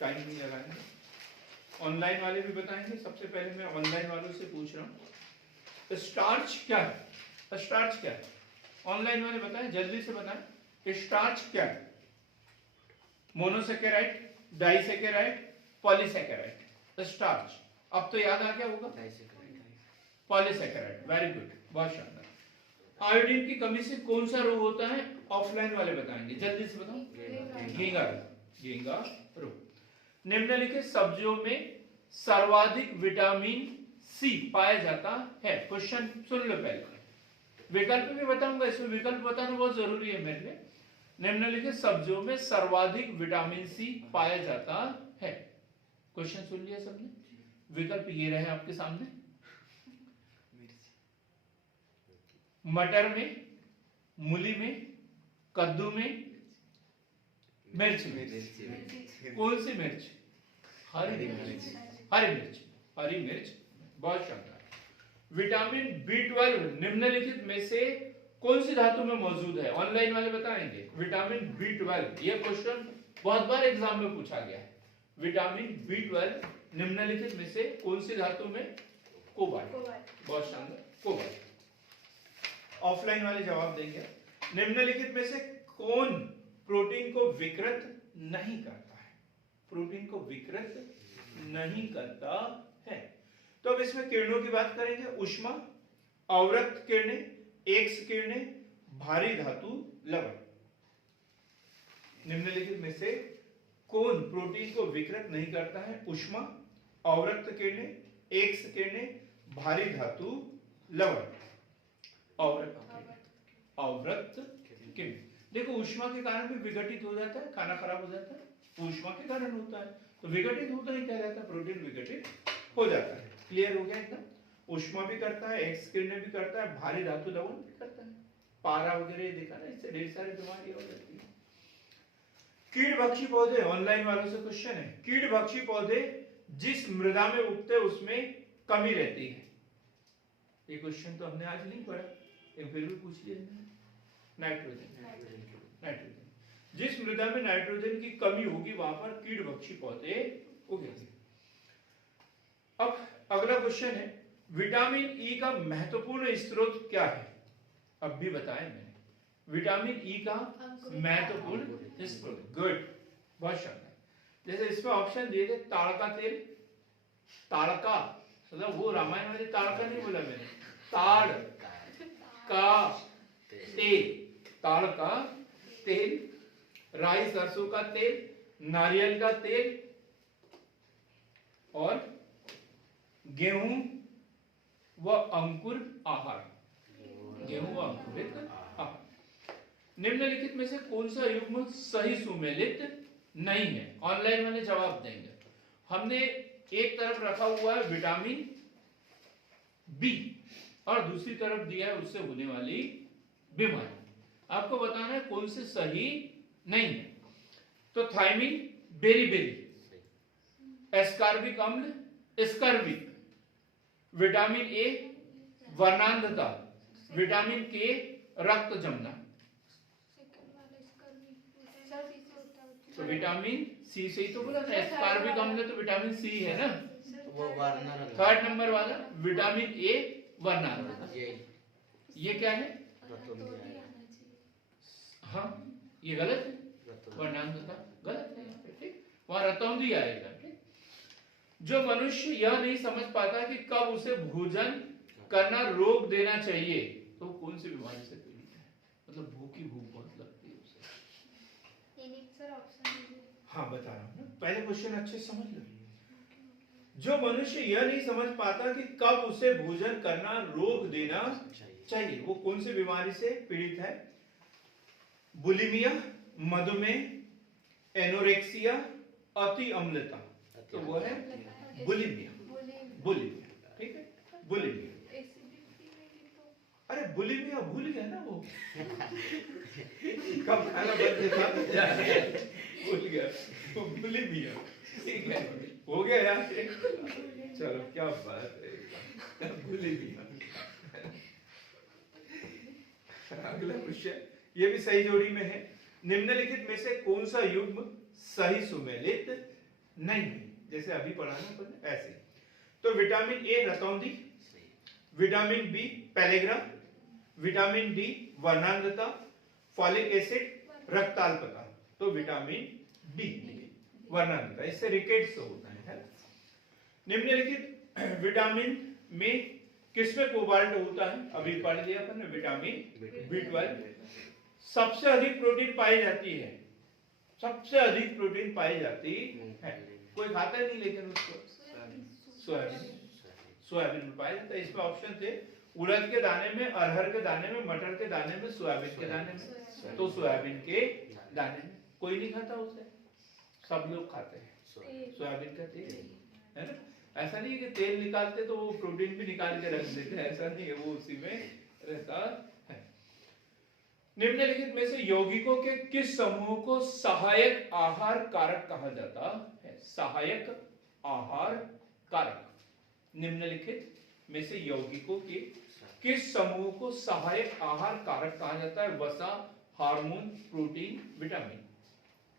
टाइम नहीं लगाएंगे। ऑनलाइन वाले भी बताएंगे। सबसे पहले मैं ऑनलाइन वालों से पूछ रहा हूँ, स्टार्च क्या है? स्टार्च क्या है? ऑनलाइन वाले बताएं, जल्दी से बताएं। स्टार्च क्या है? Monosaccharide, disaccharide, polysaccharide. स्टार्च अब तो याद आ गया होगा। पॉलीसेकेराइड, वेरी गुड, बहुत शानदार। आयोडीन की कमी से कौन सा रोग होता है? ऑफलाइन वाले बताएंगे, जल्दी से बताओ। घेंगा रोग। घेंगा रोग। निम्नलिखित सब्जियों में सर्वाधिक विटामिन सी पाया जाता है। क्वेश्चन सुन लो पहले, विकल्प भी बताऊंगा, इसमें विकल्प बताना बहुत जरूरी है मेरे लिए। निम्नलिखित सब्जियों में सर्वाधिक विटामिन सी पाया जाता है। क्वेश्चन सुन लिया सबने? विकल्प ये रहे आपके सामने। मटर में, मूली में, कद्दू में, मिर्च में। कौन सी मिर्च? हरी मिर्च। हरी मिर्च, हरी मिर्च, बहुत शानदार। विटामिन B12 निम्नलिखित में से कौन सी धातु में मौजूद है? ऑनलाइन वाले बताएंगे। विटामिन B12, यह क्वेश्चन बहुत बार एग्जाम में पूछा गया है। विटामिन B12 निम्नलिखित में से कौन सी धातु में? कोबाल्ट। बहुत शानदार, कोबाल्ट। ऑफलाइन वाले जवाब देंगे। निम्नलिखित में से कौन प्रोटीन को विकृत नहीं करता है? प्रोटीन को विकृत नहीं करता है। तो अब इसमें किरणों की बात करेंगे। ऊष्मा, अवरक्त किरणें, एक्स किरणें, भारी धातु, लवण। निम्नलिखित में से कौन प्रोटीन को विकृत नहीं करता है? ऊष्मा, अवरक्त किरणें, एक्स किरणें, भारी धातु, लवण। अवरक्त किरणें। देखो ऊष्मा के कारण भी विघटित हो जाता है, खाना खराब हो जाता है, ऊष्मा के कारण होता है। तो विघटित होता ही क्या रहता है? प्रोटीन विघटित हो जाता है। क्लियर हो गया एकदम? ऊष्मा भी करता है, एक्स किरणें भी करता है, भारी धातु लवण भी करता है। पारा वगैरह देखा ना, इससे ढेर सारी बीमारियां हो जाती है। कीटभक्षी पौधे, ऑनलाइन वालों से क्वेश्चन है। कीटभक्षी पौधे जिस मृदा में उगते हैं उसमें कमी रहती है। ये क्वेश्चन तो हमने आज नहीं पढ़ा, लेकिन फिर भी पूछ लिया। नाइट्रोजन। नाइट्रोजन, जिस मृदा में नाइट्रोजन की कमी होगी वहां पर कीटभक्षी पौधे उगेंगे। अब अगला क्वेश्चन है, विटामिन ई का महत्वपूर्ण स्रोत क्या है? अब भी बताया मैंने, विटामिन ई का महत्वपूर्ण स्रोत। गुड, बहुत शानदार। जैसे इसमें ऑप्शन दिए थे, ताड़का तेल। ताड़का मतलब वो रामायण वाली ताड़का नहीं बोला मैंने, ताड़ का तेल, ताड़ का तेल, राई सरसों का तेल, नारियल का तेल और गेहूं वह अंकुर आहार, गेहूं व अंकुरित आहार। निम्नलिखित में से कौन सा युग्म सही सुमेलित नहीं है? ऑनलाइन वाले जवाब देंगे। हमने एक तरफ रखा हुआ है विटामिन बी और दूसरी तरफ दिया है उससे होने वाली बीमारी। आपको बताना है कौन से सही नहीं है। तो थायमिन बेरीबेरी, एस्कॉर्बिक अम्ल स्कर्वी, विटामिन ए वर्णांधता, विटामिन के रक्त जमना। तो विटामिन सी से ही तो बोला ना, एस्कॉर्बिक अम्ल तो विटामिन सी है ना। वो वर्णन थर्ड नंबर वाला विटामिन ए वर्णांधता, ये क्या है? हाँ ये गलत है, वर्णांधता गलत है यहाँ पे, ठीक। वहां रतौंधी आएगा, ठीक। जो मनुष्य यह नहीं समझ पाता कि कब उसे भोजन करना रोक देना चाहिए, तो कौन सी बीमारी से पीड़ित है? मतलब भूख बहुत लगती है उसे। हाँ बता रहा हूँ ना, पहले क्वेश्चन अच्छे समझ लो। जो मनुष्य यह नहीं समझ पाता कि कब उसे भोजन करना रोक देना चाहिए, वो कौन सी बीमारी से पीड़ित है? बुलिमिया, मधुमेह, एनोरेक्सिया, अति अम्लता। तो वो है बुलिमिया, बुलिमिया, ठीक है, बुलिमिया। अरे बुलिमिया भूल गया ना वो कब खाना बंद था, भूल गया वो बुलिमिया, ठीक है, हो गया यार। चलो क्या बात है, बुलिमिया। अगला क्वेश्चन, ये भी सही जोड़ी में है। निम्नलिखित में से कौन सा युग्म सही सुमेलित नहीं है? जैसे अभी पढ़ाना पड़े ऐसे। तो विटामिन ए रतौंधी, vitamin B pellagra, vitamin D वर्णांधता, फॉलिक एसिड रक्ताल्पता। तो विटामिन डी वर्णांधता, इससे रिकेट्स होता है। निम्नलिखित विटामिन में किसमें कोबाल्ट होता है? अभी पढ़ लिया अपन ने, विटामिन B12। सबसे अधिक प्रोटीन पाई जाती है, सबसे अधिक प्रोटीन पाई जाती है। कोई खाता नहीं लेकिन उसको सोयाबीन, सोयाबीन में पाया जाता है। इसमें ऑप्शन थे उड़द के दाने में, अरहर के दाने में, मटर के दाने में, सोयाबीन के दाने में। तो सोयाबीन के दाने में कोई नहीं खाता उसे, सब लोग खाते हैं सोयाबीन का तेल, है ना। ऐसा नहीं है कि तेल निकालते तो वो प्रोटीन भी निकाल के रख देते हैं, ऐसा नहीं है, वो उसी में रहता है। निम्नलिखित में से यौगिकों के किस समूह को सहायक आहार कारक कहा जाता है? सहायक आहार कारक। निम्नलिखित में से यौगिकों के किस समूह को सहायक आहार कारक कहा जाता है? वसा, हार्मोन, प्रोटीन, विटामिन।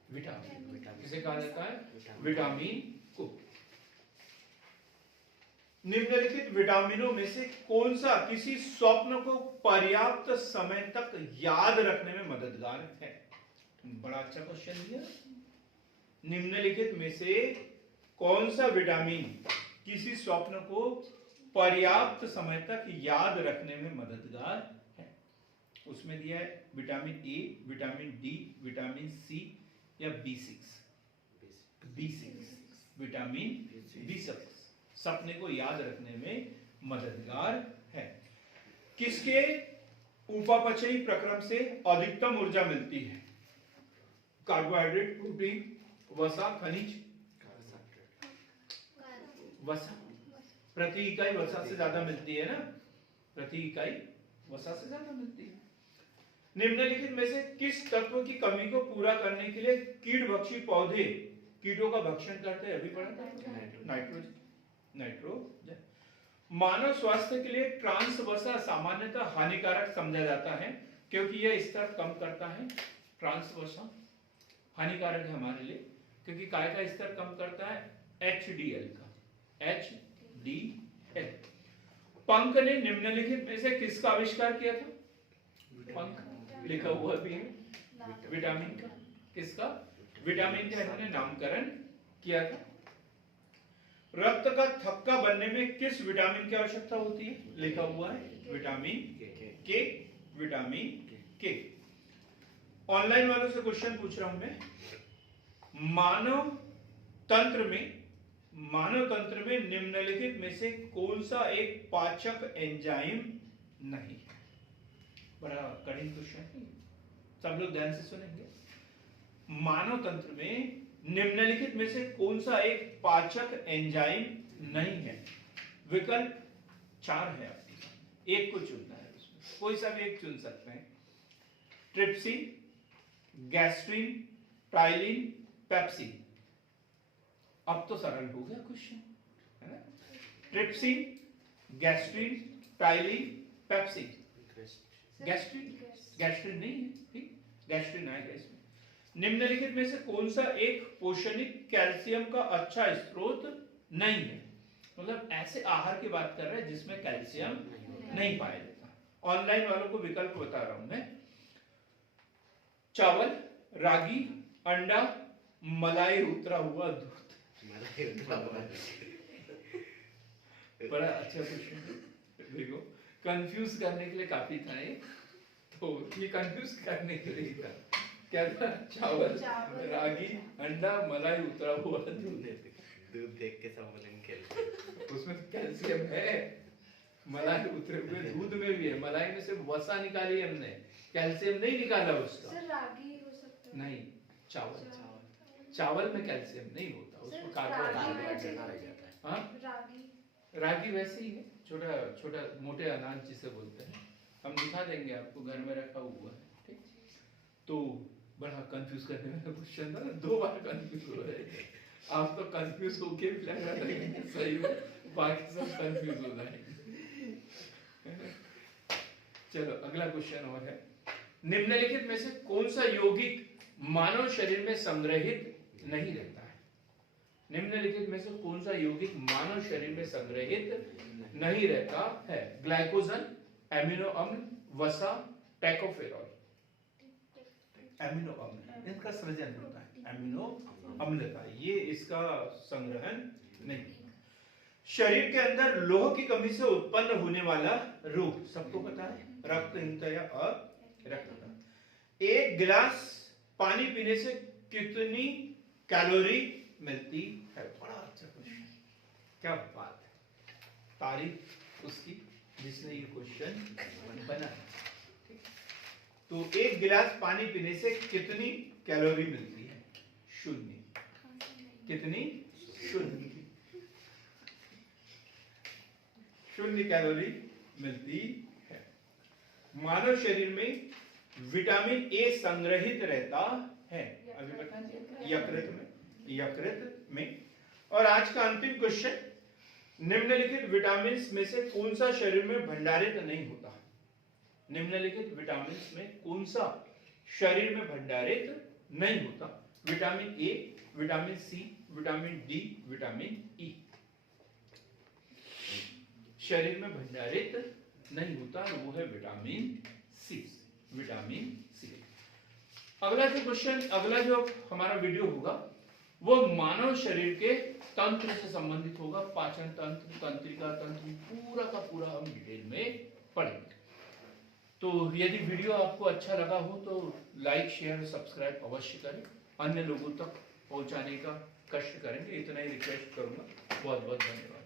विटामिन किसे कहा जाता है? विटामिन को। निम्नलिखित विटामिनों में से कौन सा किसी स्वप्न को पर्याप्त समय तक याद रखने में मददगार है? बड़ा अच्छा क्वेश्चन दिया। निम्नलिखित में से कौन सा विटामिन किसी स्वप्न को पर्याप्त समय तक याद रखने में मददगार है? उसमें दिया है vitamin A, vitamin D, vitamin C या B6। विटामिन B6 सपने को याद रखने में मददगार है। किसके उपापचयी प्रक्रम से अधिकतम ऊर्जा मिलती है? कार्बोहाइड्रेट, प्रोटीन, वसा, खनिज। वसा, प्रति इकाई वसा से ज्यादा मिलती है ना, प्रति इकाई वसा से ज्यादा मिलती है। निम्नलिखित में से किस तत्व की कमी को पूरा करने के लिए कीटभक्षी पौधे कीटों का भक्षण करते हैं? अभी पढ़ा था, नाइट्रोजन। मानव स्वास्थ्य के लिए ट्रांस वसा सामान्यतः हानिकारक समझा जाता है क्योंकि यह स्तर कम करता है। ट्रांस वसा हानिकारक है हमारे लिए क्योंकि काय का स्तर कम करता है? HDL का, HDL। पंक ने निम्नलिखित में से किसका आविष्कार किया था? पंक लिखा हुआ भी है विटामिन का। किसका? विटामिन का इन्होंने नामकरण किया था। रक्त का थक्का बनने में किस विटामिन की आवश्यकता होती है? लिखा हुआ है विटामिन के, विटामिन के। ऑनलाइन वालों से क्वेश्चन पूछ रहा हूं मैं, मानव तंत्र में मानव तंत्र में निम्नलिखित में से कौन सा एक पाचक एंजाइम नहीं है? बड़ा कठिन क्वेश्चन है, सब लोग ध्यान से सुनेंगे। मानव तंत्र में निम्नलिखित में से कौन सा एक पाचक एंजाइम नहीं है? विकल्प 4 है आपके सामने, एक को चुनना है, उसमें कोई सा भी एक चुन सकते हैं। Trypsin, gastrin, ptyalin, pepsin. अब तो सरल हो गया क्वेश्चन, है ना? Trypsin, gastrin, ptyalin, pepsin. Gastrin नहीं है, ठीक, गैस्ट्रिन आएगा इसमें। निम्नलिखित में से कौन सा एक पोषणिक कैल्शियम का अच्छा स्रोत नहीं है? मतलब ऐसे आहार की बात कर रहे हैं जिसमें कैल्शियम नहीं पाया जाता। ऑनलाइन वालों को विकल्प बता रहा हूं मैं। चावल, रागी, अंडा, मलाई उतरा हुआ दूध। बड़ा अच्छा क्वेश्चन है, देखो कंफ्यूज करने के लिए काफी था ये, तो ये कंफ्यूज करने के लिए था। क्या था? चावल, रागी, अंडा, मलाई उतरा हुआ दूध। दूध देख के सब बोलेंगे उसमें तो कैल्शियम है, मलाई उतरे हुए दूध में भी है। मलाई में से वसा निकाली हमने, कैल्शियम नहीं निकाला उसका। सर रागी हो सकता है? नहीं, चावल चावल में कैल्शियम नहीं होता, उसमें कार्बोहाइड्रेट ज्यादा रह जाता है। हाँ, रागी वैसे ही है, छोटा छोटा मोटे अनाज जिसे बोलते हैं। हम दिखा देंगे आपको, घर में रखा हुआ है, ठीक। तो बड़ा कंफ्यूज करने वाला क्वेश्चन था, 2 बार कंफ्यूज हो रहे थे आप, तो कंफ्यूज होके भी लग रहा था सही में, बाकी सब कंफ्यूज हो जाएंगे। चलो अगला क्वेश्चन और है। निम्नलिखित में से कौन सा यौगिक मानव शरीर में संग्रहित नहीं रहता है? निम्नलिखित में से कौन सा यौगिक मानव शरीर में संग्रहित नहीं रहता है? ग्लाइकोजन, एमिनो अम्ल, वसा, टैकोफेरॉल। एमिनो अम्ल, इनका सृजन होता है, एमिनो अम्ल का, ये इसका संग्रहण नहीं। शरीर के अंदर लौह की कमी से उत्पन्न होने वाला रोग सबको पता है, रक्तहीनता या अरक्तता। 1 गिलास पानी पीने से कितनी कैलोरी मिलती है? बड़ा अच्छा क्वेश्चन, क्या बात है, तारीफ उसकी जिसने ये क्वेश्चन बना। तो 1 गिलास पानी पीने से कितनी कैलोरी मिलती है? 0। कितनी? 0 कैलोरी मिलती है। मानव शरीर में विटामिन ए संग्रहित रहता है, अभी बता दिया, यकृत में। और आज का अंतिम क्वेश्चन, निम्नलिखित विटामिन में से कौन सा शरीर में भंडारित नहीं होता? निम्नलिखित विटामिन में कौन सा शरीर में भंडारित नहीं होता? Vitamin A, vitamin C, vitamin D, vitamin E. शरीर में भंडारित नहीं होता, वो है विटामिन सी। विटामिन सी। अगला जो हमारा वीडियो होगा वो मानव शरीर के तंत्र से संबंधित होगा। पाचन तंत्र, तंत्रिका तंत्र, पूरा का पूरा हम डिटेल में पढ़ेंगे। तो यदि वीडियो आपको अच्छा लगा हो तो लाइक, शेयर, सब्सक्राइब अवश्य करें, अन्य लोगों तक पहुंचाने का कष्ट करेंगे, इतना ही रिक्वेस्ट करूंगा। बहुत बहुत धन्यवाद।